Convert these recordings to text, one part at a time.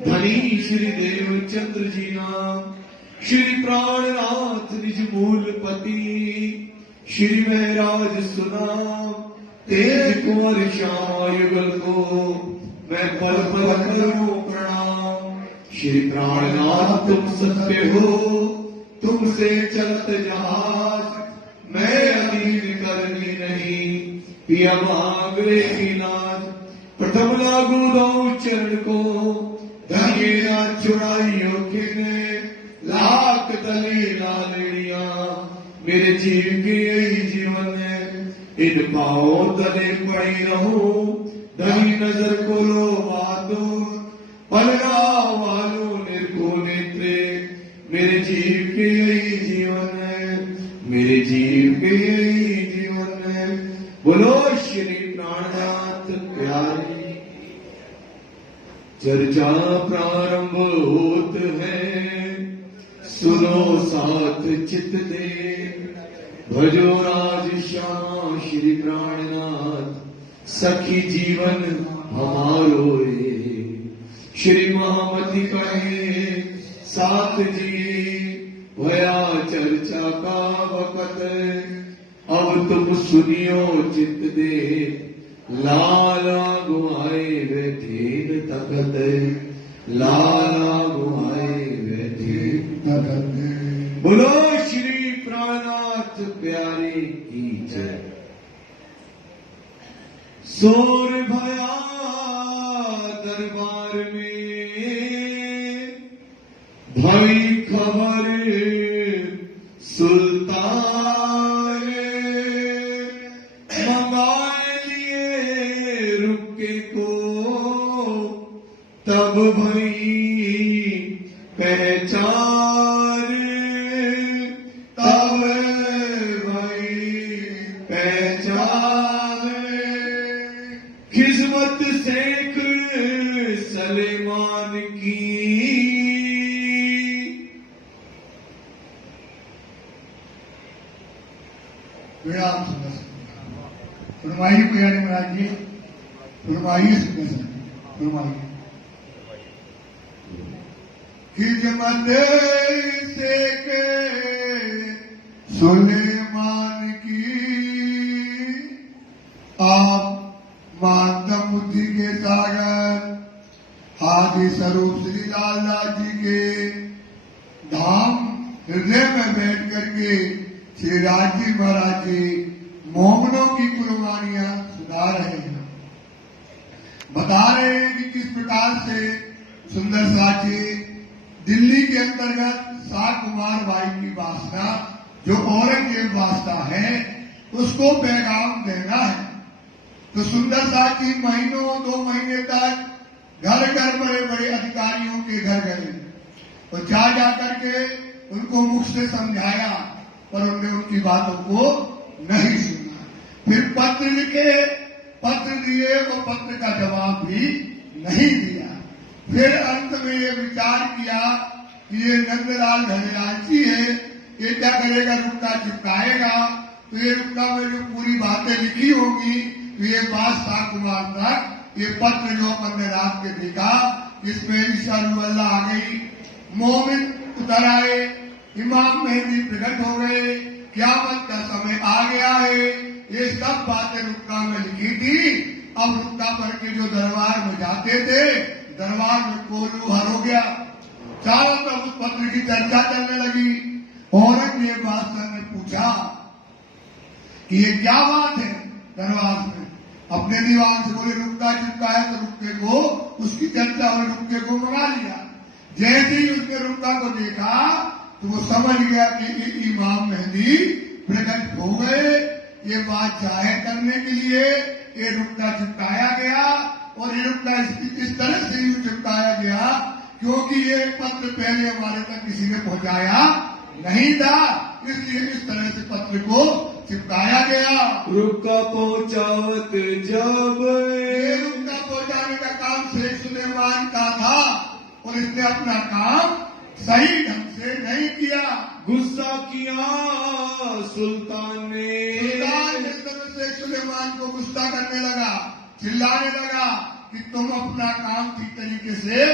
धनी श्री देवचंद्र जी नाम, श्री प्राणनाथ निज मूल पति, श्री महराज सुनाम, तेज कुंवर श्यामा युगल को मैं पल पल करूं प्रणाम। श्री प्राणनाथ तुम सत्य हो, तुमसे चलत जहाज, मैं अधीन करनी नहीं, पिया मांगरे की नाज। प्रथम लागू दो चरण को, धनिये ना छुड़ाइयो किने, लाख तले लालिया, मेरे जीव के यही जीवन है, इन पाओ तले पड़ी रहूं, धनी नजर को लो बातो, पलरा वालो निर्को नेत्रे, मेरे जीव के यही जीवन है, मेरे जीव के यही जीवन है। बोलो श्री प्राणनाथ प्यारे। चर्चा प्रारंभ होत है, सुनो साथ चित दे, भजो राज श्यामा श्री प्राणनाथ, सखी जीवन हमारो रे। श्री महामती कहे साथ जी, भया चर्चा का वक़्त, अब तुम सुनियो चित दे, लाला गुआए बैठे तखत, लाला गुआए बैठे तखत। बोलो श्री प्राणनाथ प्यारे की जय। सोर भया दरबार में, भई खबर सुल्तान, मंगाए लिए रुके को, तब भई पहचान, तब भई पहचान। खिजमत शेख सलेमान की, विराम फरमाइए प्यारे महाराज जी, फरमाइए फरमाइए। खिजमत शेख सुलेमान की, आप मातम बुद्धि के सागर आदि स्वरूप श्री लाला जी के धाम हृदय में बैठ करके श्री राजी महाराज जी मोमनों की कुर्बानियां सुना रहे हैं, बता रहे हैं कि किस प्रकार से सुंदर साची दिल्ली के अंतर्गत शाह कुमार बाई की वासना जो औरंगजेब वास्ता है उसको पैगाम देना है। तो सुंदर साची महीनों 2 महीने तक घर घर बड़े बड़े अधिकारियों के घर गए और जा करके उनको मुख से समझाया, पर उन्होंने उनकी बातों को नहीं सुना। फिर पत्र लिखे, पत्र दिए और पत्र का जवाब भी नहीं दिया। फिर अंत में ये विचार किया कि ये नंदलाल धनराजी है, ये क्या करेगा, रुक्का चिपकाएगा, तो ये रुक्का में जो पूरी बातें लिखी होगी तो ये बात शाह कुमार तक ये पत्र जो अपन ने रात के देखा, इसमें ईशा आ गई, मोमिन उतर आए, इमाम मेहदी प्रकट हो गए, क़यामत का समय आ गया है, ये सब बातें रुक्का में लिखी थी। अब रुक्का पढ़ के जो दरबार में जाते थे, दरबार में कोलू हर हो गया, चारों तरफ उस पत्र की चर्चा चलने लगी। औरंगजेब बादशाह ने पूछा कि ये क्या बात है दरबार में, अपने दीवान से बोले रुक्का चिपका है, तो रुक्के को उसकी चर्चा और रुक्के को मंगा लिया। जैसे ही उसने रुक्का को देखा तो वो समझ गया कि इमाम मेहदी प्रकट हो गए, ये बात जाहिर करने के लिए ये रुक्का चिपकाया गया। और ये रुक्का इस तरह से यूं चिपकाया गया क्योंकि ये पत्र पहले हमारे तक किसी ने पहुंचाया नहीं था, इसलिए इस तरह से पत्र को चिपकाया गया। रुक्का पहुंचावत जब, ये रुक्का पहुंचाने का काम शेख सुलेमान का था और इसने अपना काम सही ढंग से नहीं किया। गुस्सा किया सुल्तान ने, शेख सुलेमान को गुस्सा करने लगा, चिल्लाने लगा कि तुम अपना काम ठीक तरीके से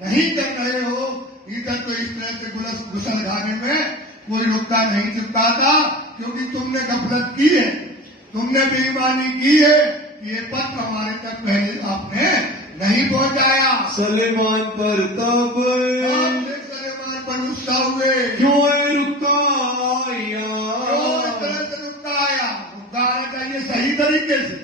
नहीं कर रहे हो, इधर तो इस तरह से गुसलखाने में कोई रुकता नहीं चिपकाता, क्योंकि तुमने गफलत की है, तुमने बेईमानी की है। ये पत्र हमारे तक पहले आपने नहीं पहुंचाया। सलेमान पर तब आपने सलेमान पर गुस्सा हुए, क्यों है रुकाया, क्यों इस तरह से रुकाया? रुकाना चाहिए सही तरीके से।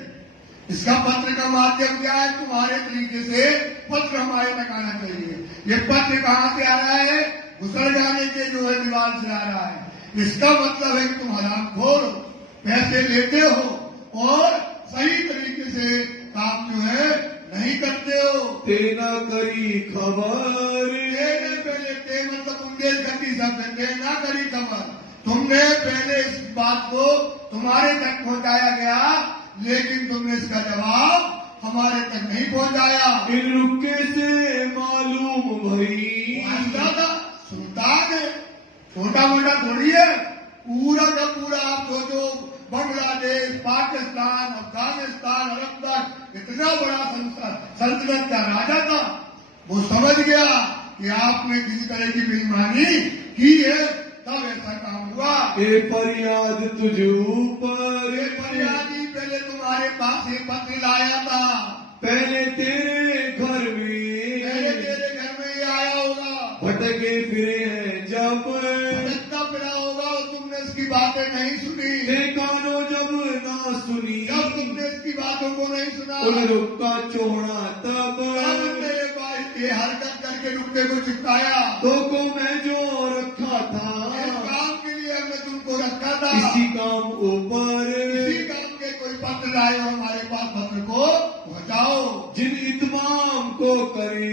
इसका पत्र का माध्यम क्या है? तुम्हारे तरीके से पत्र हमारे तक आना चाहिए। ये पत्र कहाँ से आ रहा है? गुसर जाने के जो है दीवार से आ रहा है। इसका मतलब है कि तुम हरामखोर हो, पैसे लेते हो और सही तरीके से काम जो है नहीं करते हो। तेना करी खबर, तेने पहले ते मतलब बुंदेलखंडी शब्द है, तेना करी खबर। तुमने पहले इस बात को तुम्हारे तक पहुंचाया गया, लेकिन तुमने इसका जवाब हमारे तक नहीं पहुंचाया। इन रुके से मालूम भई, था सुल्तान है, छोटा मोटा थोड़ी है। पूरा का पूरा आप सोचो, बांग्लादेश, पाकिस्तान, अफगानिस्तान, अरब तक इतना बड़ा सल्तनत का राजा था। वो समझ गया कि आपने किसी तरह की बेईमानी की है, तब ऐसा काम हुआ। ए फरियाद तुझ ऊपर, ये फरियादी पहले तुम्हारे पास ये पत्र लाया था, पहले तेरे घर में, पहले तेरे घर में ही आया होगा। भटके फिरे हैं जब, भटकता फिरा होगा और तुमने इसकी बातें नहीं सुनी। तेरे कानों जब ना सुनी, जब तुमने इसकी बातों को नहीं सुना, उन रुका चोड़ा तब, ये हरकत करके रुके को चिपकाया। तो को मैं जो रखा था, इस काम के लिए हमने तुमको रखा था। इसी काम ऊपर, इसी काम के कोई पत्र लाए हो हमारे पास, पत्र को पहुंचाओ। जिन इत्माम को करे,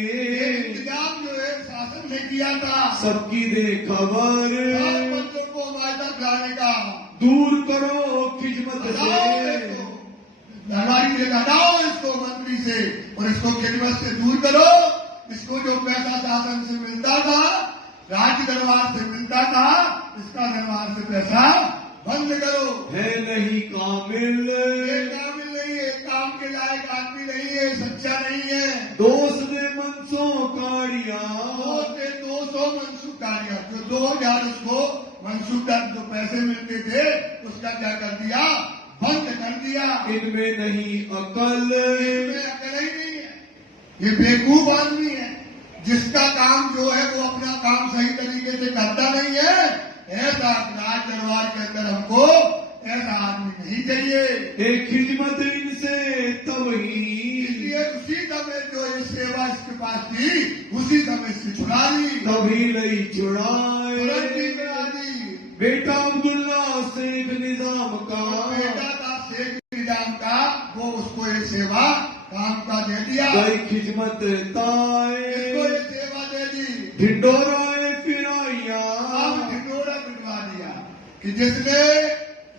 इंतजाम जो है शासन ने किया था, सबकी दे खबर, सब पत्रों को हमारे तक लाने का। दूर करो खिजमत से, हमारी से हटाओ इसको मंत्री से, और इसको खिदमत से दूर करो। इसको जो पैसा शासन से मिलता था, राज्य दरबार से मिलता था, इसका दरबार से पैसा बंद करो। है नहीं कामिल, ये काबिल नहीं है, काम के लायक आदमी नहीं है, सच्चा नहीं है। दोस्त ने मनसों काड़िया, 200 मनसूख कार्य, जो 2000 उसको मनसूख जो पैसे मिलते थे, उसका क्या कर दिया? बंद कर दिया। इनमें नहीं अकल, इसमें अकल ही नहीं है। ये बेवकूफ आदमी है, जिसका काम जो है वो अपना काम सही तरीके से करता नहीं है। ऐसा राज दरबार के अंदर हमको ऐसा आदमी नहीं चाहिए। एक खिजमत इनसे तब ही, इसलिए उसी समय जो ये सेवा इसके पास थी, उसी समय से छुड़ा ली, तभी लई चुड़ाए। तुरंत ही करा दी। बेटा अब्दुल्ला शेख निजाम का, बेटा था शेख निजाम का, वो उसको ये सेवा काम का दे दिया, गई खिजमत ताए, इसको ये सेवा दे दी। ढिंडोराए फिराइया, अब ढिंडोरा पिटवा दिया कि जिसने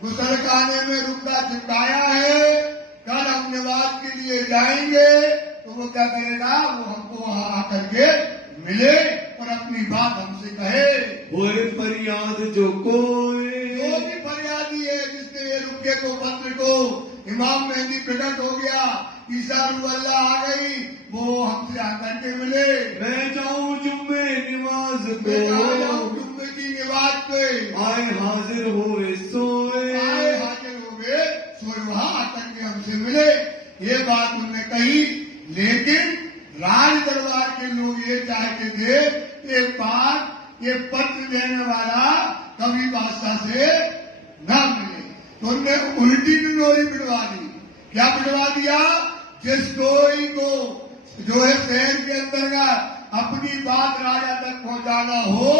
गुसलखाने में रुपया चिपकाया है, कल हम नवाज के लिए जाएंगे तो वो क्या करेगा? वो हमको वहां आकर के मिले और अपनी बात हमसे कहे। होए फरियाद जो कोई, जो भी फरियादी है जिसने ये रुपये को, पत्र को, इमाम मेहंदी प्रकट हो गया, ईसा रूह आ गई, वो हमसे आकर के मिले। मैं जाऊं जुम्मे निमाज मैं को, जाऊं जुम्मे की नमाज पे, आए हाजिर होए सोए, आए हाजिर हो गए, सोए वहां आकर के हमसे मिले। ये बात उन्होंने कही, लेकिन राज दरबार के लोग ये चाहते थे कि एक बार ये पत्र देने वाला कभी बादशाह से न मिले, तो उन्होंने उल्टी टिंडोरी पिटवा दी। क्या पिटवा दिया? जिस कोई को जो है शहर के अंतर्गत अपनी बात राजा तक पहुंचाना हो,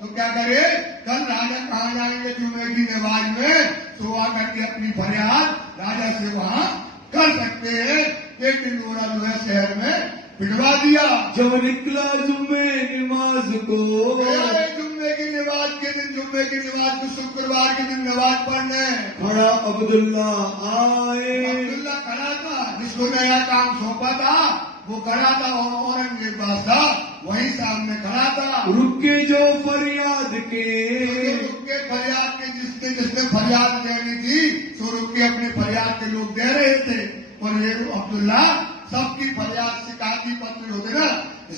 तो क्या करे? कल राजा कहाँ जाएंगे? जुम्मे की नमाज में, तो आकर के अपनी फरियाद राजा से वहां कर सकते हैं। एक टिंडोरा जो है शहर में पिटवा दिया। जब निकला जुम्मे निमाज को, जुम्मे की नमाज के दिन, जुम्मे की नमाज को शुक्रवार के दिन नमाज पढ़ने खड़ा अब्दुल्ला आए, अब्दुल्ला खड़ा था, जिसको नया काम सौंपा था वो खड़ा था, और औरंगजेब बादशाह वहीं सामने खड़ा था। रुके जो फरियाद के, रुके फरियाद के, जिसने फरियाद देनी थी, तो रुके अपने फरियाद के लोग दे रहे थे, और ये अब्दुल्ला सबकी फरियाद शिकायती पत्र होते ना,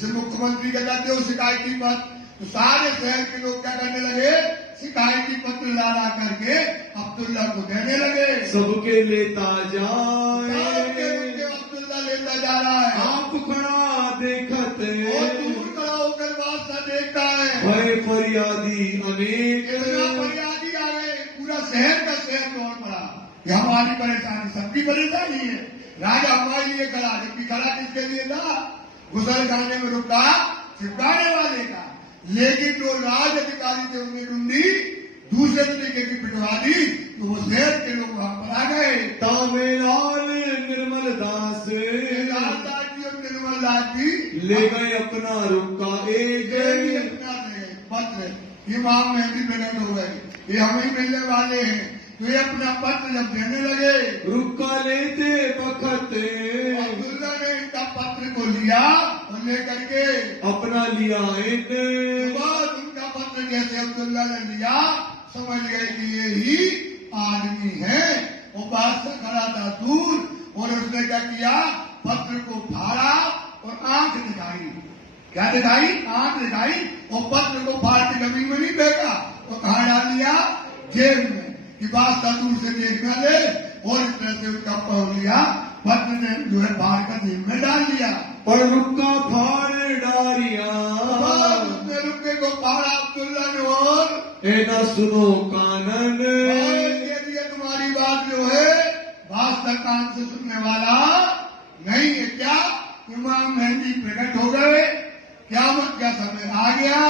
जैसे मुख्यमंत्री का कहते हो शिकायती पत्र, तो सारे शहर के लोग क्या करने लगे, शिकायती पत्र ला करके अब्दुल्ला को देने लगे। सबके लेता जाए, अब्दुल्ला लेता जा रहा है, आप खड़ा देखते, और दूर खड़ा होकर वास्ता देखता है। भय फरियादी अनेक, इतना फरियादी आ गए, पूरा शहर का शहर दौड़ पड़ा। ये हमारी परेशानी, सबकी परेशानी है। राजा हमारे लिए खड़ा, जबकि खड़ा किसके लिए था, गुसल खाने में रुका चिपकाने वाले का। लेकिन जो राज अधिकारी थे उन्हें ढूंढी, दूसरे तरीके की पिटवा दी, तो वो शहर के लोग वहां पर आ गए। तामेलाल निर्मल दास, लालदास जी और निर्मल दास जी ले गए अपना रुका एक, अपना ले गए पत्र। इमाम मेहंदी प्रकट हो गए, ये हमें मिलने वाले हैं, तो ये अपना पत्र जब देने लगे, रुका लेते बखते, अब्दुल्ला ने इनका पत्र को लिया और लेकर के अपना लिया इन, बाद उनका पत्र जैसे अब्दुल्ला ने लिया, समझ गए कि ये ही आदमी है। वो बात से खड़ा था दूर, और उसने क्या किया, पत्र को फाड़ा और आंख दिखाई। क्या दिखाई, आंख दिखाई, और पत्र को फाड़ के जमीन में नहीं फेंका, तो कहाँ डाल दिया, जेब में, कि बादशाह दूर से देखना ले। और इस तरह से उसका पढ़ लिया, पत्र ने जो है फाड़ कर जेब में डाल दिया। और रुका फाड़ डारिया, उसने रुके को फाड़ा अब्दुल्ला ने, और ए न सुनो कानन, ये तुम्हारी बात जो है बादशाह कान से सुनने वाला नहीं है। क्या इमाम मेहंदी प्रकट हो गए, क़यामत का समय आ गया,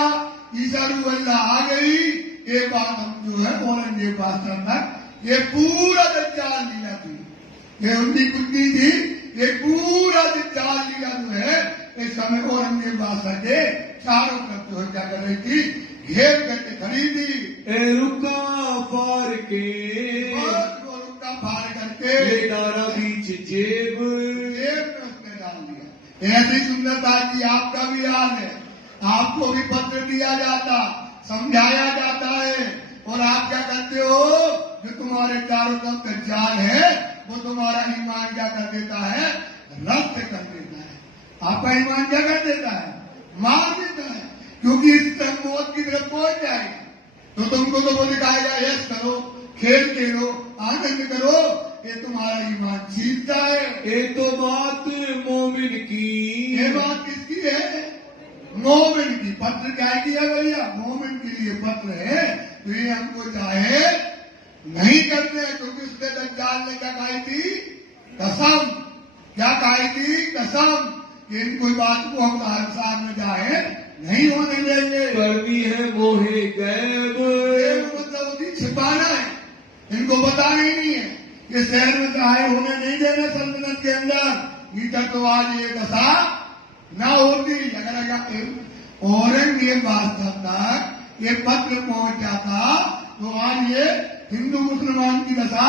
ईसा रूह अल्लाह आ गई। ये बात हम जो है औरंगजेब बादशाह तक, ये पूरा दज्जाल लीला थी, ये उनकी कुत्ती थी, ये पूरा दज्जाल लीला जो है इस समय औरंगजेब बादशाह के चारों तरफ जो है क्या कर रही थी, घेर करके खड़ी थी। ए रुका फाड़ के, रुका फाड़ करके ले डारा बीच जेब, जेब में उसने डाल दिया। ऐसी सुंदरता की आपका भी हाल है, आपको भी पत्र दिया जाता, समझाया जाता है, और आप क्या करते हो, जो तुम्हारे चारों तरफ दज्जाल है वो तुम्हारा ईमान क्या कर देता है, रद्द कर देता है। आपका ईमान क्या कर देता है, मार देता है, क्योंकि इस तरह मौत की तरफ पहुंच जाएगा। तो तुमको तो वो दिखाएगा, यश करो, खेल खेलो, आनंद करो, ये तुम्हारा ईमान छीनता है। ये तो बात मोमिन की, ये बात किसकी है, मोमिन की। पत्र क्या किया भैया, मोमिन के लिए पत्र है, तो ये हमको चाहे नहीं करते हैं, क्योंकि उसने दज्जाल ने क्या खाई थी, कसम। क्या खाई थी, कसम, कि इन कोई बात को हम सामने जाए नहीं होने देंगे। करनी है मोहे गैब, मतलब उसी छिपाना है, इनको बताना ही नहीं है, ये शहर में चाहे होने नहीं देना सल्तनत के अंदर, भीतर तो आज ये दशा ना होती। अगर औरंगजेब बादशाह तक ये पत्र पहुंच जाता तो आज ये हिंदू मुसलमान की दशा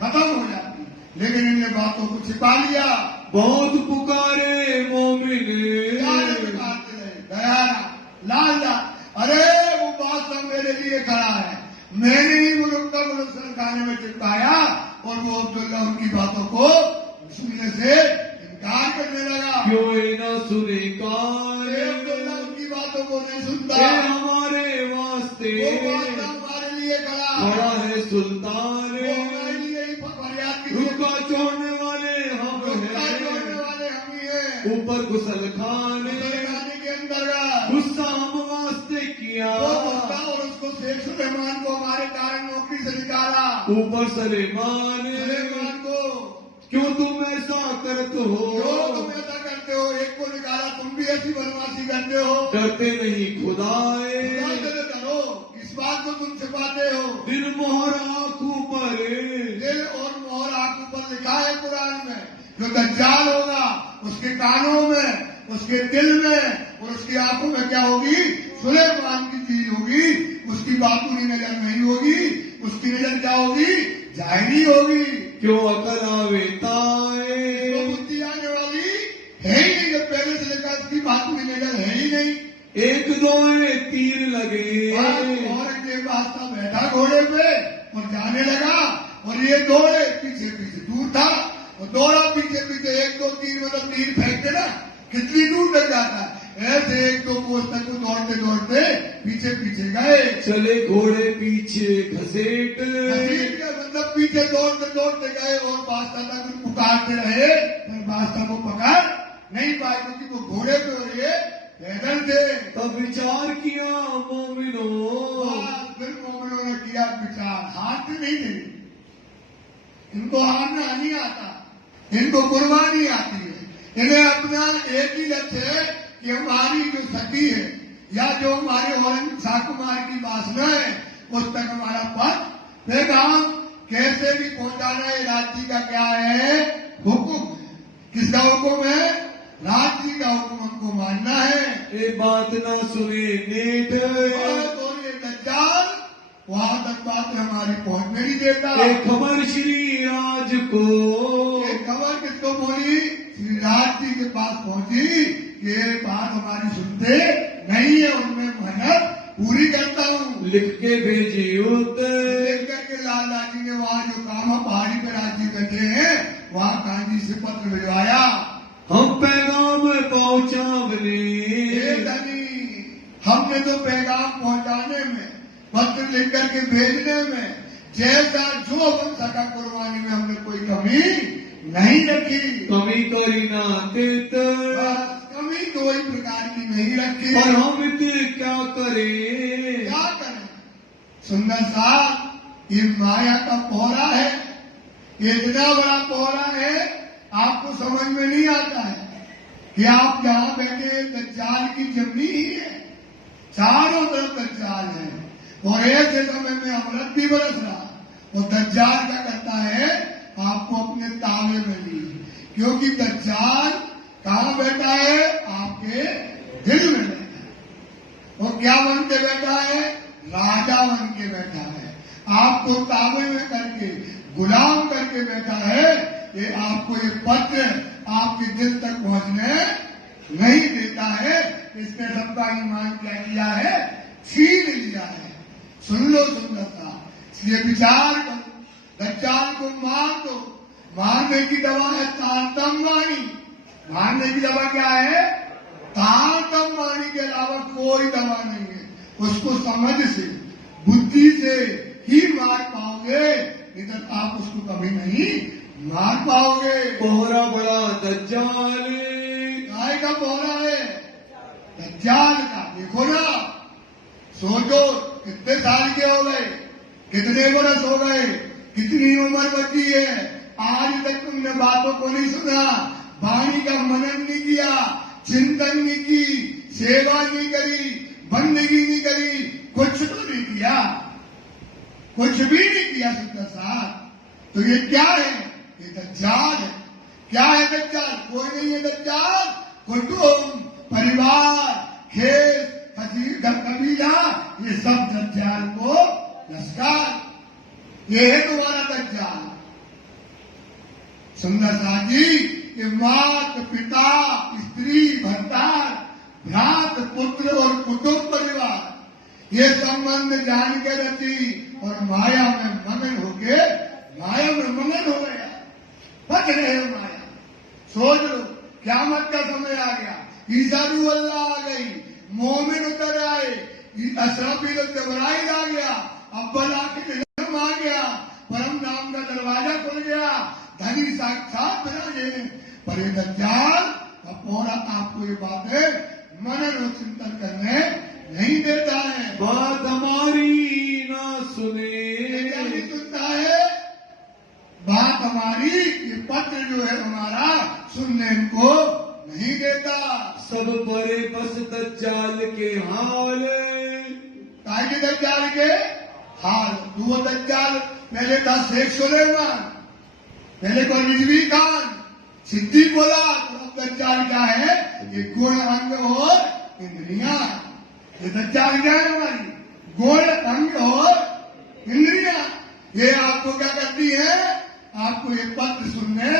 खत्म हो जाती, लेकिन इनने बातों को छिपा लिया। बहुत पुकारे मोमिन, दया लालदास, अरे वो बादशाह मेरे लिए खड़ा है, मैंने ही वो रुका गुलशन खाने में चिपकाया, और वो अब्दुल्ला उनकी बातों को सुनने से इनकार करने लगा। क्यों न सुने कान, अब्दुल्ला उनकी बातों को नहीं सुनता, हमारे वास्ते वो बादशाह हमारे लिए खड़ा है सुल्तान, हमारे लिए ही फरियाद की, रुका छोड़ने वाले हम छोड़ने वाले हम ही हैं। ऊपर गुसल खाने के अंतर्गत गुस्सा हम वास्ते किया, और उसको शेख सुलेमान को हमारे कारण नौकरी से निकाला। ऊपर सलेमान को क्यों तुम ऐसा करते हो, क्यों तुम ऐसा करते हो, एक को निकाला, तुम भी ऐसी बदमाशी करते हो, डरते नहीं खुदाए, करो, इस बात को तुम छिपाते हो। दिल मोहर आंखों पर, दिल और मोहर आंखों पर लिखा है कुरान में, जो दज्जाल होगा उसके कानों में, उसके दिल में और उसकी आंखों में क्या होगी, सुलेमान की चीज होगी, उसकी बातूनी नजर नहीं होगी, उसकी नजर क्या होगी, जाहिरी होगी। क्यों अकल आवे ताए, बुद्धि आने वाली है ही नहीं, जब पहले से लेकर उसकी बातूनी नजर है ही नहीं। एक दो तीर लगे, औरंगजेब बादशाह बैठा घोड़े पे और जाने लगा, और ये दौड़े, पीछे पीछे दूर था, और दौड़ा पीछे पीछे, एक दो तीर मतलब तीर फेंकते ना, कितनी दूर तक जाता है, से एक दो कोस तक दौड़ते दौड़ते पीछे पीछे गए। चले घोड़े पीछे घसीट, घसीट के मतलब पीछे दौड़ते दौड़ते गए और बादशाह तक पुकारते रहे, पर बादशाह को पकड़ नहीं पाए क्योंकि वो घोड़े पे और ये पैदल थे। तब विचार किया मोमिनो, फिर मोमिनों ने किया विचार, हारते नहीं थे, इनको हारना नहीं आता, इनको कुर्बानी आती है। इन्हें अपना एक ही लक्ष्य है कि हमारी जो सती है या जो हमारे शाकुमार की वासना है उस तक हमारा पथ पैगाम कैसे भी पहुंचाना है। राज्य का क्या है? हुक्म। किसका हुक्म है? राज्य का हुक्म हमको मानना है। ये बात ना सुने नेट, तो ये दज्जाल वहां तक बात हमारी पहुंचने नहीं देता। ये खबर श्री राज को, ये खबर किसको बोली? श्री राज जी के पास पहुंची कि ये बात हमारी सुनते नहीं है, उनमें मेहनत पूरी करता हूँ। लिख के भेजी उत्तर, लिख करके लाला जी ने वहाँ जो कामा पहाड़ी पे राज जी बैठे हैं वहाँ कांजी से पत्र भिजवाया, हम पैगाम पहुंचावने। हे धनी, हमने तो पैगाम पहुंचाने में, पत्र लिख करके भेजने में जैसा जो बन सका कुर्बानी में हमने कोई कमी नहीं रखी। कमी करी ना देत, कमी कोई प्रकार की नहीं रखी। और हम इतने क्या करें? क्या करें? सुंदर साहब, ये माया का पौरा है, ये इतना बड़ा पौरा है आपको समझ में नहीं आता है कि आप जहाँ बैठे दज्जाल की जमी ही है, चारों तरफ दज्जाल है और ऐसे समय में अमृत भी बरस रहा। और दज्जाल क्या करता है? आपको अपने तावे में लिए, क्योंकि दज्जाल कहाँ बैठा है? आपके दिल में बैठा है। और क्या बन के बैठा है? राजा बन के बैठा है, आपको तावे में करके गुलाम करके बैठा है। ये आपको ये पत्र आपके दिल तक पहुंचने नहीं देता है। इसने सबका ईमान क्या किया है? छीन लिया है। सुन लो सुंदरता, ये विचार करो, दज्जाल को मार दो। मारने की दवा है तारतम वाणी। मारने की दवा क्या है? तारतम वाणी के अलावा कोई दवा नहीं है। उसको समझ से, बुद्धि से ही मार पाओगे, इधर आप उसको कभी नहीं मार पाओगे। कोहरा बड़ा दज्जाल, काय का कोहरा है? दज्जाल का। देखो ना, सोचो कितने साल के हो गए, कितने बरस हो गए, कितनी उम्र बची है, आज तक तुमने बातों को नहीं सुना, वाणी का मनन नहीं किया, चिंतन नहीं की, सेवा नहीं करी, बंदगी नहीं करी, कुछ तो नहीं किया, कुछ भी नहीं किया। सुंदर साहब, तो ये क्या है? ये दज्जाल है। क्या है दज्जाल? कोई नहीं है दज्जाल। कुटुंब, परिवार, खेत, कबीला, ये सब दज्जाल को नमस्कार। ये है तुम्हारा दज्जाल। सुंदर साहब जी, ये मात पिता, स्त्री, भर्तार, भ्रात, पुत्र और कुटुंब परिवार, ये संबंध जान के रची और माया में मगन होके माया में मगन हो गया, बच रहे हो माया। सोच लो, क़यामत का समय आ गया, ईसा रूह अल्लाह आ गई, मोमिन उतर आए, असराफील जबराइल आ गया, अव्वल आखिर इल्म आ गया, परम नाम का दरवाजा खुल गया, धनी साक्षात विराजे। पर ये दज्जाल का पौरा आपको ये बातें मनन और चिंतन करने नहीं देता है। बात हमारी ना सुने, क्या नहीं सुनता है? बात हमारी, ये पत्र जो है हमारा, सुनने इनको नहीं देता। सब परे बस दज्जाल के हाल, काय के दज्जाल के हाल। वो दज्जाल पहले था शेख सुलेमान, पहले को रिजवी खान, सिद्दीक बोला, तो दज्जाल क्या है? ये गुण, अंग और इंद्रियां। ये दज्जाल क्या है? हमारी गुण, अंग और इंद्रियां। ये आपको क्या करती है? आपको ये पत्र सुनने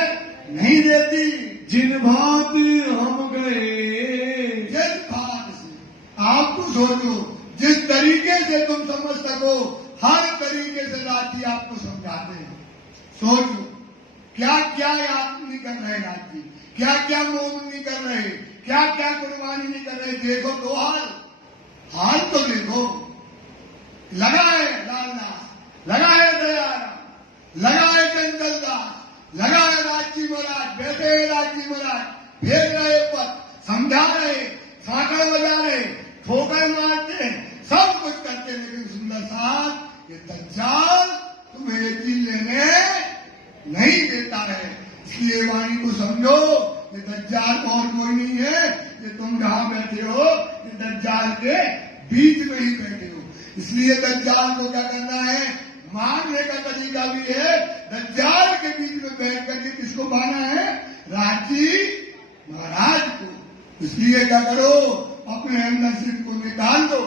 नहीं देती। जिन भात हम गए, जिस भात से आपको सोचो, जिस तरीके से तुम समझ सको, हर तरीके से राजी आपको समझाते हैं। सोचो क्या क्या याद नहीं कर रहे राजी, क्या क्या मोह नहीं कर रहे, क्या क्या कुर्बानी नहीं कर रहे। देखो दो हाल तो देखो। लगा है लालदास, लगा है दयाराम, लगा है चंचल दास, लगा है राजी महाराज, बैठे हैं राजी महाराज, भेज रहे पद, समझा रहे, साकड़ बजा रहे, ठोकर मारते हैं, सब कुछ करते हैं। लेकिन सुंदर साहब ये दज्जाल तुम्हें ये चीज लेने नहीं देता है। इसलिए वाणी को समझो, ये दज्जाल और कोई नहीं है। ये तुम जहां बैठे हो ये दज्जाल के बीच में ही बैठे हो। इसलिए दज्जाल को क्या करना है, मारने का तरीका भी है। दज्जाल के बीच में बैठ करके किसको मारना है, राजी महाराज को। इसलिए क्या करो, अपने अंदर से इनको निकाल दो,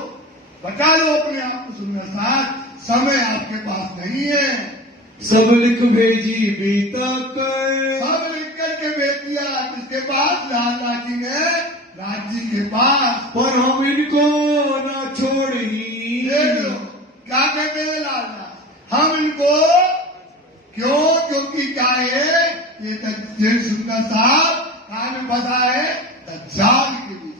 बचा लो अपने आप को। सुंदर साथ समय आपके पास नहीं है। सब लिख भेजी बीता कर, सब लिख करके भेज दिया किसके पास, लाला जी ने राज जी के पास। पर हम इनको ना छोड़ी। देख लो क्या कहते हैं लाला, हम इनको क्यों, क्योंकि क्या है ये सुंदर साहब कहा में फंसा है, दज्जाल के बीच।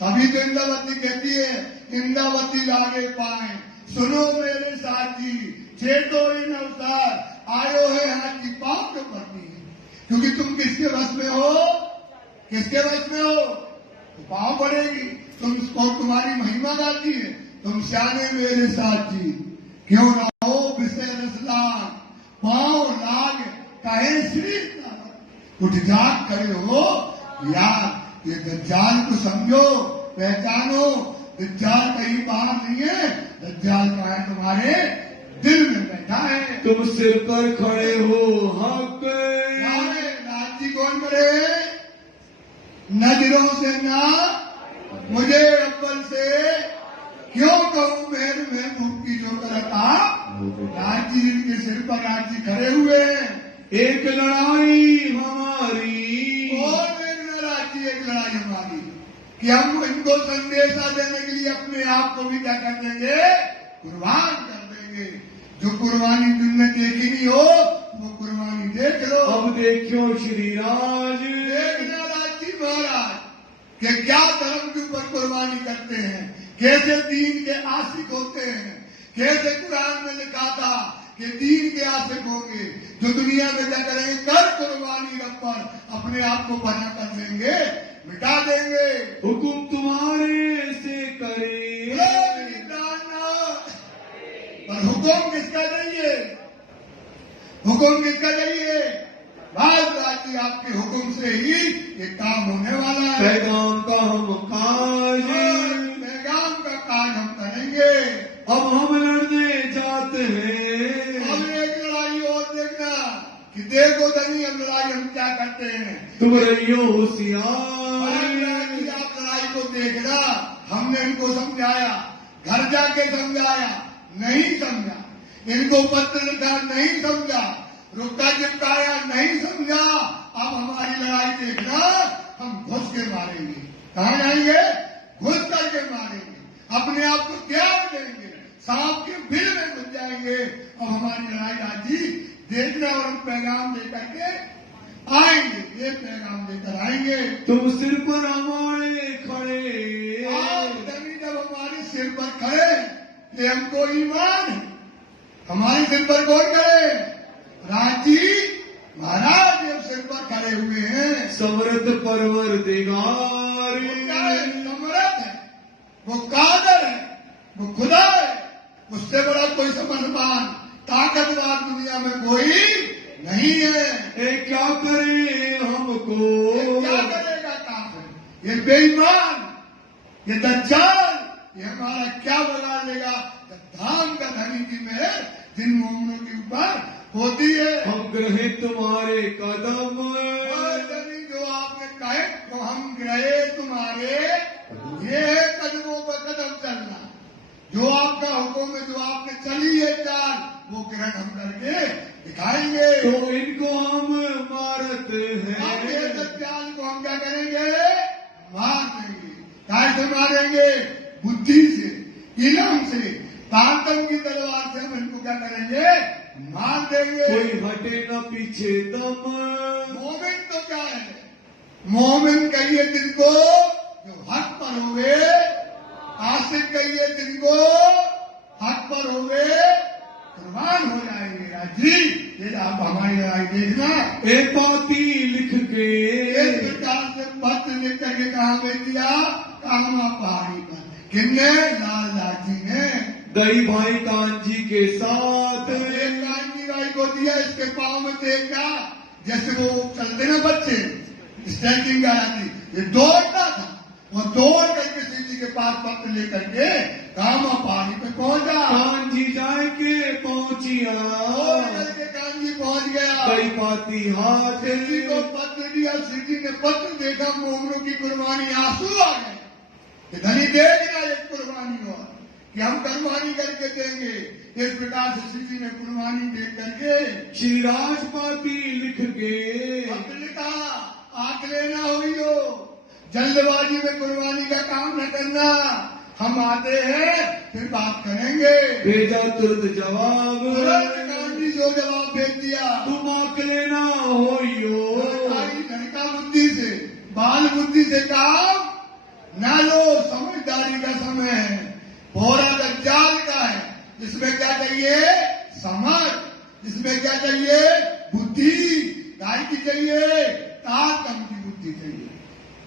तभी तो इंद्रावती कहती है, इंद्रावती लागे पाए सुनो मेरे साथी, चेतो इन अवतार आयो है हाथी पाप क्यों पड़ती है। क्योंकि तुम किसके वश में हो, किसके वश में हो, तो पाप पड़ेगी। तुम इसको तुम्हारी महिमा गाती है, तुम श्याने मेरे साथी क्यों ना हो विषय रसलान, पाँव लाग कहे श्री उठ जाग करे हो यार। ये दज्जाल को समझो, पहचानो। दज्जाल कहीं बाहर नहीं है, दज्जाल का है तुम्हारे दिल में बैठा है। तुम सिर पर खड़े हो हक, राजी कौन करे, नजरों से ना मुझे अव्वल से क्यों कहूँ मेर में मुक्ति जो करता। राजी जिनके सिर पर राजी खड़े हुए हैं, एक लड़ाई हमारी और मेरे राजी एक लड़ाई हमारी, कि हम इनको संदेशा देने के लिए अपने आप को भी क्या कर देंगे, कुर्बान कर देंगे। जो कुर्बानी तुमने देखी नहीं हो वो कुर्बानी देख लो। अब देखो श्री राज, देखना राजी महाराज कि क्या धर्म के ऊपर कुर्बानी करते हैं, कैसे दीन के आशिक होते हैं। कैसे कुरान में लिखा था कि दीन के आशिक होंगे, जो दुनिया में क्या करेंगे, कर कुर्बानी रब पर, अपने आप को बना कर देंगे, मिटा देंगे। हुकुम तुम्हारे से करे, पर हुकुम किसका चाहिए, हुकुम किसका चाहिए, महाराज जी आपके हुक्म से ही ये काम होने वाला है। पैगाम का हम काज, पैगाम का काज हम करेंगे। अब हम लड़ने जाते हैं। अब एक लड़ाई और देखना कि देखो धनी अब लड़ाई हम क्या करते हैं। तुम रहियो होशियार, आप लड़ाई को देखना। हमने इनको समझाया, घर जाके समझाया, नहीं समझा। इनको पत्र लिखा, नहीं समझा। रुका चिपकाया, नहीं समझा। अब हमारी लड़ाई देखना, हम घुस के मारेंगे। कहाँ जाएंगे, घुस करके मारेंगे, अपने आप को त्याग देंगे, सांप के बिल में घुस जाएंगे। अब हमारी लड़ाई राजी देखना, और हम पैगाम लेकर के आएंगे, ये पैगाम लेकर आएंगे। तुम सिर पर हमारे खड़े, जब हमारे सिर पर खड़े, ये हमको ईमान है। हमारे सिर पर कौन खड़े, राजी महाराज जब सिर पर खड़े हुए हैं। समर्थ परवरदिगार, क्या है, समर्थ है, वो कादर है, वो खुदा है। उससे बड़ा कोई समर्थमान ताकतवर दुनिया में कोई नहीं है। ए क्या करे हमको, क्या करेगा काफिर, ये बेईमान, ये दज्जाल, ये हमारा क्या बना लेगा। धाम का धनी की मेहर जिन मोमिनों के ऊपर होती है। हम ग्रहे तुम्हारे कदम, धनी जो आपने कहे तो हम ग्रहे तुम्हारे, ये है कदमों पर कदम चलना। जो आपका हुक्म है, जो आपने चली है चाल, वो ग्रहण हम करके दिखाएंगे। तो इनको हम मारते हैं, दज्जाल को हम क्या करेंगे, मार देंगे। कैसे मारेंगे, बुद्धि से, इलम से, तांतन की तलवार से हम इनको क्या करेंगे, मार देंगे। कोई हटे न पीछे दम, मोमिन तो क्या है, मोमिन कहिए जिनको जो हक पर होवे, आशिक कहिए जिनको हक पर होवे, कुर्बान हो जाएंगे। राजी ये आप हमारी लड़ाई देखना। एक पाती लिख के इस प्रकार से पत्र लिख करके कहा भेज दिया कामा पहाड़ी पर। किसने? लाल लाजी ने। दई भाई कांजी के साथ एक कांजी भाई को दिया, इसके पाँव में देखा जैसे वो चलते ना बच्चे स्टैंडिंग कराती, ये दौड़ता था और दौड़ करके सीधी के पास पत्र लेकर के कामा पहाड़ी पे पहुंचा। कांजी जाए के पहुंचिया, कांजी पहुंच गया। दई पाती हाथ सिद्धि को पत्र दिया, सिद्धि ने पत्र देखा, मोमनों की कुर्बानी, आंसू आ गए कि धनी देगा एक कुर्बानी और कि हम कुर्बानी करके देंगे। इस प्रकार से सिद्धि ने कुर्बानी दे करके श्री राजपाती लिख के पत्र लिखा, आंख लेना हुई हो, जल्दबाजी में कुर्बानी का काम न करना, हम आते हैं फिर बात करेंगे। भेजा तुरंत जवाब, गांधी जो जवाब भेज दिया, तुम आंख लेना होइयो, लड़का बुद्धि से बाल बुद्धि से काम ना लो, समझदारी का समय है, भोरा दज्जाल का है, जिसमें क्या चाहिए? समझ, जिसमें क्या चाहिए? बुद्धि। काय की चाहिए? तारतम की बुद्धि चाहिए।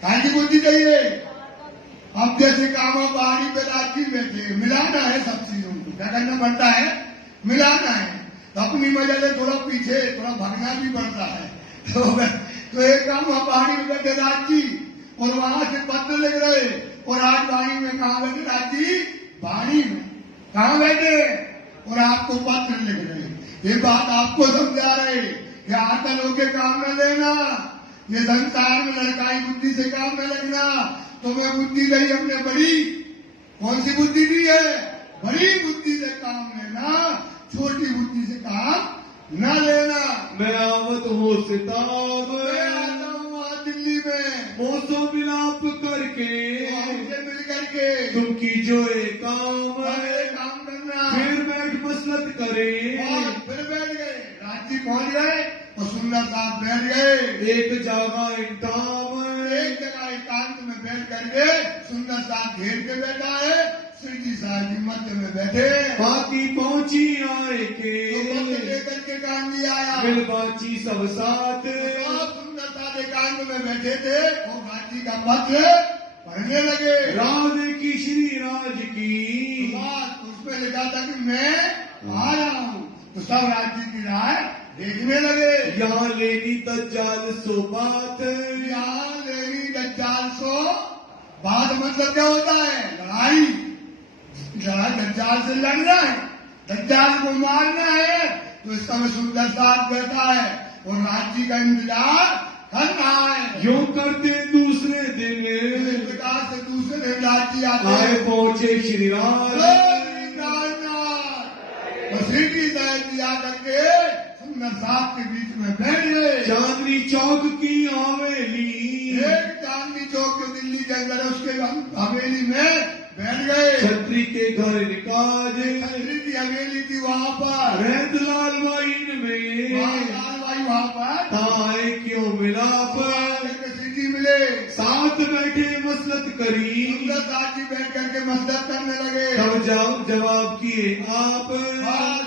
काय की बुद्धि चाहिए? अब जैसे कामा पहाड़ी पे राजी बैठे, मिलाना है सब चीजों को, क्या करना पड़ता है? मिलाना है। तो अपनी मजा से थोड़ा पीछे थोड़ा भागना भी पड़ता है। तो एक कामा पहाड़ी पे बैठे राजी और वहां से पत्र लिख रहे, और राजवाणी में कहा बैठे राजी? वाणी में। कहा बैठे? और आपको पत्र लिख रहे। ये बात आपको समझा रहे कि आकल होके काम न लेना, ये संसार में लड़काई बुद्धि से काम न लगना। तुम्हें बुद्धि दी हमने बड़ी, कौन सी बुद्धि दी है? बड़ी बुद्धि से काम लेना, छोटी बुद्धि से काम न लेना। मैं आवत हो सिताब, मैं आता हूँ वहां दिल्ली में, मोसो मिलाप करके, हमसे मिल करके तुम की जो एक काम काम करना। फिर बैठ मसलत करे। फिर बैठ गए, रांची पहुंच गए और सुंदर साहब बैठ गए एक जगह इंटाम, एक जगह एकांत में बैठ करके सुंदर साहब घेर के बैठा है, श्री जी साहब जी मध्य में बैठे। बाकी पहुंची आए के, तो लेकर के गांधी आया, मिल बाची सब साथ, सब सुंदर साहब एकांत में बैठे थे, वो गांधी का पत्र पढ़ने लगे। राज की श्री राज की बात उसमें लिखा था कि मैं आ रहा हूँ, तो सब राज्य की राय देखने लगे। यहाँ लेनी दज्जाल सो बात, यहाँ लेनी दज्जाल सो बात मतलब क्या होता है? लड़ाई। दज्जाल से लड़ना है, दज्जाल को मारना है। तो इस समय सुंदर साथ बैठा है और राज्य का इंतजार कर रहा है। यूं करते दूसरे दिन इस प्रकार से दूसरे दिन राज्य आते आए हैं। पहुंचे श्री राज, सीधी साहब जी आकर के सुंदर साहब के बीच में बैठ गए। चांदनी चौक की हवेली, एक चांदनी चौक जो दिल्ली के अंदर है, उसके हवेली में बैठ गए। छत्री के घर निकाज, छत्री की हवेली थी वहाँ पर, रहत लाल वाइन में, लाल भाई वहाँ पर ताए क्यों मिलाप, सिटी मिले, साथ बैठे मसलत करी, सुंदर साहब जी बैठ करके मसलत करने लगे। तब जवाब किए आप,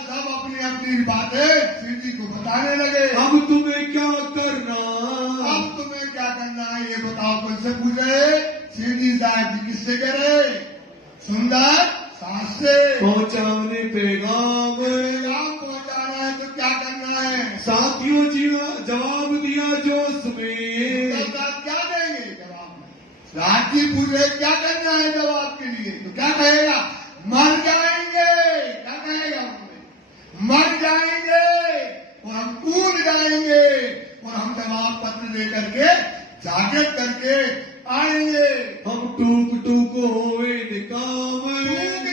सब अपनी अपनी बातें श्री जी को बताने लगे। अब तुम्हें क्या करना, अब तुम्हें क्या करना है ये बताओ। कौन से पूछे? श्री जी साहब जी किससे करे? सुंदर साहब से। पहुंचाने पैगाम, पहुंचाना है तो क्या करना है? साथियों जी जवाब दिया जोश में, क्या देंगे जवाब में? राजी पूछे क्या करना है जवाब के लिए, तो क्या कहेगा? मर जाएंगे। क्या कहेगा उन्होंने? मर जाएंगे और हम कूद जाएंगे और हम जवाब पत्र लेकर के जागृत करके आएंगे। हम टूक टूक होवे निकाम,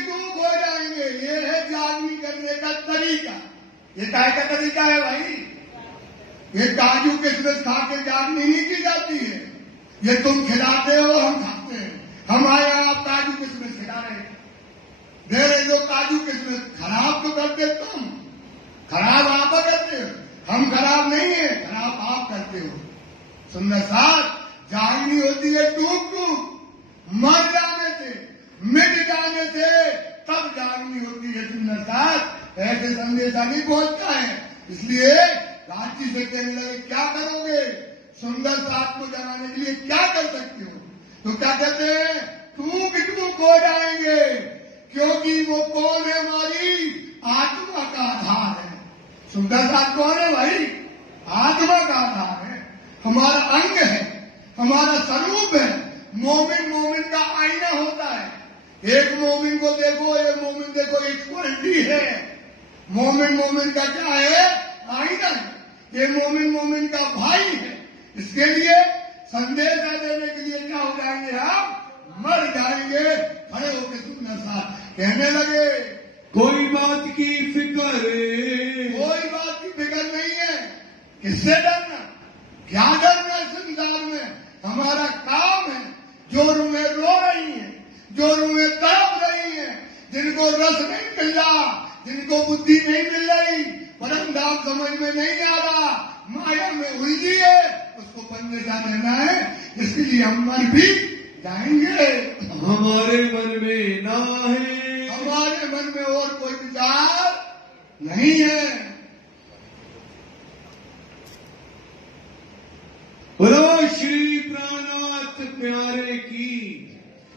टूक हो जाएंगे। ये है जागनी करने का तरीका। ये काय का तरीका है भाई? ये काजू किशमिश खा के जागनी नहीं की जाती है। ये तुम खिलाते हो, हम खाते हैं। हमारे यहाँ आप काजू किशमिश खिला रहे हैं, दे रहे हो काजू किशमिश। खराब तो करते तुम, खराब आप करते हो, हम खराब नहीं है, खराब आप करते हो। सुंदर साहब जागनी होती है टूक टूक, मर जाने से, मिट जाने से, तब जागनी होती है सुंदर साथ। ऐसे संदेशा नहीं पहुंचता है। इसलिए रांची से कहने लगे क्या करोगे, सुंदर साथ को जगाने के लिए क्या कर सकते हो? तो क्या कहते हैं, टूक टूक हो जाएंगे, क्योंकि वो कौन है, हमारी आत्मा का आधार है। सुंदर साथ कौन है भाई? आत्मा का आधार है, हमारा अंग है, हमारा स्वरूप है। मोमिन मोमिन का आईना होता है। एक मोमिन को देखो, एक मोमिन देखो, इक्वलिटी है। मोमिन मोमिन का क्या है? आईना है। ये मोमिन मोमिन का भाई है। इसके लिए संदेश देने के लिए क्या हो जाएंगे, हम मर जाएंगे। खड़े होकर सुंदर साथ कहने लगे कोई बात की फिक्र, कोई बात की फिक्र नहीं है। किससे डरना, क्या डरना है संसार में? हमारा काम है। जो रूहें रो रही हैं, जो रूहें तड़प रही हैं, जिनको रस नहीं मिल रहा, जिनको बुद्धि नहीं मिल रही, परम धाम समझ में नहीं आ रहा, माया में उलझी है, उसको बंदेजा देना है। इसके लिए हम मर भी जाएंगे। हमारे मन में ना है, हमारे मन में और कोई विचार नहीं है। बोलो श्री प्राणनाथ प्यारे की,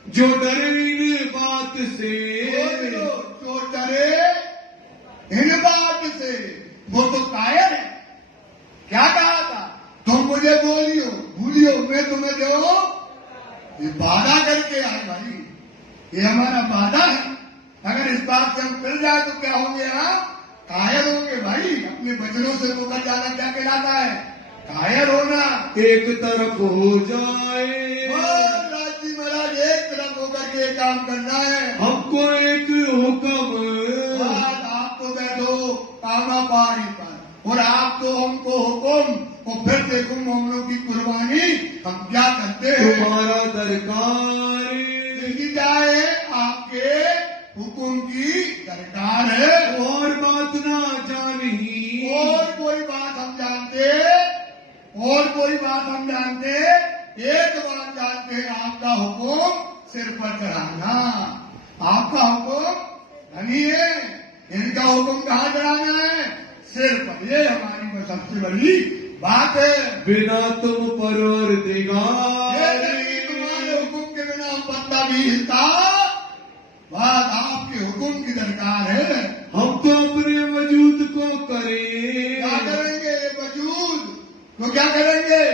जो डरे इन बात से, जो डरे इन बात से, वो तो कायर है। क्या कहा था, तुम मुझे बोलियो भूलियो, मैं तुम्हें दो। ये वादा करके आए भाई, ये हमारा वादा है। अगर इस बात से हम फिर जाए तो क्या होंगे, हम कायर होंगे भाई। अपने वचनों से मुकर जाना क्या कहलाता है, कायर होना। एक तरफ हो जाए, राजी महाराज एक तरफ होकर के काम करना है। हमको एक हुक्म, आप तो बैठो कामा पारी पर, और आप तो हमको हुक्म, और फिर देखो मोमनों की कुर्बानी हम क्या करते हैं। तुम्हारा दरकार, जिंदगी जाए आपके हुक्म की दरकार है। और बात ना जानी, और कोई बात हम जानते, और कोई बात हम जानते, एक बात जानते हैं, आपका हुक्म सिर पर चढ़ाना। आपका हुक्म धनी है, इनका हुक्म कहाँ चढ़ाना है, सिर पर। ये हमारी में सबसे बड़ी बात है। बिना तुम परवरदिगार, ये नहीं तुम्हारे हुक्म के बिना हम पत्ता भी हिलता, बात आपके हुक्म की दरकार है। हम तो अपने वजूद को करें, क्या करेंगे, ये वजूद तो क्या करेंगे,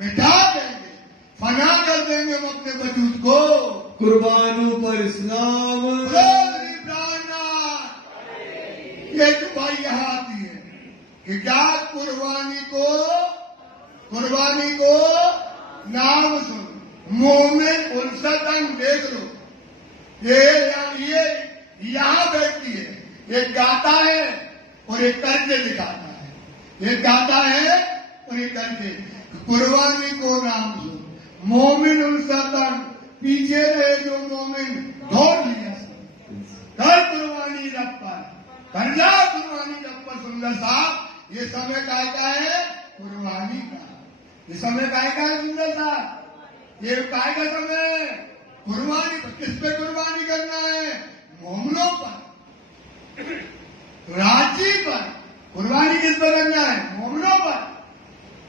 मिटा देंगे, फना कर देंगे हम अपने वजूद को। कुर्बानों पर इस्लाम, एक भाई यहाँ आती है कि क्या कुर्बानी को नाम सुन, मोमिन उल्सतन देख लो। ये यहाँ बैठती है, एक गाता है और एक करके दिखाता है। एक गाता है और एक करके। कुर्बानी को नाम सुन, मोमिन उल्सतन, पीछे रहे जो मोमिन दौड़ लिया, कर कुर्बानी रब पर, कर जा कुर्बानी रब पर। सुंदर साहब ये समय का है, कुर्बानी का। ये समय का है सुंदर साहब, ये काय का समय है, कुर्बानी पर। किस पे कुर्बानी करना है, मोमनों पर, रांची पर। कुर्बानी किस पर करना है, मोमनों पर।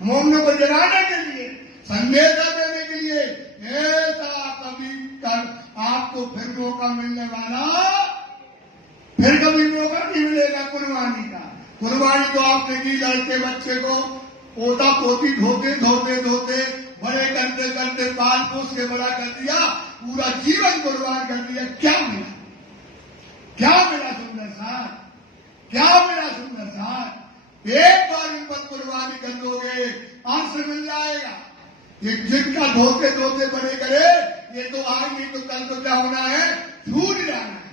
मोमनों को जगाने के लिए, संदेश देने के लिए। ऐसा कभी तक आपको फिर मौका मिलने वाला, फिर कभी मौका नहीं मिलेगा कुर्बानी का। कुर्बानी तो आपने की, लड़के बच्चे को पोता पोती धोते धोते धोते बड़े करते करते पाल पोस के बड़ा कर दिया, पूरा जीवन कुर्बान कर दिया। क्या मिला, क्या मिला सुंदर साहब, क्या मिला सुंदर साहब। एक बार इन पर कुर्बानी कर दोगे, अंश मिल जाएगा। ये जिनका धोते धोते बड़े करे, ये तो आज नहीं तो कल तो क्या होना है, छूट जाना है।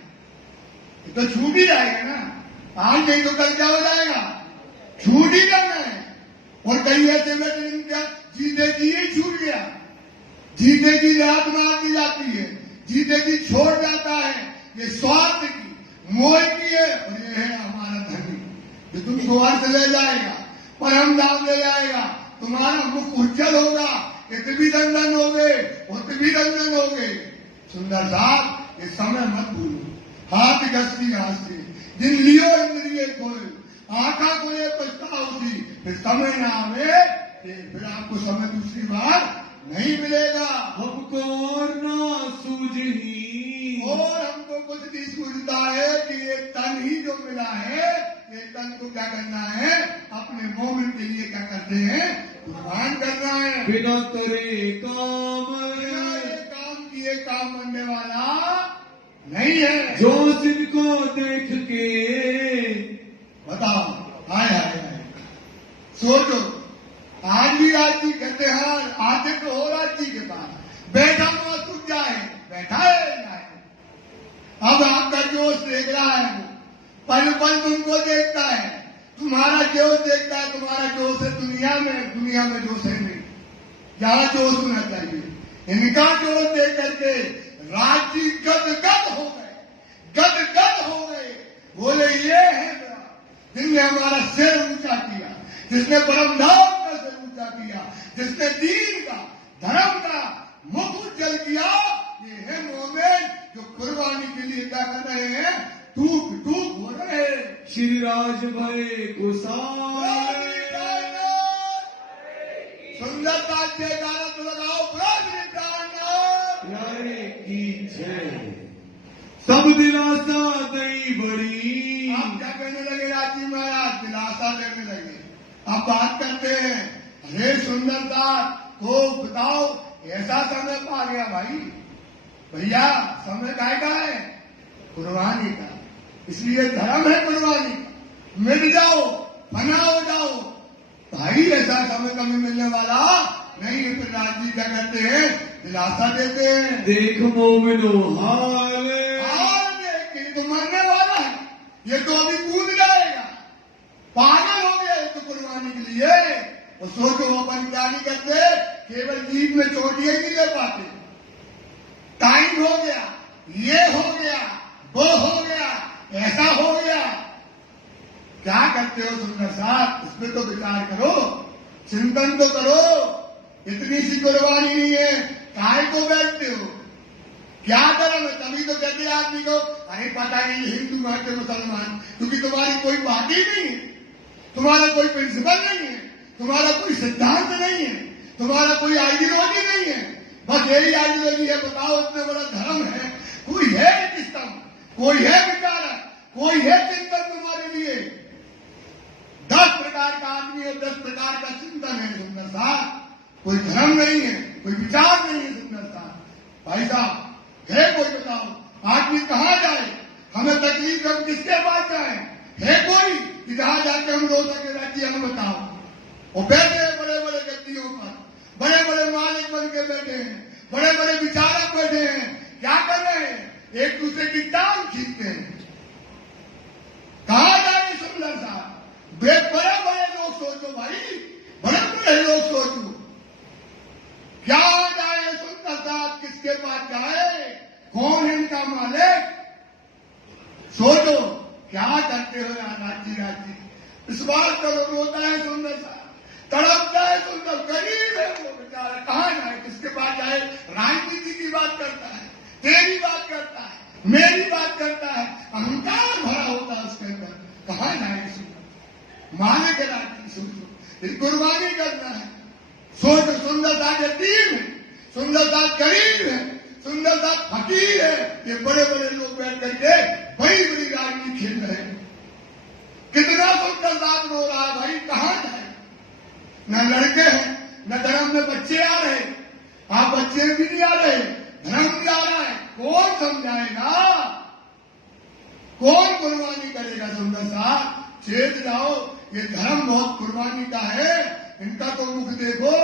ये तो छूट ही जाएगा ना, आज नहीं तो कल क्या हो जाएगा, छूट ही जाना है। और कई ऐसे बैठे इनका जीते जी ही छूट गया, जीते जी रात मार दी जाती है, जीते जी छोड़ जाता है। ये स्वार्थ की, मोह की है। और ये है हमारा धर्म, जो तुमको अर्थ ले जाएगा, परम धाम ले जाएगा, तुम्हारा मुख उज्जवल होगा, इतने भी दंडन हो गए, उतने भी दंडन हो गए। सुंदर साहब, ये समय मत भूलो। हाथ घसती हाथ से जिन लियो इंद्रिय खोए, आका को ये पछताओ थी, फिर समय ना आवे, फिर आपको समय दूसरी बार नहीं मिलेगा। हमको और ना सूझी, और हमको कुछ नहीं सूझता है कि ये तन ही जो मिला है, ये तन को क्या करना है, अपने मोमिन के लिए क्या करते हैं, कुर्बान करना है। बिना करे काम बिना ये काम किए काम बनने वाला नहीं है। जो जिनको देख के, बताओ, हाय हाय हाय, सोचो, आज भी राजी कहते हैं, आते तो हो राजी के पास बैठा हुआ सूझ जाए, बैठा है जाए। अब आपका जोश देख रहा है, वो पल पल तुमको देखता है, तुम्हारा जोश देखता है, तुम्हारा जोश है दुनिया में जोश है नहीं, जहां जोश होना चाहिए। इनका जोश देख करके राजी गदगद हो गए, गदगद हो गए। बोले ये है जिसने हमारा सिर ऊंचा किया, जिसने परमधाम का सिर ऊंचा किया, जिसने दीन का, धर्म का मुख उज्जवल किया, ये है मोमिन जो कुर्बानी के लिए क्या कर रहे हैं, टूक टूक हो रहे हैं। श्री राज भय कुशाल, सुंदरता से गाना तो लगाओ, प्यारे की जय। सब दिलासा दई बड़ी, आप क्या कहने लगे राजी महाराज, दिलासा देने लगे। अब बात करते हैं, अरे सुंदरता को बताओ, ऐसा समय पा गया भाई, भैया समय का है, कुर्बानी का। इसलिए धर्म है कुर्बानी का, मिट जाओ, फना हो जाओ भाई। ऐसा समय कभी मिलने वाला नहीं है। फिर राजी क्या करते हैं, दिलासा देते हैं। देख मोमिनो हाल, तो मरने वाला है, ये तो अभी कूद जाएगा, पागल हो गया तो कुर्बानी के लिए। और सोचो अपन क्या नहीं करते, केवल जीभ में चोटियां ही नहीं ले पाते। टाइम हो गया, ये हो गया, वो हो गया, ऐसा हो गया, क्या करते हो सुंदर साहब, इसमें तो विचार करो, चिंतन तो करो। इतनी सी कुर्बानी नहीं है, काय को बैठते हो, क्या धर्म है? तभी तो कहते हैं आदमी को, अरे पता नहीं हिंदू है कि मुसलमान, क्योंकि तुम्हारी कोई बात ही नहीं है, तुम्हारा कोई प्रिंसिपल नहीं है, तुम्हारा कोई सिद्धांत नहीं है, तुम्हारा कोई आइडियोलॉजी नहीं है। बस यही आइडियोलॉजी है, बताओ इतना बड़ा धर्म है, कोई है सिस्टम, कोई है विचारक, कोई है चिंतन तुम्हारे लिए। 10 प्रकार का आदमी और 10 प्रकार का चिंतन है सुंदर साहब, कोई धर्म नहीं है, कोई विचार नहीं है सुंदर साहब। भाई साहब है कोई, बताओ आदमी कहाँ जाए, हमें तकलीफ, हम किसके पास जाए, है कोई कि जहां जाके हम रो सके, राज्य हमें बताओ। और बैठे हैं बड़े बड़े व्यक्तियों पर, बड़े बड़े मालिक बन के बैठे हैं, बड़े बड़े विचारक बैठे हैं, क्या कर रहे हैं, एक दूसरे की टांग खींचते हैं। कहाँ जाए सुंदर साहब, बड़े बड़े लोग सोचो भाई, बड़े बड़े लोग सोचो, क्या जाए सुंदर साहब, किसके पास जाए, कौन है इनका मालिक, सोचो क्या करते हो यार राज्य। इस बात का रोता है सुंदर साहब, तड़पता है सुंदर, गरीब है वो बेचारा, कहाँ जाए, किसके पास जाए, राजनीति की बात करता है, तेरी बात करता है, मेरी बात करता है, अहंकार भरा होता है उसके अंदर, कहाँ जाए सुंदर, माने के राजनीति। सोचो कुर्बानी करना है, सोच सुंदरता यतीम है, सुंदरता गरीब है, सुंदरता फकीर है, ये बड़े बड़े लोग बैठ करके बड़ी बड़ी राजनीति खेल रहे हैं। कितना सुंदरता रो रहा है भाई, कहाँ जाए, न लड़के हैं, न धर्म में बच्चे आ रहे, आप बच्चे भी नहीं आ रहे, धर्म भी आ रहा है, कौन समझाएगा, कौन कुर्बानी करेगा सुंदर साहब। चेत जाओ, ये धर्म बहुत कुर्बानी का है, इनका तो मुख देखो,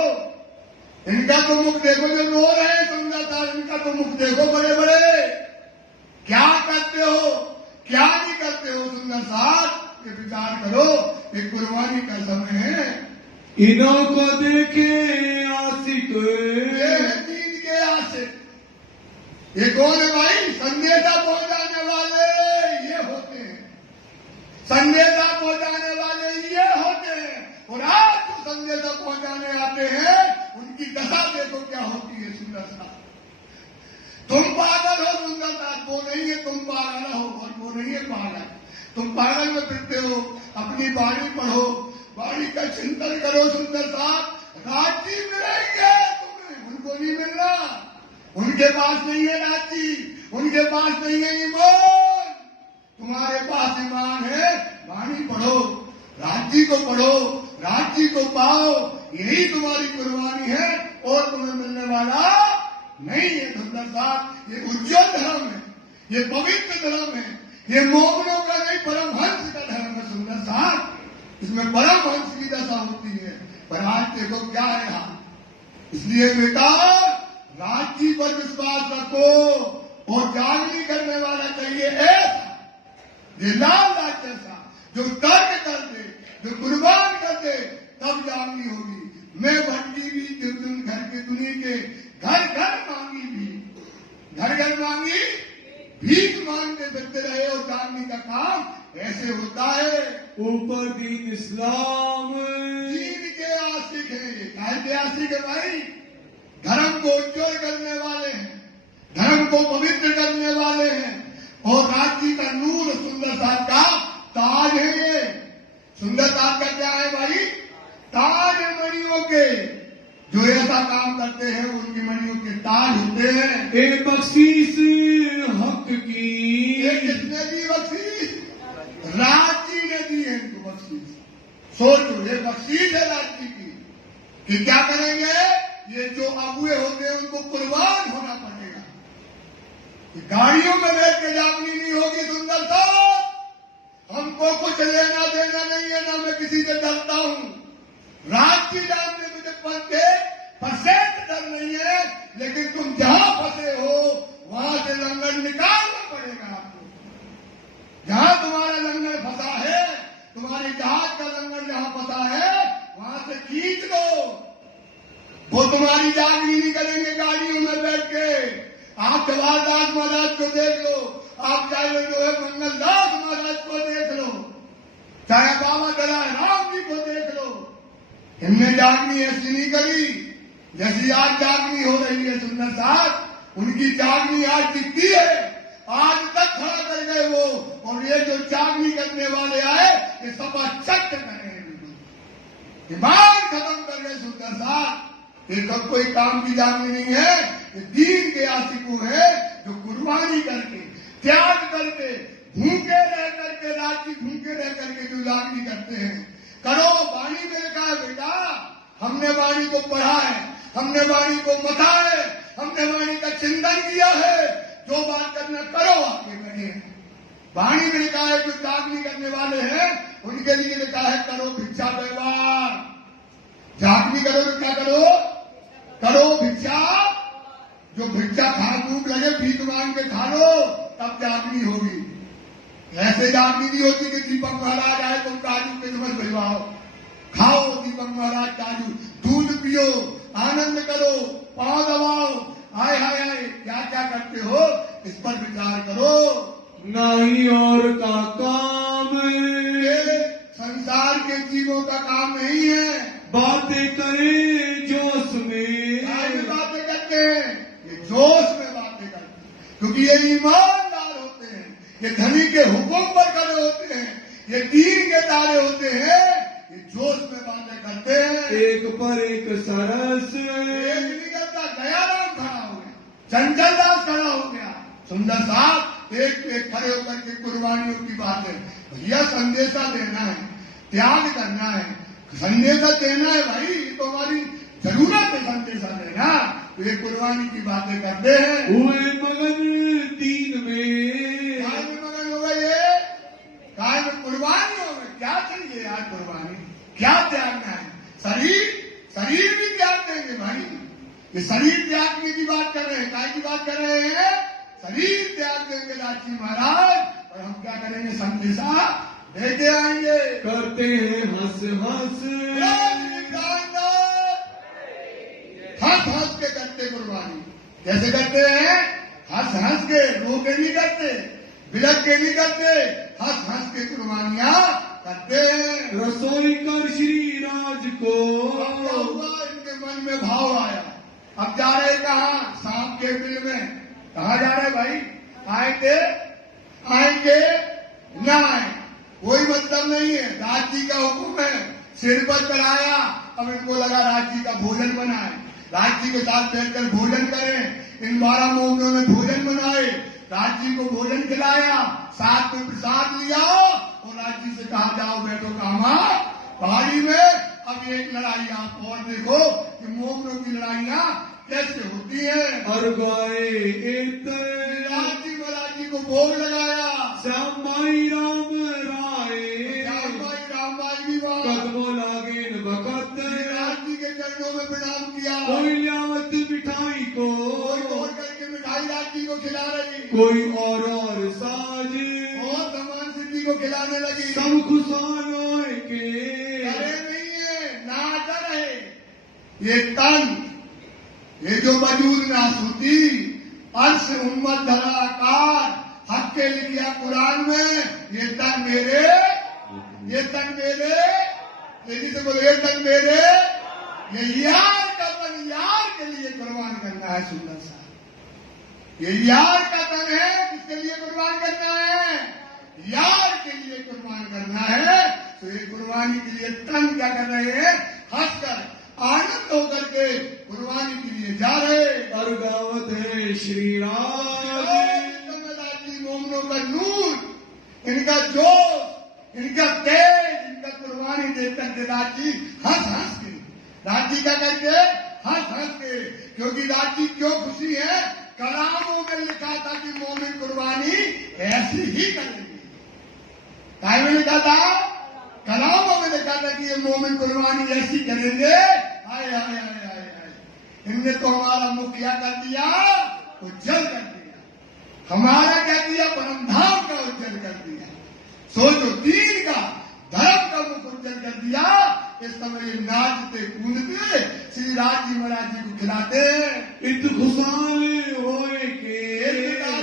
इनका तो मुख देखो जो रो रहे हैं सुंदर साहब, इनका तो मुख देखो बड़े बड़े, क्या करते हो क्या नहीं करते हो सुंदर साहब, ये विचार करो, ये कुर्बानी का समय है। इन्हों को देखे आशिक, ये है दीन के आशिक, ये कौन है भाई, संदेशा पहुंचाने वाले ये होते हैं, संदेशा पहुंचाने वाले ये होते हैं। और आज जो संदेशा पहुंचाने आते हैं उनके इनकी दशा देखो क्या होती है सुंदर सा। तुम पागल हो सुंदर सा, वो नहीं है तुम पागल हो और वो नहीं है पागल। तुम पागल में फिरते हो, अपनी बाणी पढ़ो, बाणी का चिंतन करो सुंदर सा। राज्य मिलेंगे तुम्हें, उनको नहीं मिलना। उनके पास नहीं है राज्य, उनके पास नहीं है ईमान, तुम्हारे पास ईमान है। बाणी पढ़ो, राज्य को पढ़ो, राज्य को पाओ, यही तुम्हारी कुर्बानी है और तुम्हें मिलने वाला नहीं है सुंदर साहब। ये उज्जवल धर्म है, ये पवित्र धर्म है, ये मोमनों का नहीं परमहंस का धर्म है सुंदर साहब। इसमें परमहंस की दशा होती है, पर आज देखो क्या है यहाँ। इसलिए बेटा राज्य पर विश्वास रखो और जागनी करने वाला चाहिए ऐसा, ये लाल राज्य ऐसा जो तर्क कर दे, जो कुर्बान कर दे, तब जागनी होगी। मैं भटकी भी घर के दुनिया के घर घर मांगी भी, घर घर मांगी भीख मांगते फिरते रहे और जागने का काम ऐसे होता है। ऊपर दीन इस्लाम दीन के आशिक है, काय के आशिक है भाई? धर्म को उज्जवल करने वाले हैं, धर्म को पवित्र करने वाले हैं और राज्य का नूर सुंदर साहब का ताज है। ये सुंदर साहब का क्या है भाई? ताज है मणियों के। जो ऐसा काम करते हैं उनकी मणियों के ताज होते हैं। एक बख्शीश हक की, ये किसने दी बख्शीश? राज्य ने दी है इनको बख्शीश। सोचो, ये बख्शीश है राज्य की कि क्या करेंगे? ये जो अगुए होते हैं उनको कुर्बान होना पड़ेगा। गाड़ियों में बैठ के जागनी नहीं होगी सुंदर साहब। हमको कुछ लेना देना नहीं है, ना मैं किसी से डरता हूं। राज्य जानने मुझे परसेंट डर नहीं है, लेकिन तुम जहां फंसे हो वहां से लंगर निकालना पड़ेगा आपको। जहां तुम्हारा लंगर फंसा है, तुम्हारी जहाज का लंगर जहां फंसा है, वहां से खींच लो। वो तुम्हारी जागनी नहीं करेंगे गाड़ियों में बैठ के। आप जवाहरदास महाराज को देख लो, आप चाहे जो है मंगलदास महाराज को देख लो, चाहे बाबा दलाई राम जी को देख लो, इनने जागनी ऐसी नहीं करी जैसी आज जागनी हो रही है सुंदर साहब। उनकी जागनी आज दिखती है, आज तक खड़ा कर गए वो। और ये जो जागनी करने वाले आए, ये सब चट करेंगे, ईमान खत्म कर गए सुंदर साहब। ये सब कोई काम की जागनी नहीं है, ये दीन के आशिकों है जो कुर्बानी करके, त्याग करके, भूखे रह करके, रात की भूखे रह करके जो जागनी करते हैं। करो, वाणी में लिखा है बेटा, हमने वाणी को पढ़ा है, हमने वाणी को मथा है, हमने वाणी का चिंतन किया है। जो बात करना करो, आगे करिए। वाणी में लिखा है जो जागनी करने वाले हैं उनके लिए लिखा है करो भिक्षा व्यवहार। जागनी करो तो क्या करो? करो भिक्षा। जो भिक्षा खा भूख लगे भीख मांग के खा लो, तब जागनी होगी। ऐसे जागनी नहीं होती कि दीपक महाराज आए तुम काजू किस्मत भिजवाओ, खाओ दीपक महाराज काजू, दूध पियो, आनंद करो, पांव दबाओ, हाय हाय हाय क्या क्या करते हो, इस पर विचार करो। नहीं और का काम ये संसार के जीवों का काम नहीं है। बातें करें जोश में, बातें करते हैं, ये जोश में बातें करते हैं, क्योंकि ये ईमानदार होते हैं, ये धनी के हुक्म पर खड़े होते हैं, ये दीन के तारे होते हैं, ये जोश में बातें करते हैं। एक पर एक सरस, एक नहीं करता, दयाराम खड़ा हो गया, चंचल दास खड़ा हो गया, सुंदर साहब एक पे खड़े होकर के कुर्बानियों की बात है। भैया संदेशा देना है, त्याग करना है, संदेशा देना है भाई, तो हमारी जरूरत है संदेशा देना। तो ये कुर्बानी की बातें करते हैं। हुए मगन दीन में, काय में मगन हो गए, ये काय में कुर्बानी हो गई। क्या चाहिए यार कुर्बानी, क्या त्यागना है? शरीर भी त्याग देंगे भाई। ये शरीर त्यागने की बात कर रहे हैं, काय की बात कर रहे हैं? शरीर त्याग देंगे लाठी महाराज, और हम क्या करेंगे? संदेशा देते आएंगे। करते हैं हंस हंस, हंस हंस के करते कुर्बानी। कैसे करते हैं? हंस हंस के, रो के नहीं करते, बिलक के नहीं करते, हंस हंस के कुर्बानियां करते हैं। रसोई कर श्री राज को, क्या हुआ? इनके मन में भाव आया। अब जा रहे कहाँ? सांप के बिल में। कहाँ जा रहे भाई? आएंगे आएंगे ना आए कोई मतलब नहीं है। राज जी का हुक्म है, सिर पर चढ़ाया। अब इनको लगा राज जी का भोजन बनाए, राज जी के साथ बैठकर भोजन करें। इन 12 मोमिनों ने भोजन बनाए, राज जी को भोजन खिलाया, साथ में प्रसाद लिया और राज जी से कहा जाओ बैठो कामा पहाड़ी में। अब एक लड़ाई आप और देखो कि मोमिनों की लड़ाइयाँ कैसे होती है। और गाए राज जी महाराज जी को भोग लगाया। श्याम माई राम राय राम भाई भी वहाँ कदमों लागे न बकत राज जी के चरणों में प्रणाम किया। कोई लियावत मिठाई को कोई तोड़ करके मिठाई राज जी को खिला रही, कोई और साज और सामान सिद्धि को खिलाने लगी। सब खुशहाल होए के डरे नहीं है, ना डरे। ये तन, ये जो वजूद नासूती अर्श उम्मत धराकार हक के लिखिया कुरान में, ये तन मेरे, ये तन मेरे, तेजी से बोलो, ये तन मेरे, ये यार का तन यार के लिए कुर्बान करना है। सुंदर सा ये यार का तन है, किसके लिए कुर्बान करना है? यार के लिए कुर्बान करना है। तो ये कुर्बानी के लिए तन क्या कर रहे हैं? हंसकर आनंद होकर के कुर्बानी के लिए जा रहे। और गावत है श्री राम मोमनों का नूर, इनका जोश, इनका तेज, इनका कुर्बानी देखकर के राजी हंस हंस के, राजी क्या करके हंस हंस के। क्योंकि राजी क्यों खुशी है? कलामों में लिखा था कि मोमिन कुर्बानी ऐसी ही करेंगे। काय में लिखा था? कलामों में लिखा था कि ये मोमिन कुर्बानी ऐसी करेंगे। हाय हाय हाय हाय हाय, इनने तो हमारा मुख क्या कर दिया? उज्जवल कर दिया। हमारा क्या किया? परम धाम का उज्जवल कर दिया। सोचो, दीन का, धर्म का मुख उज्जवल कर दिया। इस समय ये नाचते कूदते श्री राज जी महाराज जी को खिलाते। इत खुशहाल होए के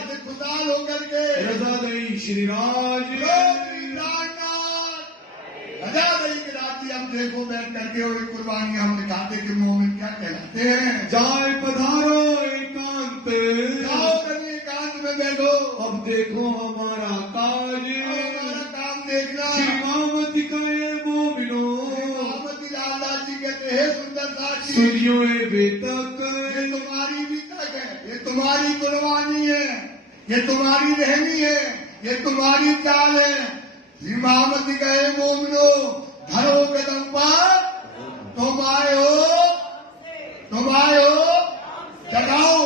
से खुशहाल होकर के रजा दई श्री राज रजा दई के राज जी। हम देखो बैठ करके और कुर्बानी हम दिखाते कि मोमिन क्या कहलाते हैं। जाए पधारो एकांत, जाओ करिए एकांत में बैठो। अब देखो हमारा काज, हमारा काम देखना। श्री मामती का ये मोमिनो मोहम्मद लाला जी कहते हैं सुंदर साथी, सुनियो ए बेतक, ये तुम्हारी बीतक है, ये तुम्हारी कुर्बानी है, ये तुम्हारी रहनी है, ये तुम्हारी चाल है। श्री मोहम्मद कहे मोमिनो धरो कदम पर, तुम आए हो जगाओ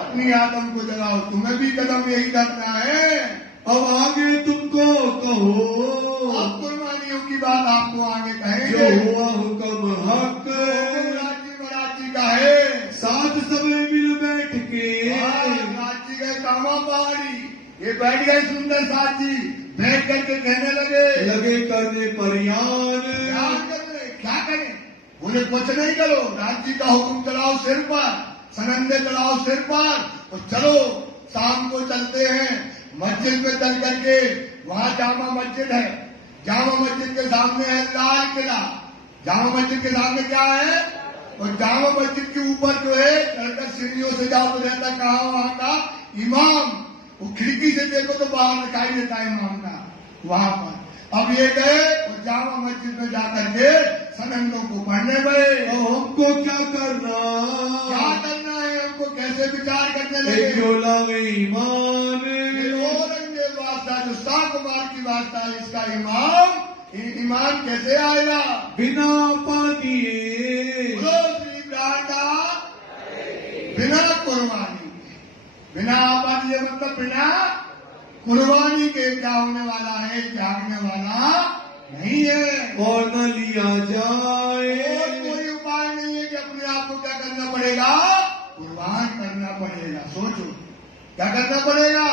अपनी आदम को जगाओ। तुम्हें भी कदम यही करना है। अब आगे तुमको कहो, अब कुर्बानियों की बात आपको आगे जो कहेंगे। हुआ हुक्म हक, राजी महाराजी का है, साथ सब मिल बैठ के राजी गए कामा पहाड़ी, ये बैठ गए सुंदर साथ जी, बैठ करके कहने लगे करने परियान, क्या करें? बोले कुछ नहीं करो, राज जी का हुक्म चलाओ सिर पर, सनंदे चलाओ सिर पर, और चलो शाम को चलते हैं मस्जिद में चल करके। वहाँ जामा मस्जिद है, जामा मस्जिद के सामने है लाल किला। जामा मस्जिद के सामने क्या है? और जामा मस्जिद के ऊपर जो है चढ़कर सीढ़ियों से जाओ तो रहता कहाँ? वहाँ का इमाम। वो खिड़की से देखो तो बाहर दिखाई देता है इमाम का वहाँ पर। अब ये गए और जामा मस्जिद में जाकर के सनंदों को पढ़ने गए। और हमको क्या करना है? हमको कैसे विचार करने लगे? ईमान औरंगजेब वास्ता जो शाकुमार की वास्ता है, इसका ईमान कैसे आएगा? बिना पादिए श्री प्राणा बिना कुर्बानी, बिना आबादी मतलब बिना कुर्बानी के क्या होने वाला है? त्यागने वाला नहीं है। और न लिया जाए, और कोई उपाय नहीं है कि अपने आप को क्या करना पड़ेगा? कुर्बान करना पड़ेगा। सोचो क्या करना पड़ेगा?